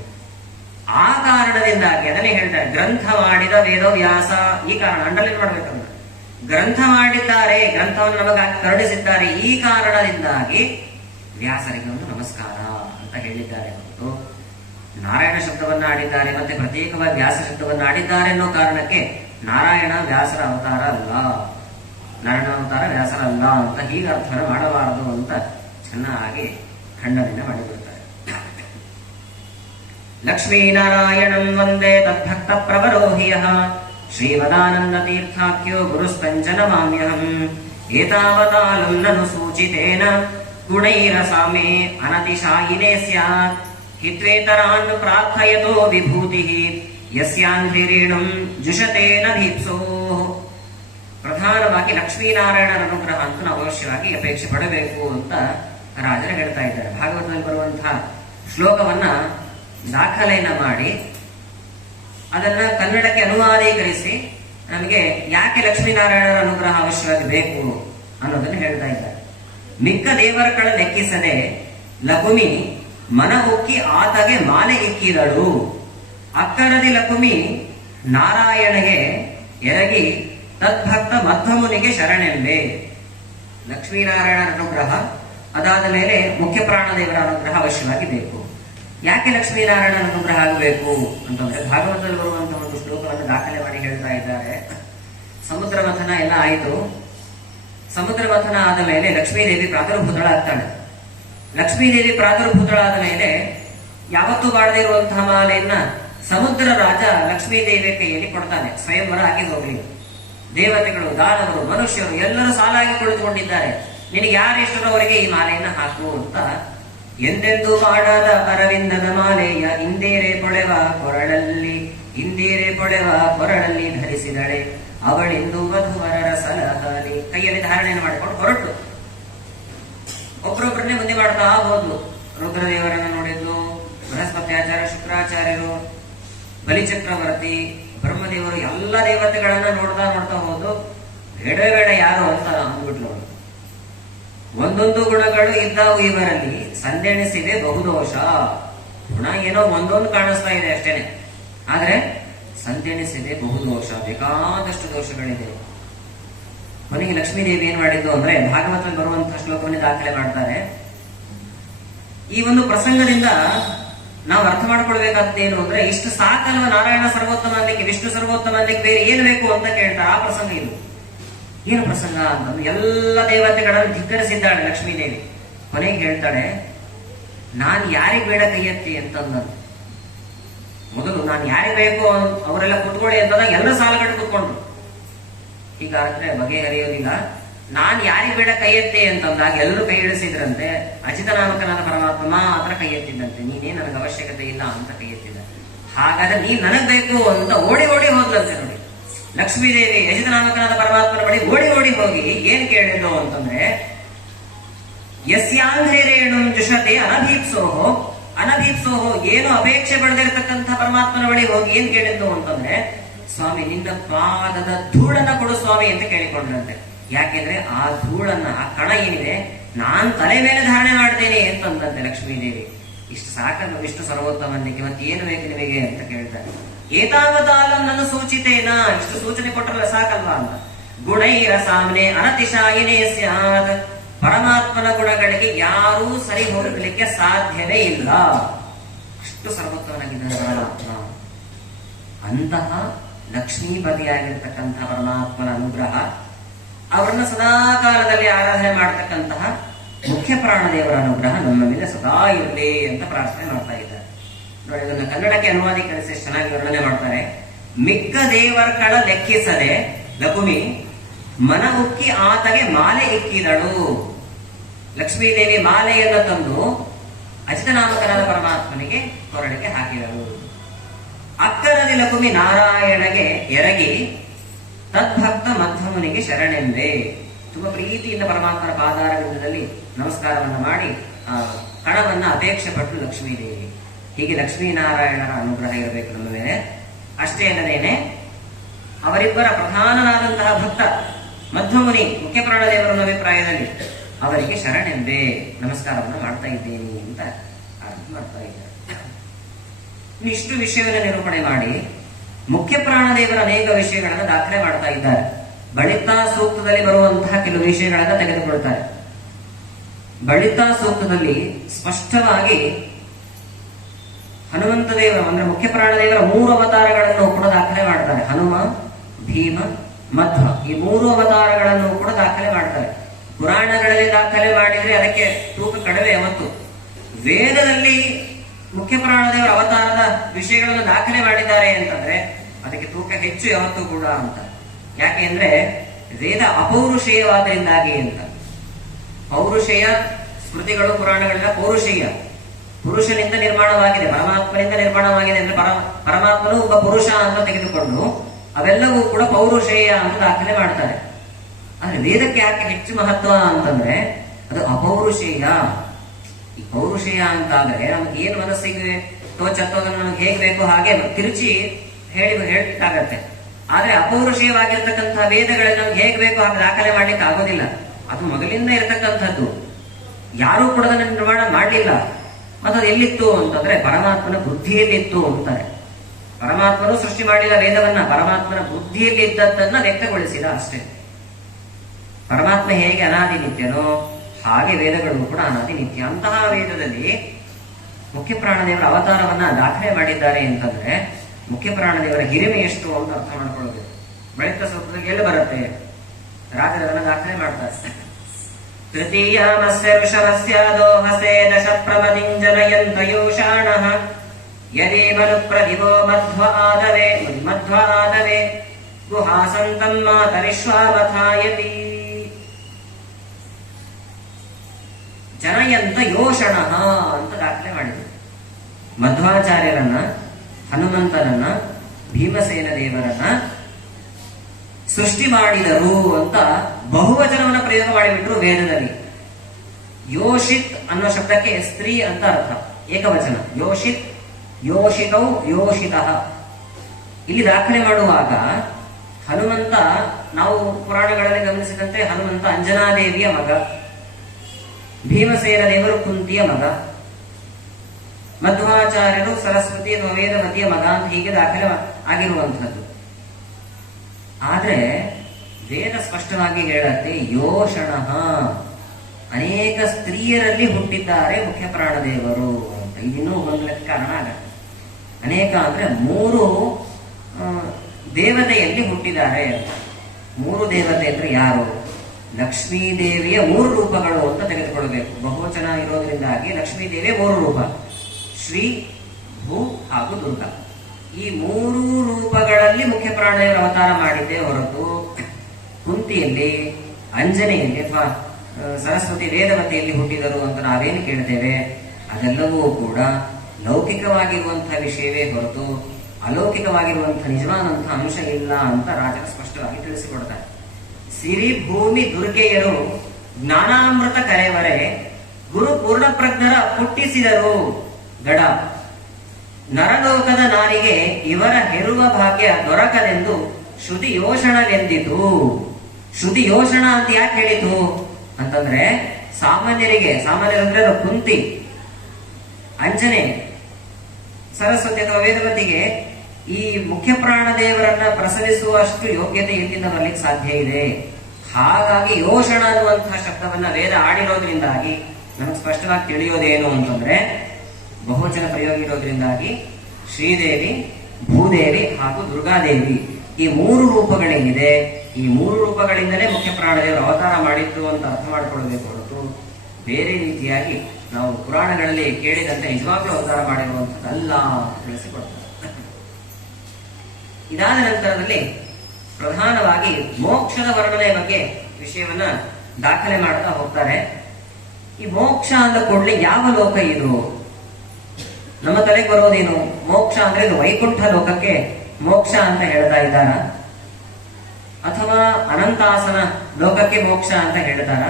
ಆ ಕಾರಣದಿಂದಾಗಿ ಅದನ್ನೇ ಹೇಳ್ತಾರೆ, ಗ್ರಂಥ ಮಾಡಿದ ವೇದವ್ಯಾಸ. ಈ ಕಾರಣ ಅಂಡರ್ಲೈನ್ ಮಾಡ್ಬೇಕಂದ್ರೆ, ಗ್ರಂಥ ಮಾಡಿದ್ದಾರೆ, ಗ್ರಂಥವನ್ನು ನಮಗಾಗಿ ಕರುಣಿಸಿದ್ದಾರೆ, ಈ ಕಾರಣದಿಂದಾಗಿ ವ್ಯಾಸರಿಗೆ ಒಂದು ನಮಸ್ಕಾರ ಅಂತ ಹೇಳಿದ್ದಾರೆ ಹೊರತು ನಾರಾಯಣ ಶಬ್ದವನ್ನ ಆಡಿದ್ದಾರೆ ಮತ್ತೆ ಪ್ರತ್ಯೇಕವಾಗಿ ವ್ಯಾಸ ಶಬ್ದವನ್ನ ಆಡಿದ್ದಾರೆ ಅನ್ನೋ ಕಾರಣಕ್ಕೆ ನಾರಾಯಣ ವ್ಯಾಸರ ಅವತಾರ ಅಲ್ಲ, ನಾರಾಯಣ ಅವತಾರ ವ್ಯಾಸರ ಅಲ್ಲ ಅಂತ ಹೀಗೆ ಅರ್ಥವನ್ನು ಮಾಡಬಾರದು ಅಂತ ಚೆನ್ನಾಗಿ ಖಂಡನೆಯನ್ನು ಮಾಡಿಬಿಡ್ತಾರೆ. ಲಕ್ಷ್ಮೀನಾರಾಯಣಂ ವಂದೇ ತದ್ಭಕ್ತ ಪ್ರವರೋಹಿಯಃ ಶ್ರೀಮದಾನಂದ ತೀರ್ಥಾಖ್ಯೋ ಗುರುಸ್ತಂಚನ ಮಾಮ್ಯಹಂ ಏತಾವತಾಲಂ ನನು ಸೂಚಿತೇನ ಗುಣೈರಸಾಮೇ ಅನತಿಶಾಯಿನೇ ಸ್ಯಾತ್ ಹಿತ್ವೇತರಾನ್ ಪ್ರಾರ್ಥಯತೋ ವಿಭೂತಿಃ ಯಸ್ಯಾಂಧಿರೇಣುಂ ಜುಷತೇನ ಭೀಪ್ಸೋಃ. ಪ್ರಧಾನವಾಗಿ ಲಕ್ಷ್ಮೀನಾರಾಯಣರ ಅನುಗ್ರಹ ಅಂತೂ ನಾವು ಅವಶ್ಯವಾಗಿ ಅಪೇಕ್ಷೆ ಪಡಬೇಕು ಅಂತ ರಾಜರು ಹೇಳ್ತಾ ಇದ್ದಾರೆ. ಭಾಗವತದಲ್ಲಿ ಬರುವಂತಹ ಶ್ಲೋಕವನ್ನ ದಾಖಲೆಯನ್ನ ಮಾಡಿ ಅದನ್ನ ಕನ್ನಡಕ್ಕೆ ಅನುವಾದೀಕರಿಸಿ ನಮಗೆ ಯಾಕೆ ಲಕ್ಷ್ಮೀನಾರಾಯಣರ ಅನುಗ್ರಹ ಅವಶ್ಯವಾಗಿ ಬೇಕು ಅನ್ನೋದನ್ನು ಹೇಳ್ತಾ ಇದ್ದಾರೆ. ಮಿಕ್ಕ ದೇವರುಗಳ ಲೆಕ್ಕಿಸದೆ ಲಕುಮಿ ಮನ ಉಕ್ಕಿ ಆತಗೆ ಮಾಲೆ ಇಕ್ಕಿದಳು. ಅಕ್ಕರದಿ ಲಕುಮಿ ನಾರಾಯಣಗೆ ಎರಗಿ ತದ್ಭಕ್ತ ಮಧ್ವಮುನಿಗೆ ಶರಣೆಂಬೆ. ಲಕ್ಷ್ಮೀನಾರಾಯಣರ ಅನುಗ್ರಹ, ಅದಾದ ಮೇಲೆ ಮುಖ್ಯ ಪ್ರಾಣದೇವರ ಅನುಗ್ರಹ ಅವಶ್ಯವಾಗಿ ಬೇಕು. ಯಾಕೆ ಲಕ್ಷ್ಮೀನಾರಾಯಣನ ಅನುಗ್ರಹ ಆಗಬೇಕು ಅಂತಂದ್ರೆ ಭಾಗವತದಲ್ಲಿ ಬರುವಂತಹ ಒಂದು ಶ್ಲೋಕವನ್ನು ದಾಖಲೆ ಮಾಡಿ ಹೇಳ್ತಾ ಇದ್ದಾರೆ. ಸಮುದ್ರ ಮಥನ ಎಲ್ಲ ಆಯಿತು. ಸಮುದ್ರ ಮಥನ ಆದ ಮೇಲೆ ಲಕ್ಷ್ಮೀದೇವಿ ಪ್ರಾದುರ್ಭೂತಳಾಗ್ತಾಳೆ. ಲಕ್ಷ್ಮೀದೇವಿ ಪ್ರಾದುರ್ಭೂತಳಾದ ಮೇಲೆ ಯಾವತ್ತೂ ಬಾಳದೇ ಇರುವಂತಹ ಮಾಲೆಯನ್ನ ಸಮುದ್ರ ರಾಜ ಲಕ್ಷ್ಮೀದೇವಿಯ ಕೈಯಲ್ಲಿ ಕೊಡ್ತಾನೆ. ಸ್ವಯಂವರ ಆಗಿ ಹೋಗ್ಲಿ. ದೇವತೆಗಳು, ದಾನವರು, ಮನುಷ್ಯರು ಎಲ್ಲರೂ ಸಾಲಾಗಿ ಕುಳಿತುಕೊಂಡಿದ್ದಾರೆ. ನಿನಗೆ ಯಾರೆಷ್ಟರವರೆಗೆ ಈ ಮಾಲೆಯನ್ನ ಹಾಕು ಅಂತ. ಎಂದೆಂದು ಮಾಡದ ಅರವಿಂದದ ಮಾಲೆಯ ಇಂದೇರೆ ಪೊಳೆವ ಕೊರಳಲ್ಲಿ ಧರಿಸಿದಳೆ ಅವಳಿಂದು ವಧುವರರ ಸಲಹಲಿ. ಕೈಯಲ್ಲಿ ಧಾರಣೆಯನ್ನು ಮಾಡಿಕೊಂಡು ಹೊರಟು. ಒಬ್ಬರೊಬ್ಬರನ್ನೇ ಮುಂದೆ ಮಾಡ್ತಾ ಹೋದ್ಲು. ರುದ್ರದೇವರನ್ನ ನೋಡಿದ್ಲು, ಬೃಹಸ್ಪತ್ಯಾಚಾರ್ಯ, ಶುಕ್ರಾಚಾರ್ಯರು, ಬಲಿಚಕ್ರವರ್ತಿ, ಬ್ರಹ್ಮದೇವರು, ಎಲ್ಲ ದೇವತೆಗಳನ್ನ ನೋಡ್ತಾ ಹೋದ್ಲು. ಬೇಡ ಯಾರು ಅಂತ ಅಂದ್ಬಿಟ್ಲು. ಒಂದೊಂದು ಗುಣಗಳು ಇದ್ದಾವು ಇವರಲ್ಲಿ, ಸಂದೆಣಿಸಿವೆ ಬಹುದೋಷ. ಗುಣ ಏನೋ ಒಂದೊಂದು ಕಾಣಿಸ್ತಾ ಇದೆ ಅಷ್ಟೇನೆ, ಆದ್ರೆ ಸಂದೆಣಿಸಿದೆ ಬಹುದೋಷ, ಬೇಕಾದಷ್ಟು ದೋಷಗಳಿದೆ. ಕೊನೆಗೆ ಲಕ್ಷ್ಮೀದೇವಿ ಏನ್ ಮಾಡಿದ್ದು ಅಂದ್ರೆ ಭಾಗವತದಲ್ಲಿ ಬರುವಂತಹ ಶ್ಲೋಕವನ್ನೇ ದಾಖಲೆ ಮಾಡ್ತಾರೆ. ಈ ಒಂದು ಪ್ರಸಂಗದಿಂದ ನಾವು ಅರ್ಥ ಮಾಡ್ಕೊಳ್ಬೇಕಾದ್ದೇನು ಅಂದ್ರೆ, ಇಷ್ಟು ಸಾಕಲ್ವ ನಾರಾಯಣ ಸರ್ವೋತ್ತಮ ಅಲ್ಲಿಗೆ, ವಿಷ್ಣು ಸರ್ವೋತ್ತಮ ಅಲ್ಲಿಗೆ, ಬೇರೆ ಏನು ಬೇಕು ಅಂತ ಕೇಳ್ತಾರೆ. ಆ ಪ್ರಸಂಗ ಇದು. ಏನು ಪ್ರಸಂಗ ಅಂತಂದ್ರೆ, ಎಲ್ಲ ದೇವತೆಗಳನ್ನು ಧಿಕ್ಕರಿಸಿದ್ದಾಳೆ ಲಕ್ಷ್ಮೀದೇವಿ. ಕೊನೆಗೆ ಹೇಳ್ತಾಳೆ, ನಾನ್ ಯಾರಿಗೆ ಬೇಡ ಕೈ ಎತ್ತಿ ಅಂತಂದ. ಮೊದಲು ನಾನು ಯಾರಿಗೆ ಬೇಕು ಅವರೆಲ್ಲ ಕುತ್ಕೊಳ್ಳಿ ಅಂತಂದಾಗ ಎಲ್ಲ ಸಾಲಗಟ್ಟು ಕುತ್ಕೊಂಡ್ರು. ಹೀಗಾದ್ರೆ ಬಗೆಹರಿಯೋದಿಲ್ಲ. ನಾನ್ ಯಾರಿಗೆ ಬೇಡ ಕೈ ಎತ್ತಿ ಅಂತಂದಾಗ ಎಲ್ಲರೂ ಕೈ ಇಳಿಸಿದ್ರಂತೆ. ಅಜಿತನಾಮಕನಾದ ಪರಮಾತ್ಮ ಮಾತ್ರ ಕೈ ಎತ್ತಿದ್ದಂತೆ. ನೀನೇ ನನಗೆ ಅವಶ್ಯಕತೆ ಇಲ್ಲ ಅಂತ ಕೈ ಎತ್ತಿದ್ದ. ಹಾಗಾದ್ರೆ ನೀನ್ ನನಗ್ ಬೇಕು ಅಂತ ಓಡಿ ಹೋದ್ಲಂತೆ. ನೋಡಿ, ಲಕ್ಷ್ಮೀದೇವಿ ಯಜಿತನಾಮಕನಾದ ಪರಮಾತ್ಮನ ಬಳಿ ಓಡಿ ಹೋಗಿ ಏನ್ ಕೇಳಿದ್ಲು ಅಂತಂದ್ರೆ, ಯಸ್ಯಾಂಘ್ರೇರೇಣು ಜುಷತೆ ಅನಭೀಪ್ಸೋಹೋ ಏನು ಅಪೇಕ್ಷೆ ಪಡೆದಿರತಕ್ಕಂಥ ಪರಮಾತ್ಮನ ಬಳಿ ಹೋಗಿ ಏನ್ ಕೇಳಿದ್ದು ಅಂತಂದ್ರೆ, ಸ್ವಾಮಿ ನಿನ್ನ ಪಾದದ ಧೂಳನ್ನ ಕೊಡು ಸ್ವಾಮಿ ಅಂತ ಕೇಳಿಕೊಂಡ್ರಂತೆ. ಯಾಕೆಂದ್ರೆ ಆ ಧೂಳನ್ನ, ಆ ಕಣ ಏನಿದೆ ನಾನ್ ತಲೆ ಮೇಲೆ ಧಾರಣೆ ಮಾಡ್ತೇನೆ ಅಂತಂದಂತೆ ಲಕ್ಷ್ಮೀದೇವಿ. ಇಷ್ಟು ಸಾಕಲ್ಲ ವಿಷ್ಣು ಸರ್ವೋತ್ತಮನಿಗೆ, ಮತ್ತೆ ಏನು ಬೇಕು ನಿಮಗೆ ಅಂತ ಕೇಳ್ತಾರೆ. ಏತಾವತಾಲಂ ನನ್ನ ಸೂಚಿತೇನ, ಇಷ್ಟು ಸೂಚನೆ ಕೊಟ್ಟರಲ್ಲ ಸಾಕಲ್ವಾ ಅಂತ. ಗುಣೈರ ಸಾಮ್ನೆ ಅನತಿಶಾಯಿನೇ ಸ್ಯಾತ್, ಪರಮಾತ್ಮನ ಗುಣಗಳಿಗೆ ಯಾರೂ ಸರಿ ಹೋಗಲಿಕ್ಕೆ ಸಾಧ್ಯವೇ ಇಲ್ಲ. ಅಷ್ಟು ಸರ್ವೋತ್ತಮನಾಗಿದ್ದಾನೆ ಪರಮಾತ್ಮ. ಅಂತಹ ಲಕ್ಷ್ಮೀಪತಿಯಾಗಿರ್ತಕ್ಕಂತಹ ಪರಮಾತ್ಮನ ಅನುಗ್ರಹ, ಅವರನ್ನ ಸದಾ ಕಾಲದಲ್ಲಿ ಆರಾಧನೆ ಮಾಡತಕ್ಕಂತಹ ಮುಖ್ಯ ಪ್ರಾಣದೇವರ ಅನುಗ್ರಹ ನಮ್ಮ ಮೇಲೆ ಸದಾ ಇರಲಿ ಅಂತ ಪ್ರಾರ್ಥನೆ ಮಾಡ್ತಾ ಇದ್ದಾರೆ. ನೋಡಿ, ಇದನ್ನ ಕನ್ನಡಕ್ಕೆ ಅನುವಾದೀಕರಿಸಿ ಚೆನ್ನಾಗಿ ವರ್ಣನೆ ಮಾಡ್ತಾರೆ. ಮಿಕ್ಕ ದೇವರ್ಗಳ ಲೆಕ್ಕಿಸದೆ ಲಕುಮಿ ಮನ ಉಕ್ಕಿ ಆತಗೆ ಮಾಲೆ ಇಕ್ಕಿದಳು. ಲಕ್ಷ್ಮೀದೇವಿ ಮಾಲೆಯನ್ನು ತಂದು ಅಜಿತನಾಮಕನಾದ ಪರಮಾತ್ಮನಿಗೆ ಕೊರಳಿಗೆ ಹಾಕಿದಳು. ಅಕ್ಕರದಿ ಲಕುಮಿ ನಾರಾಯಣಗೆ ಎರಗಿ ತದ್ಭಕ್ತ ಮಧ್ವಮುನಿಗೆ ಶರಣೆಂದೆ. ತುಂಬಾ ಪ್ರೀತಿಯಿಂದ ಪರಮಾತ್ಮನ ಪಾದಾರವಿಂದದಲ್ಲಿ ನಮಸ್ಕಾರವನ್ನ ಮಾಡಿ ಆ ಕಣವನ್ನ ಅಪೇಕ್ಷೆ ಪಟ್ಟು ಲಕ್ಷ್ಮೀದೇವಿ. ಹೀಗೆ ಲಕ್ಷ್ಮೀನಾರಾಯಣರ ಅನುಗ್ರಹ ಇರಬೇಕು ನಮ್ಮ ಮೇಲೆ. ಅಷ್ಟೇ ಅಲ್ಲದೇನೆ ಅವರಿಬ್ಬರ ಪ್ರಧಾನನಾದಂತಹ ಭಕ್ತ ಮಧ್ವಮುನಿ, ಮುಖ್ಯ ಪ್ರಾಣದೇವರ ಅಭಿಪ್ರಾಯದಲ್ಲಿ ಅವರಿಗೆ ಶರಣೆಂಬೆ ನಮಸ್ಕಾರವನ್ನು ಮಾಡ್ತಾ ಇದ್ದೇನೆ ಅಂತ ಅರ್ಥ ಮಾಡ್ತಾ ಇದ್ದಾರೆ. ಇಷ್ಟು ವಿಷಯವನ್ನು ನಿರೂಪಣೆ ಮಾಡಿ ಮುಖ್ಯ ಪ್ರಾಣದೇವರ ಅನೇಕ ವಿಷಯಗಳನ್ನು ದಾಖಲೆ ಮಾಡ್ತಾ ಇದ್ದಾರೆ. ಬಳಿತಾ ಸೂಕ್ತದಲ್ಲಿ ಬರುವಂತಹ ಕೆಲವು ವಿಷಯಗಳನ್ನು ತೆಗೆದುಕೊಳ್ತಾರೆ. ಬಳಿತಾ ಸೂಕ್ತದಲ್ಲಿ ಸ್ಪಷ್ಟವಾಗಿ ಹನುಮಂತ ದೇವರ ಅಂದ್ರೆ ಮುಖ್ಯ ಪ್ರಾಣದೇವರ 3 ಅವತಾರಗಳನ್ನು ಕೂಡ ದಾಖಲೆ ಮಾಡ್ತಾರೆ. ಹನುಮ, ಭೀಮ, ಮಧ್ವ, ಈ 3 ಅವತಾರಗಳನ್ನು ಕೂಡ ದಾಖಲೆ ಮಾಡ್ತಾರೆ. ಪುರಾಣಗಳಲ್ಲಿ ದಾಖಲೆ ಮಾಡಿದ್ರೆ ಅದಕ್ಕೆ ತೂಕ ಕಡಿಮೆ ಯಾವತ್ತು. ವೇದದಲ್ಲಿ ಮುಖ್ಯ ಪ್ರಾಣದೇವರ ಅವತಾರದ ವಿಷಯಗಳನ್ನು ದಾಖಲೆ ಮಾಡಿದ್ದಾರೆ ಅಂತಂದ್ರೆ ಅದಕ್ಕೆ ತೂಕ ಹೆಚ್ಚು ಯಾವತ್ತೂ ಕೂಡ ಅಂತ. ಯಾಕೆ ಅಂದ್ರೆ ವೇದ ಅಪೌರುಷೇಯವಾದ್ರಿಂದಾಗಿ ಅಂತ. ಪೌರುಷೇಯ ಸ್ಮೃತಿಗಳು, ಪುರಾಣಗಳೆಲ್ಲ ಪೌರುಷೇಯ, ಪುರುಷನಿಂದ ನಿರ್ಮಾಣವಾಗಿದೆ, ಪರಮಾತ್ಮನಿಂದ ನಿರ್ಮಾಣವಾಗಿದೆ ಅಂದ್ರೆ ಪರಮಾತ್ಮನು ಒಬ್ಬ ಪುರುಷ ಅಂತ ತೆಗೆದುಕೊಂಡು ಅವೆಲ್ಲವೂ ಕೂಡ ಪೌರುಷೇಯ ಅಂತ ದಾಖಲೆ ಮಾಡ್ತಾರೆ. ಆದ್ರೆ ವೇದಕ್ಕೆ ಯಾಕೆ ಹೆಚ್ಚು ಮಹತ್ವ ಅಂತಂದ್ರೆ ಅದು ಅಪೌರುಷೇಯ. ಈ ಪೌರುಷೇಯ ಅಂತಾದ್ರೆ ನಮ್ಗೆ ಏನು ಮನಸ್ಸಿಗೆ ತೋಚತ್ತೋದನ್ನು ನಮ್ಗೆ ಹೇಗೆ ಬೇಕೋ ಹಾಗೆ ತಿರುಚಿ ಹೇಳಲಿಕ್ಕಾಗತ್ತೆ. ಆದ್ರೆ ಅಪೌರುಷೇಯವಾಗಿರ್ತಕ್ಕಂತಹ ವೇದಗಳಲ್ಲಿ ನಮ್ಗೆ ಹೇಗೆ ಬೇಕೋ ಹಾಗೆ ದಾಖಲೆ ಮಾಡ್ಲಿಕ್ಕೆ ಆಗೋದಿಲ್ಲ. ಅದು ಮೊದಲಿಂದ ಇರತಕ್ಕಂಥದ್ದು, ಯಾರೂ ಕೂಡ ಅದನ್ನು ನಿರ್ಮಾಣ ಮಾಡಲಿಲ್ಲ. ಮತ್ತು ಅದು ಎಲ್ಲಿತ್ತು ಅಂತಂದ್ರೆ ಪರಮಾತ್ಮನ ಬುದ್ಧಿಯಲ್ಲಿತ್ತು ಅಂತಾರೆ. ಪರಮಾತ್ಮನು ಸೃಷ್ಟಿ ಮಾಡಿದ ವೇದವನ್ನ ಪರಮಾತ್ಮನ ಬುದ್ಧಿಯಲ್ಲಿ ಇದ್ದದ್ದನ್ನ ವ್ಯಕ್ತಗೊಳಿಸಿದ ಅಷ್ಟೇ. ಪರಮಾತ್ಮ ಹೇಗೆ ಅನಾದಿ ನಿತ್ಯನೋ ಹಾಗೆ ವೇದಗಳು ಕೂಡ ಅನಾದಿ ನಿತ್ಯ. ಅಂತಹ ವೇದದಲ್ಲಿ ಮುಖ್ಯ ಪ್ರಾಣದೇವರ ಅವತಾರವನ್ನ ದಾಖಲೆ ಮಾಡಿದ್ದಾರೆ ಅಂತಂದ್ರೆ ಮುಖ್ಯ ಪ್ರಾಣದೇವರ ಹಿರಿಮೆ ಎಷ್ಟು ಅಂತ ಅರ್ಥ ಮಾಡ್ಕೊಳ್ಬೇಕು. ಬಳಿಕ ಸೂತ್ರದಲ್ಲಿ ಎಲ್ಲಿ ಬರುತ್ತೆ, ರಾಜರು ಅದನ್ನ ದಾಖಲೆ ಮಾಡ್ತಾರೆ. ತೃತೀಯಾಮಸ್ಯ ಋಷಭಸ್ಯ ದೋಹಸೆ ದಶ ಪ್ರಮದಿಂಜನಯಂತ ಯೋಷಾಣಃ ಯದಿ ಮನು ಪ್ರದಿವೋ ಮಧ್ವ ಆದವೆ ಗುಹಾಸಂತಂ ಮಾತರಿಶ್ವಾಮಥಾಯತಿ ಜನಯಂತ ಯೋಷಣಃ ಅಂತ ದಾಖಲೆ ಮಾಡಿದರು. ಮಧ್ವಾಚಾರ್ಯರನ್ನ, ಹನುಮಂತನನ್ನ, ಭೀಮಸೇನ ದೇವರನ್ನ ಸೃಷ್ಟಿ ಮಾಡಿದರು ಅಂತ ಬಹುವಚನವನ್ನ ಪ್ರಯೋಗ ಮಾಡಿಬಿಟ್ರು ವೇದದಲ್ಲಿ. ಯೋಷಿತ್ ಅನ್ನೋ ಶಬ್ದಕ್ಕೆ ಸ್ತ್ರೀ ಅಂತ ಅರ್ಥ, ಏಕವಚನ. ಯೋಷಿತ್, ಯೋಷಿತೌ, ಯೋಷಿತಃ. ಇಲ್ಲಿ ದಾಖಲೆ ಮಾಡುವಾಗ ಹನುಮಂತ, ನಾವು ಪುರಾಣಗಳಲ್ಲಿ ಗಮನಿಸಿದಂತೆ ಹನುಮಂತ ಅಂಜನಾದೇವಿಯ ಮಗ, ಭೀಮಸೇನ ದೇವರು ಕುಂತಿಯ ಮಗ, ಮಧ್ವಾಚಾರ್ಯರು ಸರಸ್ವತಿ ಅಥವಾ ವೇದವತಿಯ ಮಗ ಅಂತ ಹೀಗೆ ದಾಖಲೆ ಆಗಿರುವಂತಹದ್ದು. ಆದ್ರೆ ವೇದ ಸ್ಪಷ್ಟವಾಗಿ ಹೇಳತ್ತೆ ಯೋಷಣಃ, ಅನೇಕ ಸ್ತ್ರೀಯರಲ್ಲಿ ಹುಟ್ಟಿದ್ದಾರೆ ಮುಖ್ಯ ಪ್ರಾಣದೇವರು ಅಂತ. ಇದಿನ್ನೂ ಗೊಂದಲಕ್ಕೆ ಕಾರಣ ಆಗತ್ತೆ. ಅನೇಕ ಅಂದ್ರೆ 3 ದೇವತೆಯಲ್ಲಿ ಹುಟ್ಟಿದ್ದಾರೆ. 3 ದೇವತೆ ಅಂದ್ರೆ ಯಾರು? ಲಕ್ಷ್ಮೀ ದೇವಿಯ 3 ರೂಪಗಳು ಅಂತ ತೆಗೆದುಕೊಳ್ಬೇಕು. ಬಹುವಚನ ಇರೋದ್ರಿಂದಾಗಿ ಲಕ್ಷ್ಮೀ ದೇವಿಯ 3 ರೂಪ, ಶ್ರೀ, ಭೂ ಹಾಗೂ ದುರ್ಗಾ. ಈ 3 ರೂಪಗಳಲ್ಲಿ ಮುಖ್ಯ ಪ್ರಾಣದೇವರ ಅವತಾರ ಮಾಡಿದ್ದೇ ಹೊರತು ಕುಂತಿಯಲ್ಲಿ, ಅಂಜನೆಯಲ್ಲಿ ಅಥವಾ ಸರಸ್ವತಿ ವೇದವತಿಯಲ್ಲಿ ಹುಟ್ಟಿದರು ಅಂತ ನಾವೇನು ಕೇಳ್ತೇವೆ ಅದೆಲ್ಲವೂ ಕೂಡ ಲೌಕಿಕವಾಗಿರುವಂತಹ ವಿಷಯವೇ ಹೊರತು ಅಲೌಕಿಕವಾಗಿರುವಂತಹ ನಿಜವಾದಂತಹ ಅಂಶ ಇಲ್ಲ ಅಂತ ರಾಜರು ಸ್ಪಷ್ಟವಾಗಿ ತಿಳಿಸಿಕೊಡ್ತಾರೆ. ಸಿರಿ ಭೂಮಿ ದುರ್ಗೆಯರು ಜ್ಞಾನಾಮೃತ ಕರೆವರೆ ಗುರು ಪೂರ್ಣಪ್ರಜ್ಞರ ಹುಟ್ಟಿಸಿದರು ಗಡ. ನರಲೋಕದ ನಾರಿಗೆ ಇವರ ಹೆರುವ ಭಾಗ್ಯ ದೊರಕದೆಂದು ಶ್ರುತಿ ಯೋಷಣವೆಂದಿತು. ಶ್ರುತಿ ಯೋಷಣ ಅಂತ ಯಾಕೆ ಹೇಳಿತು ಅಂತಂದ್ರೆ ಸಾಮಾನ್ಯರಂದ್ರೆ ಕುಂತಿ, ಅಂಜನೆ, ಸರಸ್ವತಿ ಅಥವಾ ವೇದವತಿಗೆ ಈ ಮುಖ್ಯ ಪ್ರಾಣದೇವರನ್ನ ಪ್ರಸವಿಸುವಷ್ಟು ಯೋಗ್ಯತೆ ಎಲ್ಲಿಂದ ಬರ್ಲಿಕ್ಕೆ ಸಾಧ್ಯ ಇದೆ. ಹಾಗಾಗಿ ಯೋಷಣ ಅನ್ನುವಂತಹ ಶಬ್ದವನ್ನ ವೇದ ಆಡಿರೋದ್ರಿಂದಾಗಿ ನಮಗೆ ಸ್ಪಷ್ಟವಾಗಿ ತಿಳಿಯೋದೇನು ಅಂತಂದ್ರೆ ಬಹುವಚನ ಪ್ರಯೋಗ ಇರೋದ್ರಿಂದಾಗಿ ಶ್ರೀದೇವಿ, ಭೂದೇವಿ ಹಾಗೂ ದುರ್ಗಾದೇವಿ ಈ 3 ರೂಪಗಳೇನಿದೆ, ಈ 3 ರೂಪಗಳಿಂದಲೇ ಮುಖ್ಯ ಪ್ರಾಣದೇವರು ಅವತಾರ ಮಾಡಿದ್ದು ಅಂತ ಅರ್ಥ ಮಾಡಿಕೊಳ್ಳಬೇಕು ಹೊರತು ಬೇರೆ ರೀತಿಯಾಗಿ ನಾವು ಪುರಾಣಗಳಲ್ಲಿ ಕೇಳಿದಂತೆ ನಿಜವಾಗ್ಲೂ ಅವತಾರ ಮಾಡಿರುವಂತದ್ದಲ್ಲ ತಿಳಿಸಿಕೊಡ್ತಾರೆ. ಇದಾದ ನಂತರದಲ್ಲಿ ಪ್ರಧಾನವಾಗಿ ಮೋಕ್ಷದ ವರ್ಣನೆ ಬಗ್ಗೆ ವಿಷಯವನ್ನ ದಾಖಲೆ ಮಾಡ್ತಾ ಹೋಗ್ತಾರೆ. ಈ ಮೋಕ್ಷ ಅಂದ ಕೂಡಲೇ ಯಾವ ಲೋಕ ಇದು? ನಮ್ಮ ತಲೆಗೆ ಬರೋದೇನು? ಮೋಕ್ಷ ಅಂದ್ರೆ ಇದು ವೈಕುಂಠ ಲೋಕಕ್ಕೆ ಮೋಕ್ಷ ಅಂತ ಹೇಳ್ತಾ ಇದ್ದಾರ, ಅಥವಾ ಅನಂತಾಸನ ಲೋಕಕ್ಕೆ ಮೋಕ್ಷ ಅಂತ ಹೇಳ್ತಾರ?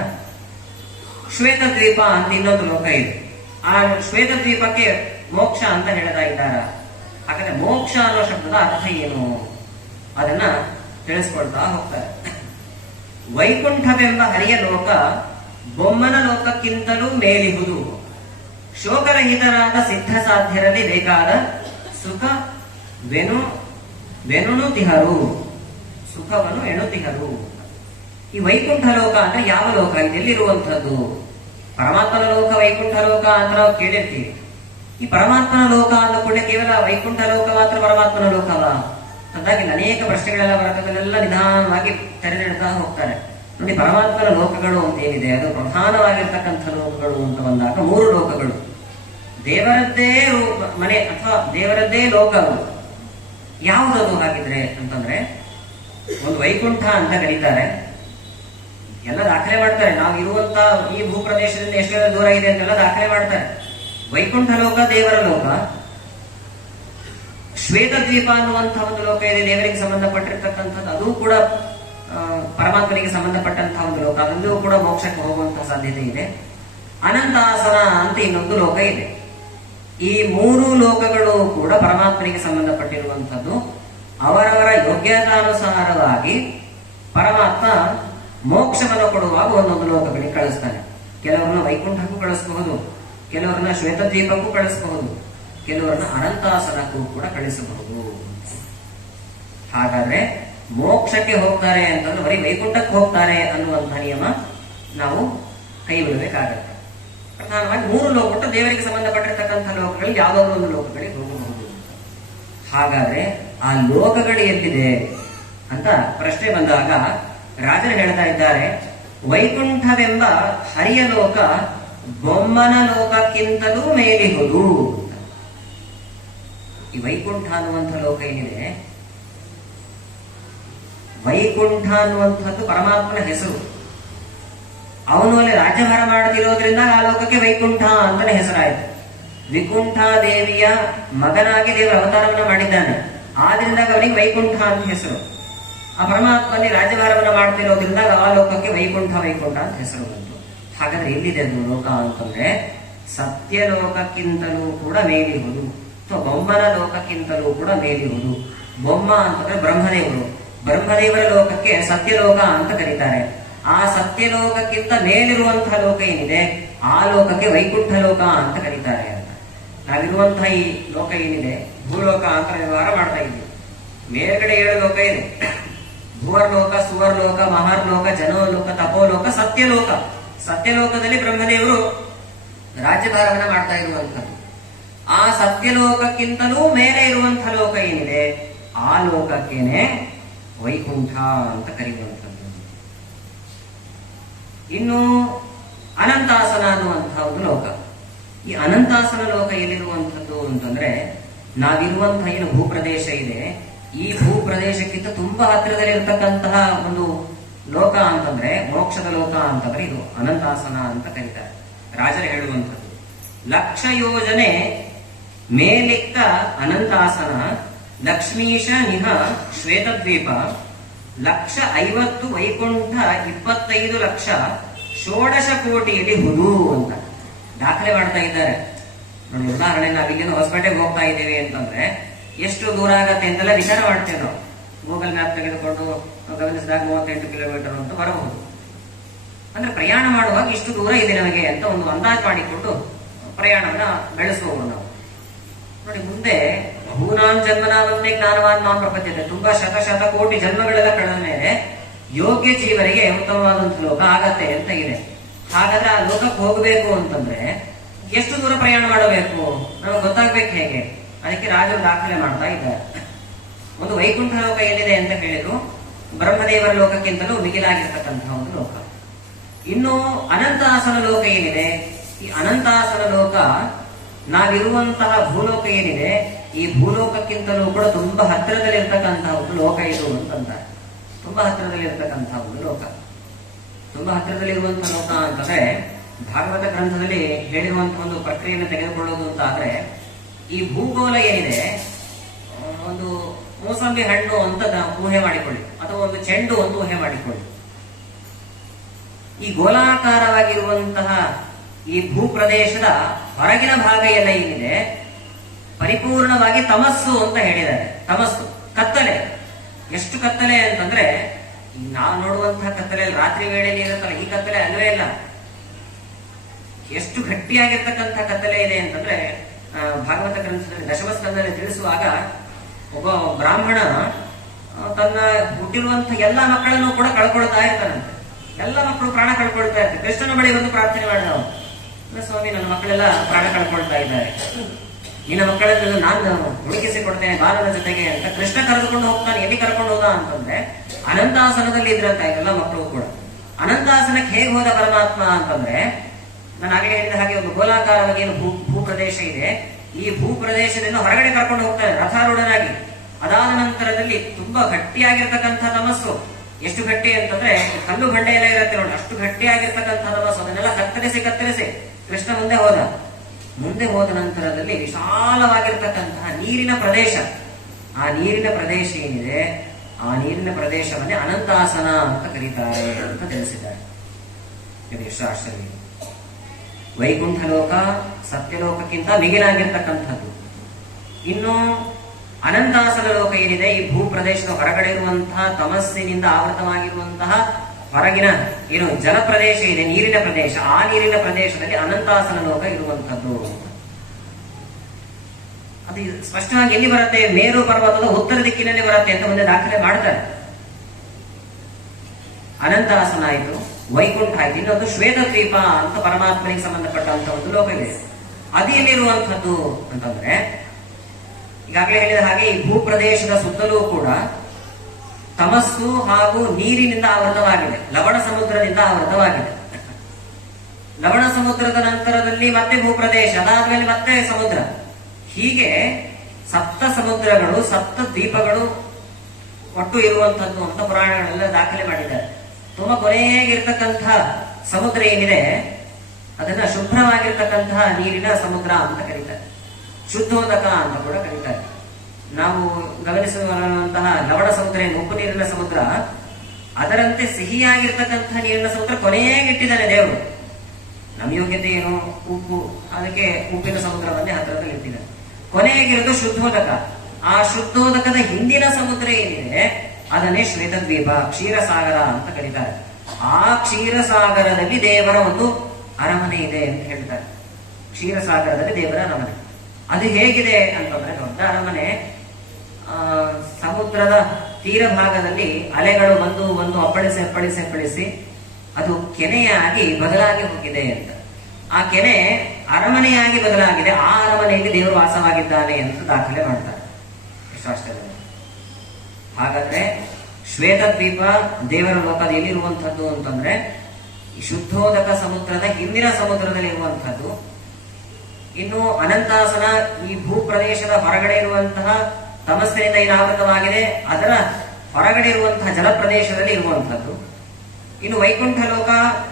ಶ್ವೇತ ದ್ವೀಪ ಅಂತ ಇನ್ನೊಂದು ಲೋಕ ಇದೆ, ಆ ಶ್ವೇತ ದ್ವೀಪಕ್ಕೆ ಮೋಕ್ಷ ಅಂತ ಹೇಳ್ತಾ ಇದ್ದಾರ? ಹಾಗಾದ್ರೆ ಮೋಕ್ಷ ಅನ್ನೋ ಶಬ್ದದ ಅರ್ಥ ಏನು ಅದನ್ನ ತಿಳಿಸ್ಕೊಳ್ತಾ ಹೋಗ್ತಾರೆ. ವೈಕುಂಠವೆಂಬ ಹರಿಯ ಲೋಕ ಬೊಮ್ಮನ ಲೋಕಕ್ಕಿಂತಲೂ ಮೇಲಿಹುದು. ಶೋಕರಹಿತರಾದ ಸಿದ್ಧ ಸಾಧ್ಯರಲ್ಲಿ ಬೇಕಾದ ಸುಖ ವೆನುಣುತಿಹರು, ಸುಖವನ್ನು ಎಣುತಿಹರು. ಈ ವೈಕುಂಠ ಲೋಕ ಅಂದ್ರೆ ಯಾವ ಲೋಕ? ಇದೆಲ್ಲಿರುವಂತಹದ್ದು? ಪರಮಾತ್ಮನ ಲೋಕ ವೈಕುಂಠ ಲೋಕ ಅಂತ ನಾವು ಕೇಳಿರ್ತೀವಿ. ಈ ಪರಮಾತ್ಮನ ಲೋಕ ಅಂದ ಕೂಡ ಕೇವಲ ವೈಕುಂಠ ಲೋಕ ಮಾತ್ರ ಪರಮಾತ್ಮನ ಲೋಕವ ಅಂದಾಗಿ ಅನೇಕ ಪ್ರಶ್ನೆಗಳೆಲ್ಲ ಬರಕದಲ್ಲೆಲ್ಲ ನಿಧಾನವಾಗಿ ತೆರೆದಿಡ್ತಾ ಹೋಗ್ತಾರೆ. ನೋಡಿ, ಪರಮಾತ್ಮನ ಲೋಕಗಳು ಅಂತ ಏನಿದೆ ಅದು ಪ್ರಧಾನವಾಗಿರ್ತಕ್ಕಂಥ ಲೋಕಗಳು ಅಂತ ಬಂದಾಗ 3 ಲೋಕಗಳು. ದೇವರದ್ದೇ ಮನೆ ಅಥವಾ ದೇವರದ್ದೇ ಲೋಕಗಳು. ಯಾವುದದು ಹಾಗಿದ್ರೆ ಅಂತಂದ್ರೆ ಒಂದು ವೈಕುಂಠ ಅಂತ ಕರೀತಾರೆ. ಎಲ್ಲ ದಾಖಲೆ ಮಾಡ್ತಾರೆ. ನಾವು ಇರುವಂತ ಈ ಭೂಪ್ರದೇಶದಿಂದ ಎಷ್ಟೆಲ್ಲ ದೂರ ಇದೆ ಅಂತೆಲ್ಲ ದಾಖಲೆ ಮಾಡ್ತಾರೆ. ವೈಕುಂಠ ಲೋಕ ದೇವರ ಲೋಕ. ಶ್ವೇತ ದ್ವೀಪ ಅನ್ನುವಂತಹ ಒಂದು ಲೋಕ ಇದೆ, ದೇವರಿಗೆ ಸಂಬಂಧಪಟ್ಟಿರ್ತಕ್ಕಂಥದ್ದು. ಅದು ಕೂಡ ಪರಮಾತ್ಮನಿಗೆ ಸಂಬಂಧಪಟ್ಟಂತಹ ಒಂದು ಲೋಕ. ಅದಲ್ಲೂ ಕೂಡ ಮೋಕ್ಷಕ್ಕೆ ಹೋಗುವಂತಹ ಸಾಧ್ಯತೆ ಇದೆ. ಅನಂತಾಸನ ಅಂತ ಇನ್ನೊಂದು ಲೋಕ ಇದೆ. ಈ 3 ಲೋಕಗಳು ಕೂಡ ಪರಮಾತ್ಮನಿಗೆ ಸಂಬಂಧಪಟ್ಟಿರುವಂಥದ್ದು. ಅವರವರ ಯೋಗ್ಯತಾನುಸಾರವಾಗಿ ಪರಮಾತ್ಮ ಮೋಕ್ಷವನ್ನು ಕೊಡುವಾಗ ಒಂದೊಂದು ಲೋಕಗಳಿಗೆ ಕಳಿಸ್ತಾನೆ. ಕೆಲವರನ್ನ ವೈಕುಂಠಕ್ಕೂ ಕಳಿಸಬಹುದು, ಕೆಲವರನ್ನ ಶ್ವೇತದ್ವೀಪಕ್ಕೂ ಕಳಿಸಬಹುದು, ಕೆಲವರನ್ನ ಅನಂತಾಸನಕ್ಕೂ ಕೂಡ ಕಳಿಸಬಹುದು. ಹಾಗಾದ್ರೆ ಮೋಕ್ಷಕ್ಕೆ ಹೋಗ್ತಾರೆ ಅಂತಂದ್ರೆ ಬರೀ ವೈಕುಂಠಕ್ಕೆ ಹೋಗ್ತಾರೆ ಅನ್ನುವಂತಹ ನಿಯಮ ನಾವು ಕೈ ಬಿಡಬೇಕಾಗತ್ತೆ. ಪ್ರಧಾನವಾಗಿ 3 ಲೋಕ, ದೇವರಿಗೆ ಸಂಬಂಧಪಟ್ಟಿರ್ತಕ್ಕಂಥ ಲೋಕ ಲೋಕಗಳಲ್ಲಿ ಯಾವುದಾದ್ರೂ ಒಂದು ಲೋಕಗಳಿಗೆ ಹೋಗಬಹುದು. ಹಾಗಾದ್ರೆ ಆ ಲೋಕಗಳು ಎಲ್ಲಿದೆ ಅಂತ ಪ್ರಶ್ನೆ ಬಂದಾಗ ರಾಜರು ಹೇಳ್ತಾ ಇದ್ದಾರೆ, ವೈಕುಂಠವೆಂಬ ಹರಿಯ ಲೋಕ ಬೊಮ್ಮನ ಲೋಕಕ್ಕಿಂತಲೂ ಮೇಲಿಹುದು. ಈ ವೈಕುಂಠ ಅನ್ನುವಂಥ ಲೋಕ ಏನಿದೆ, ವೈಕುಂಠ ಅನ್ನುವಂಥದ್ದು ಪರಮಾತ್ಮನ ಹೆಸರು. ಅವನು ಅಲ್ಲಿ ರಾಜ್ಯಭಾರ ಮಾಡದಿರೋದ್ರಿಂದ ಆ ಲೋಕಕ್ಕೆ ವೈಕುಂಠ ಅಂತಾನೆ ಹೆಸರಾಯಿತು. ವಿಕುಂಠ ದೇವಿಯ ಮಗನಾಗಿ ದೇವರ ಅವತಾರವನ್ನ ಮಾಡಿದ್ದಾನೆ, ಆದ್ರಿಂದ ಅವನಿಗೆ ವೈಕುಂಠ ಅಂತ ಹೆಸರು. ಆ ಪರಮಾತ್ಮನಲ್ಲಿ ರಾಜ್ಯಭಾರವನ್ನ ಮಾಡ್ತಿರೋದ್ರಿಂದ ಆ ಲೋಕಕ್ಕೆ ವೈಕುಂಠ ವೈಕುಂಠ ಅಂತ ಹೆಸರು ಬಂತು. ಹಾಗಾದ್ರೆ ಎಲ್ಲಿದೆ ಅದು ಲೋಕ ಅಂತಂದ್ರೆ ಸತ್ಯಲೋಕಕ್ಕಿಂತಲೂ ಕೂಡ ಮೇಲಿರುವುದು, ಅಥವಾ ಬೊಮ್ಮನ ಲೋಕಕ್ಕಿಂತಲೂ ಕೂಡ ಮೇಲಿರುವುದು. ಬೊಮ್ಮ ಅಂತಂದ್ರೆ ಬ್ರಹ್ಮದೇವರು, ಬ್ರಹ್ಮದೇವರ ಲೋಕಕ್ಕೆ ಸತ್ಯಲೋಕ ಅಂತ ಕರೀತಾರೆ. ಆ ಸತ್ಯಲೋಕಕ್ಕಿಂತ ಮೇಲಿರುವಂತಹ ಲೋಕ ಏನಿದೆ ಆ ಲೋಕಕ್ಕೆ ವೈಕುಂಠ ಲೋಕ ಅಂತ ಕರೀತಾರೆ ಅಂತ. ನಾವಿರುವಂತಹ ಈ ಲೋಕ ಏನಿದೆ ಭೂಲೋಕ ಅಂತ ವ್ಯವಹಾರ ಮಾಡ್ತಾ ಇದ್ದೀವಿ. ಮೇಲ್ಗಡೆ 7 ಲೋಕ ಇದೆ, ಭೂವರ್ಲೋಕ, ಸುವರ್ಲೋಕ, ಮಹರ್ಲೋಕ, ಜನೋಲೋಕ, ತಪೋಲೋಕ, ಸತ್ಯಲೋಕ. ಸತ್ಯಲೋಕದಲ್ಲಿ ಬ್ರಹ್ಮದೇವರು ರಾಜ್ಯಭಾರವನ್ನ ಮಾಡ್ತಾ ಇರುವಂಥದ್ದು. ಆ ಸತ್ಯಲೋಕಕ್ಕಿಂತಲೂ ಮೇಲೆ ಇರುವಂತಹ ಲೋಕ ಏನಿದೆ ಆ ಲೋಕಕ್ಕೇನೆ ವೈಕುಂಠ ಅಂತ ಕರೆಯುವಂಥದ್ದು. ಇನ್ನು ಅನಂತಾಸನ ಅನ್ನುವಂತಹ ಒಂದು ಲೋಕ. ಈ ಅನಂತಾಸನ ಲೋಕ ಎಲ್ಲಿರುವಂಥದ್ದು ಅಂತಂದ್ರೆ ನಾವಿರುವಂತಹ ಏನು ಭೂಪ್ರದೇಶ ಇದೆ ಈ ಭೂಪ್ರದೇಶಕ್ಕಿಂತ ತುಂಬಾ ಹತ್ತಿರದಲ್ಲಿ ಇರತಕ್ಕಂತಹ ಒಂದು ಲೋಕ ಅಂತಂದ್ರೆ ಮೋಕ್ಷದ ಲೋಕ ಅಂತಂದ್ರೆ ಇದು ಅನಂತಾಸನ ಅಂತ ಕರೀತಾರೆ. ರಾಜರು ಹೇಳುವಂಥದ್ದು 1,00,000 ಯೋಜನೆ ಮೇಲಿಕ್ಕ ಅನಂತಾಸನ ಲಕ್ಷ್ಮೀಶ ನಿಹ ಶ್ವೇತದ್ವೀಪ 1,50,000 ವೈಕುಂಠ 25 ಲಕ್ಷ 16 ಕೋಟಿಯಲ್ಲಿ ಹುದು ಅಂತ ದಾಖಲೆ ಮಾಡ್ತಾ ಇದ್ದಾರೆ. ನೋಡಿ, ಉದಾಹರಣೆ ನಾವಿಲ್ಲಿಂದ ಹೊಸಪೇಟೆಗೆ ಹೋಗ್ತಾ ಇದ್ದೇವೆ ಅಂತಂದ್ರೆ ಎಷ್ಟು ದೂರ ಆಗತ್ತೆ ಅಂತೆಲ್ಲ ವಿಚಾರ ಮಾಡ್ತೇವೆ ನಾವು. ಗೂಗಲ್ ಮ್ಯಾಪ್ ತೆಗೆದುಕೊಂಡು ಗಮನಿಸಿದಾಗ 38 ಕಿಲೋಮೀಟರ್ ಅಂತ ಬರಬಹುದು. ಅಂದ್ರೆ ಪ್ರಯಾಣ ಮಾಡುವಾಗ ಇಷ್ಟು ದೂರ ಇದೆ ನಮಗೆ ಅಂತ ಒಂದು ಅಂದಾಜು ಮಾಡಿಕೊಂಡು ಪ್ರಯಾಣವನ್ನ ಬೆಳೆಸುವವರು ನಾವು. ನೋಡಿ, ಮುಂದೆ ಭೂನಾನ್ ಜನ್ಮನಾವನ್ನೇ ಜ್ಞಾನವಾನ್ ನಾನ್ ಪ್ರಪಂಚತೆ, ತುಂಬಾ ಶತ ಕೋಟಿ ಜನ್ಮಗಳೆಲ್ಲ ಕಳೆದ ಮೇಲೆ ಯೋಗ್ಯ ಜೀವರಿಗೆ ಉತ್ತಮವಾದಂತಹ ಲೋಕ ಆಗತ್ತೆ ಅಂತ ಇದೆ. ಹಾಗಾದ್ರೆ ಆ ಲೋಕಕ್ಕೆ ಹೋಗಬೇಕು ಅಂತಂದ್ರೆ ಎಷ್ಟು ದೂರ ಪ್ರಯಾಣ ಮಾಡಬೇಕು ನಮಗೆ ಗೊತ್ತಾಗ್ಬೇಕು ಹೇಗೆ? ಅದಕ್ಕೆ ರಾಜರು ದಾಖಲೆ ಮಾಡ್ತಾ ಇದ್ದಾರೆ. ಒಂದು ವೈಕುಂಠ ಲೋಕ ಎಲ್ಲಿದೆ ಅಂತ ಹೇಳಿದ್ರು, ಬ್ರಹ್ಮದೇವರ ಲೋಕಕ್ಕಿಂತಲೂ ಮಿಗಿಲಾಗಿರ್ತಕ್ಕಂತಹ ಒಂದು ಲೋಕ. ಇನ್ನು ಅನಂತಾಸನ ಲೋಕ ಏನಿದೆ, ಈ ಅನಂತಾಸನ ಲೋಕ ನಾವಿರುವಂತಹ ಭೂಲೋಕ ಏನಿದೆ ಈ ಭೂಲೋಕಕ್ಕಿಂತಲೂ ಕೂಡ ತುಂಬಾ ಹತ್ತಿರದಲ್ಲಿ ಇರ್ತಕ್ಕಂತಹ ಒಂದು ಲೋಕ ಇದು ಅಂತಂತಾರೆ. ತುಂಬಾ ಹತ್ತಿರದಲ್ಲಿ ಇರ್ತಕ್ಕಂತಹ ಒಂದು ಲೋಕ. ತುಂಬಾ ಹತ್ತಿರದಲ್ಲಿರುವಂತಹ ಲೋಕ ಅಂತಂದ್ರೆ ಭಾಗವತ ಗ್ರಂಥದಲ್ಲಿ ಹೇಳಿರುವಂತಹ ಒಂದು ಪ್ರಕ್ರಿಯೆಯನ್ನು ತೆಗೆದುಕೊಳ್ಳೋದು ಅಂತ ಆದ್ರೆ, ಈ ಭೂಗೋಳ ಏನಿದೆ ಒಂದು ಮೂಸಂಬಿ ಹಣ್ಣು ಅಂತ ಊಹೆ ಮಾಡಿಕೊಳ್ಳಿ, ಅಥವಾ ಒಂದು ಚೆಂಡು ಅಂತ ಊಹೆ ಮಾಡಿಕೊಳ್ಳಿ. ಈ ಗೋಲಾಕಾರವಾಗಿರುವಂತಹ ಈ ಭೂಪ್ರದೇಶದ ಹೊರಗಿನ ಭಾಗ ಎಲ್ಲ ಏನಿದೆ ಪರಿಪೂರ್ಣವಾಗಿ ತಮಸ್ಸು ಅಂತ ಹೇಳಿದ್ದಾರೆ. ತಮಸ್ಸು, ಕತ್ತಲೆ. ಎಷ್ಟು ಕತ್ತಲೆ ಅಂತಂದ್ರೆ ನಾವು ನೋಡುವಂತಹ ಕತ್ತಲೆ ರಾತ್ರಿ ವೇಳೆಯಲ್ಲಿ ಇರುತ್ತಲ್ಲ, ಈ ಕತ್ತಲೆ ಅಲ್ವೇ ಇಲ್ಲ. ಎಷ್ಟು ಗಟ್ಟಿಯಾಗಿರ್ತಕ್ಕಂಥ ಕತ್ತಲೆ ಇದೆ ಅಂತಂದ್ರೆ ಭಾಗವತ ಗ್ರಂಥದಲ್ಲಿ ದಶಮಸ್ಕಂದದಲ್ಲಿ ತಿಳಿಸುವಾಗ ಒಬ್ಬ ಬ್ರಾಹ್ಮಣ ತನ್ನ ಹುಟ್ಟಿರುವಂತಹ ಎಲ್ಲಾ ಮಕ್ಕಳನ್ನು ಕೂಡ ಕಳ್ಕೊಳ್ತಾ ಇರ್ತಾನಂತೆ. ಎಲ್ಲ ಮಕ್ಕಳು ಪ್ರಾಣ ಕಳ್ಕೊಳ್ತಾ ಇರ್ತಾರೆ. ಕೃಷ್ಣನ ಬಳಿ ಒಂದು ಪ್ರಾರ್ಥನೆ ಮಾಡಿದ, ಸ್ವಾಮಿ ನನ್ನ ಮಕ್ಕಳೆಲ್ಲ ಪ್ರಾಣ ಕಳ್ಕೊಳ್ತಾ ಇದ್ದಾರೆ, ನಿನ್ನ ಮಕ್ಕಳನ್ನು ನಾನು ಹುಡುಕಿಸಿ ಕೊಡ್ತೇನೆ ಬಾಲನ ಜೊತೆಗೆ ಅಂತ ಕೃಷ್ಣ ಕರೆದುಕೊಂಡು ಹೋಗ್ತಾನೆ. ಎಲ್ಲಿ ಕರ್ಕೊಂಡು ಹೋದ ಅಂತಂದ್ರೆ ಅನಂತಾಸನದಲ್ಲಿ ಇದ್ರಂತ ಎಲ್ಲ ಮಕ್ಕಳು ಕೂಡ. ಅನಂತಾಸನಕ್ಕೆ ಹೇಗೆ ಹೋದ ಪರಮಾತ್ಮ ಅಂತಂದ್ರೆ ನಾನು ಆಗಲೇ ಹೇಳಿದ ಹಾಗೆ ಒಂದು ಗೋಲಾಕಾರವಾಗಿ ಏನು ಭೂಪ್ರದೇಶ ಇದೆ, ಈ ಭೂಪ್ರದೇಶದಿಂದ ಹೊರಗಡೆ ಕರ್ಕೊಂಡು ಹೋಗ್ತಾನೆ ರಥಾರೂಢನಾಗಿ. ಅದಾದ ನಂತರದಲ್ಲಿ ತುಂಬಾ ಗಟ್ಟಿಯಾಗಿರ್ತಕ್ಕಂಥ ತಮಸ್ಸು. ಎಷ್ಟು ಗಟ್ಟಿ ಅಂತಂದ್ರೆ ಕಲ್ಲು ಬಂಡೆ ಎಲ್ಲ ಇರುತ್ತೆ ನೋಡಿ, ಅಷ್ಟು ಗಟ್ಟಿಯಾಗಿರ್ತಕ್ಕಂಥ ತಮಸ್ಸು. ಅದನ್ನೆಲ್ಲ ಕತ್ತರಿಸಿ ಕೃಷ್ಣ ಮುಂದೆ ಹೋದ ನಂತರದಲ್ಲಿ ವಿಶಾಲವಾಗಿರ್ತಕ್ಕಂತಹ ನೀರಿನ ಪ್ರದೇಶ. ಆ ನೀರಿನ ಪ್ರದೇಶ ಏನಿದೆ ಆ ನೀರಿನ ಪ್ರದೇಶವನ್ನೇ ಅನಂತಾಸನ ಅಂತ ಕರೀತಾರೆ ಅಂತ ತಿಳಿಸಿದ್ದಾರೆ. ಇದು ಎಷ್ಟು ಆಶ್ಚರ್ಯ! ವೈಕುಂಠ ಲೋಕ ಸತ್ಯಲೋಕಕ್ಕಿಂತ ಮಿಗಿಲಾಗಿರ್ತಕ್ಕಂಥದ್ದು. ಇನ್ನು ಅನಂತಾಸನ ಲೋಕ ಏನಿದೆ ಈ ಭೂ ಪ್ರದೇಶದ ಹೊರಗಡೆ ಇರುವಂತಹ ತಮಸ್ಸಿನಿಂದ ಆವೃತವಾಗಿರುವಂತಹ ಹೊರಗಿನ ಏನು ಜಲ ಪ್ರದೇಶ ಇದೆ, ನೀರಿನ ಪ್ರದೇಶ, ಆ ನೀರಿನ ಪ್ರದೇಶದಲ್ಲಿ ಅನಂತಾಸನ ಲೋಕ ಇರುವಂತದ್ದು. ಅದು ಸ್ಪಷ್ಟವಾಗಿ ಎಲ್ಲಿ ಬರುತ್ತೆ? ಮೇರು ಪರ್ವತದ ಉತ್ತರ ದಿಕ್ಕಿನಲ್ಲಿ ಬರುತ್ತೆ ಅಂತ ಮುಂದೆ ದಾಖಲೆ ಮಾಡ್ತಾರೆ. ಅನಂತಾಸನ ಆಯ್ತು, ವೈಕುಂಠ ಆಯ್ತು. ಇನ್ನೊಂದು ಶ್ವೇತದ್ವೀಪ ಅಂತ ಪರಮಾತ್ಮನಿಗೆ ಸಂಬಂಧಪಟ್ಟಂತ ಒಂದು ಲೋಕ ಇದೆ. ಅದು ಎಲ್ಲಿರುವಂಥದ್ದು ಅಂತಂದ್ರೆ, ಈಗಾಗಲೇ ಹೇಳಿದ ಹಾಗೆ ಈ ಭೂಪ್ರದೇಶದ ಸುತ್ತಲೂ ಕೂಡ ತಮಸ್ಸು ಹಾಗೂ ನೀರಿನಿಂದ ಆವೃತವಾಗಿದೆ, ಲವಣ ಸಮುದ್ರದಿಂದ ಆವೃತವಾಗಿದೆ. ಲವಣ ಸಮುದ್ರದ ನಂತರದಲ್ಲಿ ಮತ್ತೆ ಭೂಪ್ರದೇಶ, ಅದಾದ್ಮೇಲೆ ಮತ್ತೆ ಸಮುದ್ರ, ಹೀಗೆ ಸಪ್ತ ಸಮುದ್ರಗಳು, ಸಪ್ತ ದ್ವೀಪಗಳು ಒಟ್ಟು ಇರುವಂತದ್ದು ಅಂತ ಪುರಾಣಗಳೆಲ್ಲ ದಾಖಲೆ ಮಾಡಿದ್ದಾರೆ. ತುಂಬಾ ಕೊನೆಗಿರ್ತಕ್ಕಂತಹ ಸಮುದ್ರ ಏನಿದೆ ಅದನ್ನ ಶುಭ್ರವಾಗಿರ್ತಕ್ಕಂತಹ ನೀರಿನ ಸಮುದ್ರ ಅಂತ ಕರೀತಾರೆ, ಶುದ್ಧೋದಕ ಅಂತ ಕೂಡ ಕರೀತಾರೆ. ನಾವು ಗಮನಿಸುವಂತಹ ಲವಣ ಸಮುದ್ರ, ಉಪ್ಪು ನೀರಿನ ಸಮುದ್ರ, ಅದರಂತೆ ಸಿಹಿಯಾಗಿರ್ತಕ್ಕಂತಹ ನೀರಿನ ಸಮುದ್ರ ಕೊನೆಗಿಟ್ಟಿದ್ದಾನೆ ದೇವರು. ನಮ್ಮ ಯೋಗ್ಯತೆ ಏನು, ಉಪ್ಪು, ಅದಕ್ಕೆ ಉಪ್ಪಿನ ಸಮುದ್ರವನ್ನೇ ಹತ್ತಿರದಲ್ಲಿ ಇಟ್ಟಿದ್ದಾರೆ. ಕೊನೆಗಿರೋದು ಶುದ್ಧೋದಕ. ಆ ಶುದ್ಧೋದಕದ ಹಿಂದಿನ ಸಮುದ್ರ ಏನಿದೆ ಅದನ್ನೇ ಶ್ವೇತದ್ವೀಪ, ಕ್ಷೀರಸಾಗರ ಅಂತ ಕರೀತಾರೆ. ಆ ಕ್ಷೀರಸಾಗರದಲ್ಲಿ ದೇವರ ಒಂದು ಅರಮನೆ ಇದೆ ಅಂತ ಹೇಳ್ತಾರೆ. ಕ್ಷೀರಸಾಗರದಲ್ಲಿ ದೇವರ ಅರಮನೆ ಅದು ಹೇಗಿದೆ ಅಂತಂದ್ರೆ, ದೊಡ್ಡ ಅರಮನೆ, ಸಮುದ್ರದ ತೀರ ಭಾಗದಲ್ಲಿ ಅಲೆಗಳು ಒಂದು ಅಪ್ಪಳಿಸಿ ಅದು ಕೆನೆಯಾಗಿ ಬದಲಾಗಿ ಹೋಗಿದೆ ಅಂತ. ಆ ಕೆನೆ ಅರಮನೆಯಾಗಿ ಬದಲಾಗಿದೆ. ಆ ಅರಮನೆಯಲ್ಲಿ ದೇವರು ವಾಸವಾಗಿದ್ದಾನೆ ಅಂತ ದಾಖಲೆ ಮಾಡ್ತಾರೆ. ಎಷ್ಟು ಆಶ್ಚರ್ಯ! ಹಾಗಾದ್ರೆ ಶ್ವೇತದ್ವೀಪ ದೇವರ ಲೋಕದ ಎಲ್ಲಿರುವಂಥದ್ದು ಅಂತಂದ್ರೆ, ಈ ಶುದ್ಧೋದಕ ಸಮುದ್ರದ ಹಿಂದಿನ ಸಮುದ್ರದಲ್ಲಿ ಇರುವಂಥದ್ದು. ಇನ್ನು ಅನಂತಾಸನ ಈ ಭೂಪ್ರದೇಶದ ಹೊರಗಡೆ ಇರುವಂತಹ ತಮಸ್ಸಿನಿಂದ ಏನಾವೃತವಾಗಿದೆ, ಅದರ ಹೊರಗಡೆ ಇರುವಂತಹ ಜಲಪ್ರದೇಶದಲ್ಲಿ ಇರುವಂಥದ್ದು. ಇನ್ನು ವೈಕುಂಠ ಲೋಕ,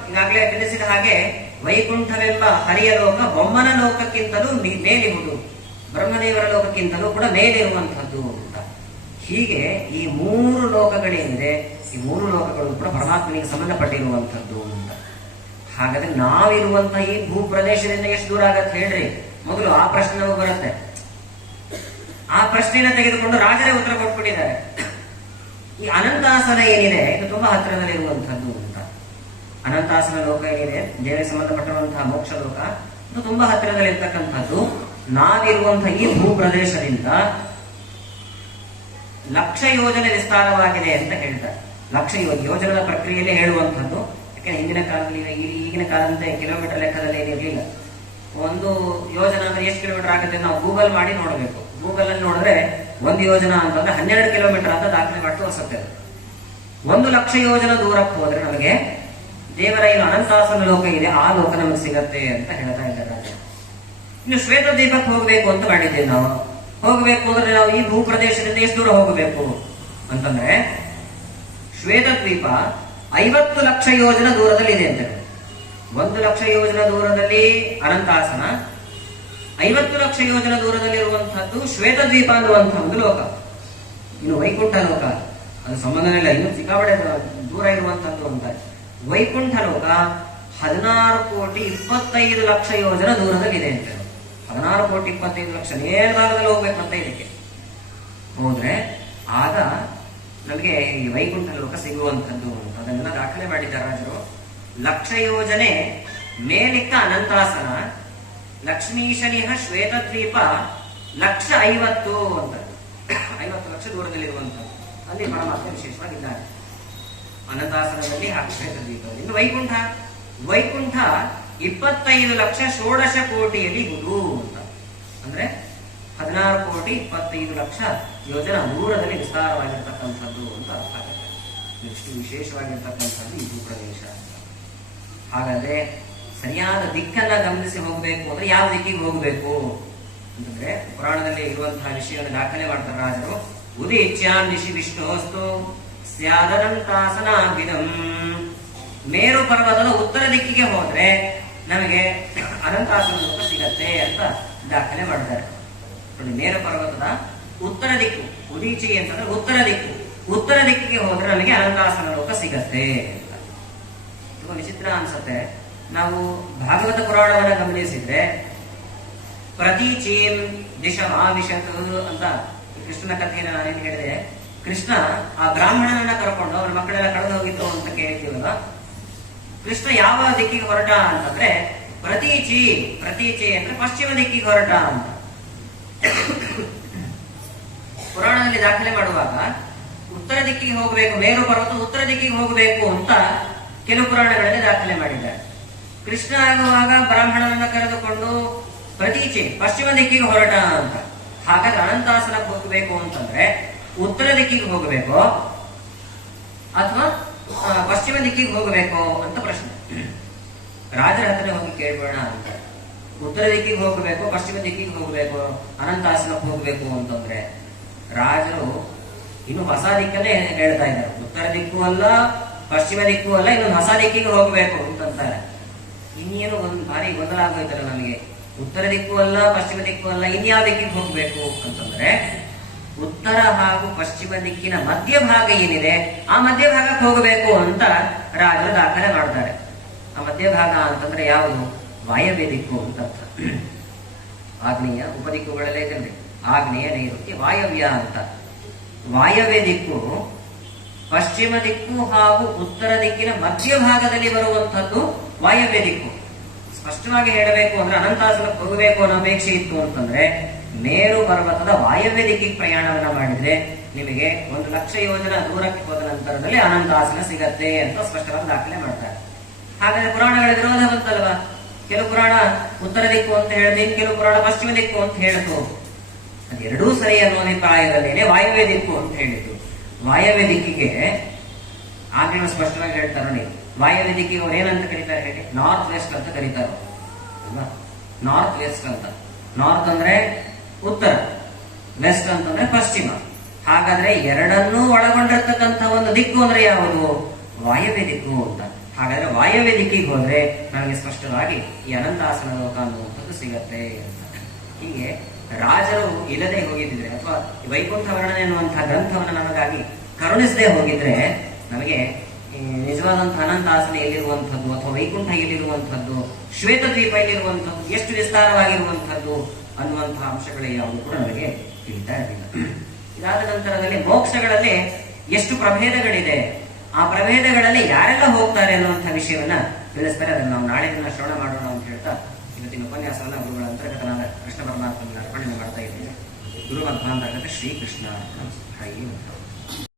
ಈಗಾಗಲೇ ತಿಳಿಸಿದ ಹಾಗೆ ವೈಕುಂಠವೆಂಬ ಹರಿಯ ಲೋಕ ಬೊಮ್ಮನ ಲೋಕಕ್ಕಿಂತಲೂ ಮೇಲಿರುವುದು, ಬ್ರಹ್ಮದೇವರ ಲೋಕಕ್ಕಿಂತಲೂ ಕೂಡ ಮೇಲಿರುವಂತಹದ್ದು ಅಂತ. ಹೀಗೆ ಈ 3 ಲೋಕಗಳೇನಿದೆ, ಈ 3 ಲೋಕಗಳು ಕೂಡ ಪರಮಾತ್ಮನಿಗೆ ಸಂಬಂಧಪಟ್ಟಿರುವಂತಹದ್ದು ಅಂತ. ಹಾಗಾದ್ರೆ ನಾವಿರುವಂತಹ ಈ ಭೂ ಪ್ರದೇಶದಿಂದ ಎಷ್ಟು ದೂರ ಆಗತ್ತೆ ಹೇಳ್ರಿ? ಮೊದಲು ಆ ಪ್ರಶ್ನೆ ನಮಗೆ ಬರುತ್ತೆ. ಆ ಪ್ರಶ್ನೆಯನ್ನು ತೆಗೆದುಕೊಂಡು ರಾಜರೇ ಉತ್ತರ ಕೊಟ್ಬಿಟ್ಟಿದ್ದಾರೆ. ಈ ಅನಂತಾಸನ ಏನಿದೆ ಇದು ತುಂಬಾ ಹತ್ತಿರದಲ್ಲಿರುವಂತಹದ್ದು ಅಂತ. ಅನಂತಾಸನ ಲೋಕ ಏನಿದೆ, ದೇವರಿಗೆ ಸಂಬಂಧಪಟ್ಟಿರುವಂತಹ ಮೋಕ್ಷ ಲೋಕ, ಇದು ತುಂಬಾ ಹತ್ತಿರದಲ್ಲಿರ್ತಕ್ಕಂಥದ್ದು. ನಾವಿರುವಂತಹ ಈ ಭೂ ಪ್ರದೇಶದಿಂದ 1,00,000 ಯೋಜನೆ ವಿಸ್ತಾರವಾಗಿದೆ ಅಂತ ಹೇಳ್ತಾರೆ. 1,00,000 ಯೋಜನದ ಪ್ರಕ್ರಿಯೆಯಲ್ಲಿ ಹೇಳುವಂತಹದ್ದು. ಯಾಕೆಂದ್ರೆ ಹಿಂದಿನ ಕಾಲದಲ್ಲಿ, ಈಗಿನ ಕಾಲದಂತೆ ಕಿಲೋಮೀಟರ್ ಲೆಕ್ಕದಲ್ಲಿ ಏನಿರಲಿಲ್ಲ. ಒಂದು ಯೋಜನೆ ಅಂದ್ರೆ ಎಷ್ಟು ಕಿಲೋಮೀಟರ್ ಆಗುತ್ತೆ ನಾವು ಗೂಗಲ್ ಮಾಡಿ ನೋಡಬೇಕು. ಗೂಗಲ್ ಅಲ್ಲಿ ನೋಡಿದ್ರೆ ಒಂದು ಯೋಜನಾ ಅಂತಂದ್ರೆ 12 ಕಿಲೋಮೀಟರ್ ಅಂತ ದಾಖಲೆ ಮಾಡಿ ತೋರಿಸುತ್ತೆ. 1,00,000 ಯೋಜನ ದೂರಕ್ಕೆ ಹೋದ್ರೆ ನಮಗೆ ದೇವರ ಏನು ಅನಂತಾಸನ ಲೋಕ ಇದೆ ಆ ಲೋಕ ನಮಗೆ ಸಿಗತ್ತೆ ಅಂತ ಹೇಳ್ತಾ ಇದ್ದಾರೆ. ಇನ್ನು ಶ್ವೇತ ದ್ವೀಪಕ್ಕೆ ಹೋಗ್ಬೇಕು ಅಂತ ಮಾಡಿದ್ದೇವೆ ನಾವು. ಹೋಗ್ಬೇಕು ಅಂದ್ರೆ ನಾವು ಈ ಭೂ ಪ್ರದೇಶದಿಂದ ಎಷ್ಟು ದೂರ ಹೋಗಬೇಕು ಅಂತಂದ್ರೆ, ಶ್ವೇತ ದ್ವೀಪ 50,00,000 ಯೋಜನ ದೂರದಲ್ಲಿ ಇದೆ ಅಂತ. 1,00,000 ಯೋಜನ ದೂರದಲ್ಲಿ ಅನಂತಾಸನ, 50,00,000 ಯೋಜನ ದೂರದಲ್ಲಿ ಇರುವಂತಹದ್ದು ಶ್ವೇತ ದ್ವೀಪ ಅನ್ನುವಂತಹ ಒಂದು ಲೋಕ. ಇನ್ನು ವೈಕುಂಠ ಲೋಕ ಅದು ಸಂಬಂಧನೇ ಇಲ್ಲ, ಇನ್ನು ಸಿಕ್ಕಾಪಟ್ಟೆ ದೂರ ಇರುವಂತಹದ್ದು ಅಂತ. ವೈಕುಂಠ ಲೋಕ 16,25,00,000 ಯೋಜನ ದೂರದಲ್ಲಿ ಇದೆ ಅಂತ. 16,25,00,000 ನೇರದಾರದಲ್ಲಿ ಹೋಗ್ಬೇಕು ಅಂತ ಇದಕ್ಕೆ ಹೋದ್ರೆ ಆಗ ನಮಗೆ ಈ ವೈಕುಂಠ ಲೋಕ ಸಿಗುವಂತದ್ದು ಅಂತ. ಅದನ್ನೆಲ್ಲ ದಾಖಲೆ ಮಾಡಿದ್ದಾರೆ ರಾಜರು. 1,00,000 ಯೋಜನೆ ಮೇಲಿಕ್ಕ ಅನಂತಾಸನ, ಲಕ್ಷ್ಮೀಶನಿಹ ಶ್ವೇತದ್ವೀಪ 1,50,000 ಅಂತ. 50,00,000 ದೂರದಲ್ಲಿರುವಂತದ್ದು ಅಲ್ಲಿ ಪರಮಾತ್ಮ ವಿಶೇಷವಾಗಿದ್ದಾರೆ ಅನಂತಾಸನದಲ್ಲಿ ಹಾಗೂ ಶ್ವೇತದ್ವೀಪದಲ್ಲಿ. ಇನ್ನು ವೈಕುಂಠ 25,00,000 ಷೋಡಶ ಕೋಟಿಯಲ್ಲಿ ಗುರು ಅಂತ. ಅಂದ್ರೆ 16,25,00,000 ಯೋಜನ ದೂರದಲ್ಲಿ ವಿಸ್ತಾರವಾಗಿರ್ತಕ್ಕಂಥದ್ದು ಅಂತ ಅರ್ಥ ಆಗುತ್ತೆ. ಎಷ್ಟು ವಿಶೇಷವಾಗಿರ್ತಕ್ಕಂಥದ್ದು ಈ ಭೂಪ್ರದೇಶ. ಹಾಗಾದ್ರೆ ಸರಿಯಾದ ದಿಕ್ಕನ್ನ ಗಮನಿಸಿ ಹೋಗ್ಬೇಕು ಅಂದ್ರೆ ಯಾವ ದಿಕ್ಕಿಗೆ ಹೋಗಬೇಕು ಅಂತಂದ್ರೆ, ಪುರಾಣದಲ್ಲಿ ಇರುವಂತಹ ವಿಷಯವನ್ನು ದಾಖಲೆ ಮಾಡ್ತಾರೆ ರಾಜರು. ಉದೀಚ್ಯಾನ್ ದಿಶಿ ವಿಷ್ಣೋಸ್ತು ಸ್ಯಾದನಂತಾಸನಾಭಿದಂ. ಮೇರು ಪರ್ವತದ ಉತ್ತರ ದಿಕ್ಕಿಗೆ ಹೋದ್ರೆ ನಮಗೆ ಅನಂತಾಸನ ಲೋಕ ಸಿಗತ್ತೆ ಅಂತ ದಾಖಲೆ ಮಾಡ್ತಾರೆ. ನೋಡಿ, ಮೇರು ಪರ್ವತದ ಉತ್ತರ ದಿಕ್ಕು, ಉದೀಚಿ ಅಂತಂದ್ರೆ ಉತ್ತರ ದಿಕ್ಕು, ಉತ್ತರ ದಿಕ್ಕಿಗೆ ಹೋದ್ರೆ ನಮಗೆ ಅನಂತಾಸನ ಲೋಕ ಸಿಗತ್ತೆ ಅಂತ. ತುಂಬಾ ವಿಚಿತ್ರ ಅನ್ಸುತ್ತೆ. ನಾವು ಭಾಗವತ ಪುರಾಣವನ್ನ ಗಮನಿಸಿದ್ರೆ ಪ್ರತೀಚೀಂ ದಿಶಮಾವಿಶತ್ ಅಂತ ಕೃಷ್ಣನ ಕಥೆಯನ್ನು ನಾನೇನು ಹೇಳಿದೆ. ಕೃಷ್ಣ ಆ ಬ್ರಾಹ್ಮಣನನ್ನ ಕರ್ಕೊಂಡು ಅವರ ಮಕ್ಕಳೆಲ್ಲ ಕಳೆದು ಹೋಗಿದ್ರು ಅಂತ ಕೇಳ್ತೀವಲ್ಲ, ಕೃಷ್ಣ ಯಾವ ದಿಕ್ಕಿಗೆ ಹೊರಟ ಅಂತಂದ್ರೆ ಪ್ರತೀಚಿ ಅಂದ್ರೆ ಪಶ್ಚಿಮ ದಿಕ್ಕಿಗೆ ಹೊರಟ ಅಂತ ಪುರಾಣದಲ್ಲಿ ದಾಖಲೆ ಮಾಡುವಾಗ ಉತ್ತರ ದಿಕ್ಕಿಗೆ ಹೋಗಬೇಕು, ಮೇರು ಪರ್ವತ ಉತ್ತರ ದಿಕ್ಕಿಗೆ ಹೋಗಬೇಕು ಅಂತ ಕೆಲವು ಪುರಾಣಗಳಲ್ಲಿ ದಾಖಲೆ ಮಾಡಿದ್ದಾರೆ. ಕೃಷ್ಣ ಆಗುವಾಗ ಬ್ರಾಹ್ಮಣನನ್ನ ಕರೆದುಕೊಂಡು ಪ್ರತೀಚೆ ಪಶ್ಚಿಮ ದಿಕ್ಕಿಗೆ ಹೊರಟ ಅಂತ. ಹಾಗಾದ್ರೆ ಅನಂತಾಸನಕ್ಕೆ ಹೋಗಬೇಕು ಅಂತಂದ್ರೆ ಉತ್ತರ ದಿಕ್ಕಿಗೆ ಹೋಗಬೇಕು ಅಥವಾ ಪಶ್ಚಿಮ ದಿಕ್ಕಿಗೆ ಹೋಗಬೇಕು ಅಂತ ಪ್ರಶ್ನೆ. ರಾಜರ ಹತ್ರ ಹೋಗಿ ಕೇಳ್ಬೇಡ ಅಂತ. ಉತ್ತರ ದಿಕ್ಕಿಗೆ ಹೋಗಬೇಕು, ಪಶ್ಚಿಮ ದಿಕ್ಕಿಗೆ ಹೋಗಬೇಕು, ಅನಂತಾಸನಕ್ಕೆ ಹೋಗಬೇಕು ಅಂತಂದ್ರೆ ರಾಜರು ಇನ್ನು ಹೊಸ ದಿಕ್ಕನ್ನೇ ಹೇಳ್ತಾ ಇದ್ದಾರೆ. ಉತ್ತರ ದಿಕ್ಕು ಅಲ್ಲ, ಪಶ್ಚಿಮ ದಿಕ್ಕು ಅಲ್ಲ, ಇನ್ನೊಂದು ಹೊಸ ದಿಕ್ಕಿಗೆ ಹೋಗಬೇಕು ಅಂತಂತಾರೆ. ಇನ್ನೇನು ಒಂದು ಭಾರಿ ಗೊಂದಲ ಆಗೋಯ್ತಲ್ಲ ನಮಗೆ. ಉತ್ತರ ದಿಕ್ಕು ಅಲ್ಲ, ಪಶ್ಚಿಮ ದಿಕ್ಕು ಅಲ್ಲ, ಇನ್ಯಾವ ದಿಕ್ಕಿಗೆ ಹೋಗ್ಬೇಕು ಅಂತಂದ್ರೆ ಉತ್ತರ ಹಾಗೂ ಪಶ್ಚಿಮ ದಿಕ್ಕಿನ ಮಧ್ಯಭಾಗ ಏನಿದೆ ಆ ಮಧ್ಯಭಾಗಕ್ಕೆ ಹೋಗಬೇಕು ಅಂತ ರಾಜರು ದಾಖಲೆ ಮಾಡ್ತಾರೆ. ಆ ಮಧ್ಯಭಾಗ ಅಂತಂದ್ರೆ ಯಾವುದು? ವಾಯವ್ಯ ದಿಕ್ಕು ಅಂತ ಅರ್ಥ. ಆಗ್ನೇಯ ಉಪದಿಕ್ಕುಗಳಲ್ಲೇ ಇದೆ. ಆಗ್ನೇಯ, ನೈಋತ್ಯ, ವಾಯವ್ಯ ಅಂತ. ವಾಯವ್ಯ ದಿಕ್ಕು ಪಶ್ಚಿಮ ದಿಕ್ಕು ಹಾಗೂ ಉತ್ತರ ದಿಕ್ಕಿನ ಮಧ್ಯಭಾಗದಲ್ಲಿ ಬರುವಂತಹದ್ದು ವಾಯವ್ಯ ದಿಕ್ಕು. ಸ್ಪಷ್ಟವಾಗಿ ಹೇಳಬೇಕು ಅಂದ್ರೆ ಅನಂತಾಸನಕ್ಕೆ ಹೋಗಬೇಕು ಅನ್ನೋ ಅಪೇಕ್ಷೆ ಇತ್ತು ಅಂತಂದ್ರೆ ಮೇರು ಪರ್ವತದ ವಾಯವ್ಯ ದಿಕ್ಕಿಗೆ ಪ್ರಯಾಣವನ್ನ ಮಾಡಿದ್ರೆ ನಿಮಗೆ 1,00,000 ಯೋಜನ ದೂರಕ್ಕೆ ಹೋದ ನಂತರದಲ್ಲಿ ಅನಂತಾಸನ ಸಿಗತ್ತೆ ಅಂತ ಸ್ಪಷ್ಟವಾಗಿ ದಾಖಲೆ ಮಾಡ್ತಾರೆ. ಹಾಗಾದ್ರೆ ಪುರಾಣಗಳ ವಿರೋಧ ಬಂತಲ್ವಾ? ಕೆಲವು ಪುರಾಣ ಉತ್ತರ ದಿಕ್ಕು ಅಂತ ಹೇಳಿದ್ರೆ, ಇನ್ನು ಕೆಲವು ಪುರಾಣ ಪಶ್ಚಿಮ ದಿಕ್ಕು ಅಂತ ಹೇಳಿತು. ಅದೆರಡೂ ಸರಿ ಅನ್ನೋ ಅಭಿಪ್ರಾಯದಲ್ಲೇನೆ ವಾಯವ್ಯ ದಿಕ್ಕು ಅಂತ ಹೇಳಿದ್ರು. ವಾಯವ್ಯ ದಿಕ್ಕಿಗೆ ಆಗ್ಲೂ ಸ್ಪಷ್ಟವಾಗಿ ಹೇಳ್ತಾರೆ ನೋಡಿ. ವಾಯವ್ಯ ದಿಕ್ಕಿಗೆ ಅವ್ರು ಏನಂತ ಕರೀತಾರೆ ಹೇಳಿ? ನಾರ್ತ್ ವೆಸ್ಟ್ ಅಂತ ಕರೀತಾರೆ ಅಲ್ವಾ? ನಾರ್ತ್ ವೆಸ್ಟ್ ಅಂತ. ನಾರ್ತ್ ಅಂದ್ರೆ ಉತ್ತರ, ವೆಸ್ಟ್ ಅಂತಂದ್ರೆ ಪಶ್ಚಿಮ. ಹಾಗಾದ್ರೆ ಎರಡನ್ನೂ ಒಳಗೊಂಡಿರ್ತಕ್ಕಂಥ ಒಂದು ದಿಕ್ಕು ಅಂದ್ರೆ ಯಾವುದು? ವಾಯವ್ಯ ದಿಕ್ಕು ಅಂತ. ಹಾಗಾದ್ರೆ ವಾಯವ್ಯ ದಿಕ್ಕಿಗೆ ಹೋದ್ರೆ ನಮಗೆ ಸ್ಪಷ್ಟವಾಗಿ ಈ ಅನಂತಾಸನ ಲೋಕ ಅನ್ನುವಂಥದ್ದು ಸಿಗತ್ತೆ ಅಂತ. ಹೀಗೆ ರಾಜರು ಇಲ್ಲದೆ ಹೋಗಿದ್ರೆ ಅಥವಾ ವೈಕುಂಠ ವರ್ಣನೆ ಎನ್ನುವಂತಹ ಗ್ರಂಥವನ್ನು ನಮಗಾಗಿ ಕರುಣಿಸದೆ ಹೋಗಿದ್ರೆ ನಮಗೆ ನಿಜವಾದಂತಹ ಅನಂತಾಸನ ಎಲ್ಲಿರುವಂಥದ್ದು ಅಥವಾ ವೈಕುಂಠ ಎಲ್ಲಿರುವಂಥದ್ದು, ಶ್ವೇತ ದ್ವೀಪ ಎಲ್ಲಿರುವಂಥದ್ದು, ಎಷ್ಟು ವಿಸ್ತಾರವಾಗಿರುವಂಥದ್ದು ಅನ್ನುವಂತಹ ಅಂಶಗಳು ಯಾವುದು ಕೂಡ ನಮಗೆ ತಿಳಿತಾ ಇರಲಿಲ್ಲ. ಇದಾದ ನಂತರದಲ್ಲಿ ಮೋಕ್ಷಗಳಲ್ಲಿ ಎಷ್ಟು ಪ್ರಭೇದಗಳಿದೆ, ಆ ಪ್ರಭೇದಗಳಲ್ಲಿ ಯಾರೆಲ್ಲ ಹೋಗ್ತಾರೆ ಅನ್ನುವಂತಹ ವಿಷಯವನ್ನ ತಿಳಿಸ್ತಾರೆ. ಅದನ್ನು ನಾವು ನಾಳೆ ದಿನ ಶ್ರವಣ ಮಾಡೋಣ ಅಂತ ಹೇಳ್ತಾ ಇವತ್ತಿನ ಉಪನ್ಯಾಸವನ್ನ ಗುರುಗಳ ಅಂತರ್ಗತನಾದ ಕೃಷ್ಣ ಪರಮಾತ್ಮನ ಅರ್ಪಣೆ ಮಾಡ್ತಾ ಇದ್ದೇನೆ. ಗುರು ಮಧ್ವಾಂತರ್ಗತ ಶ್ರೀಕೃಷ್ಣ.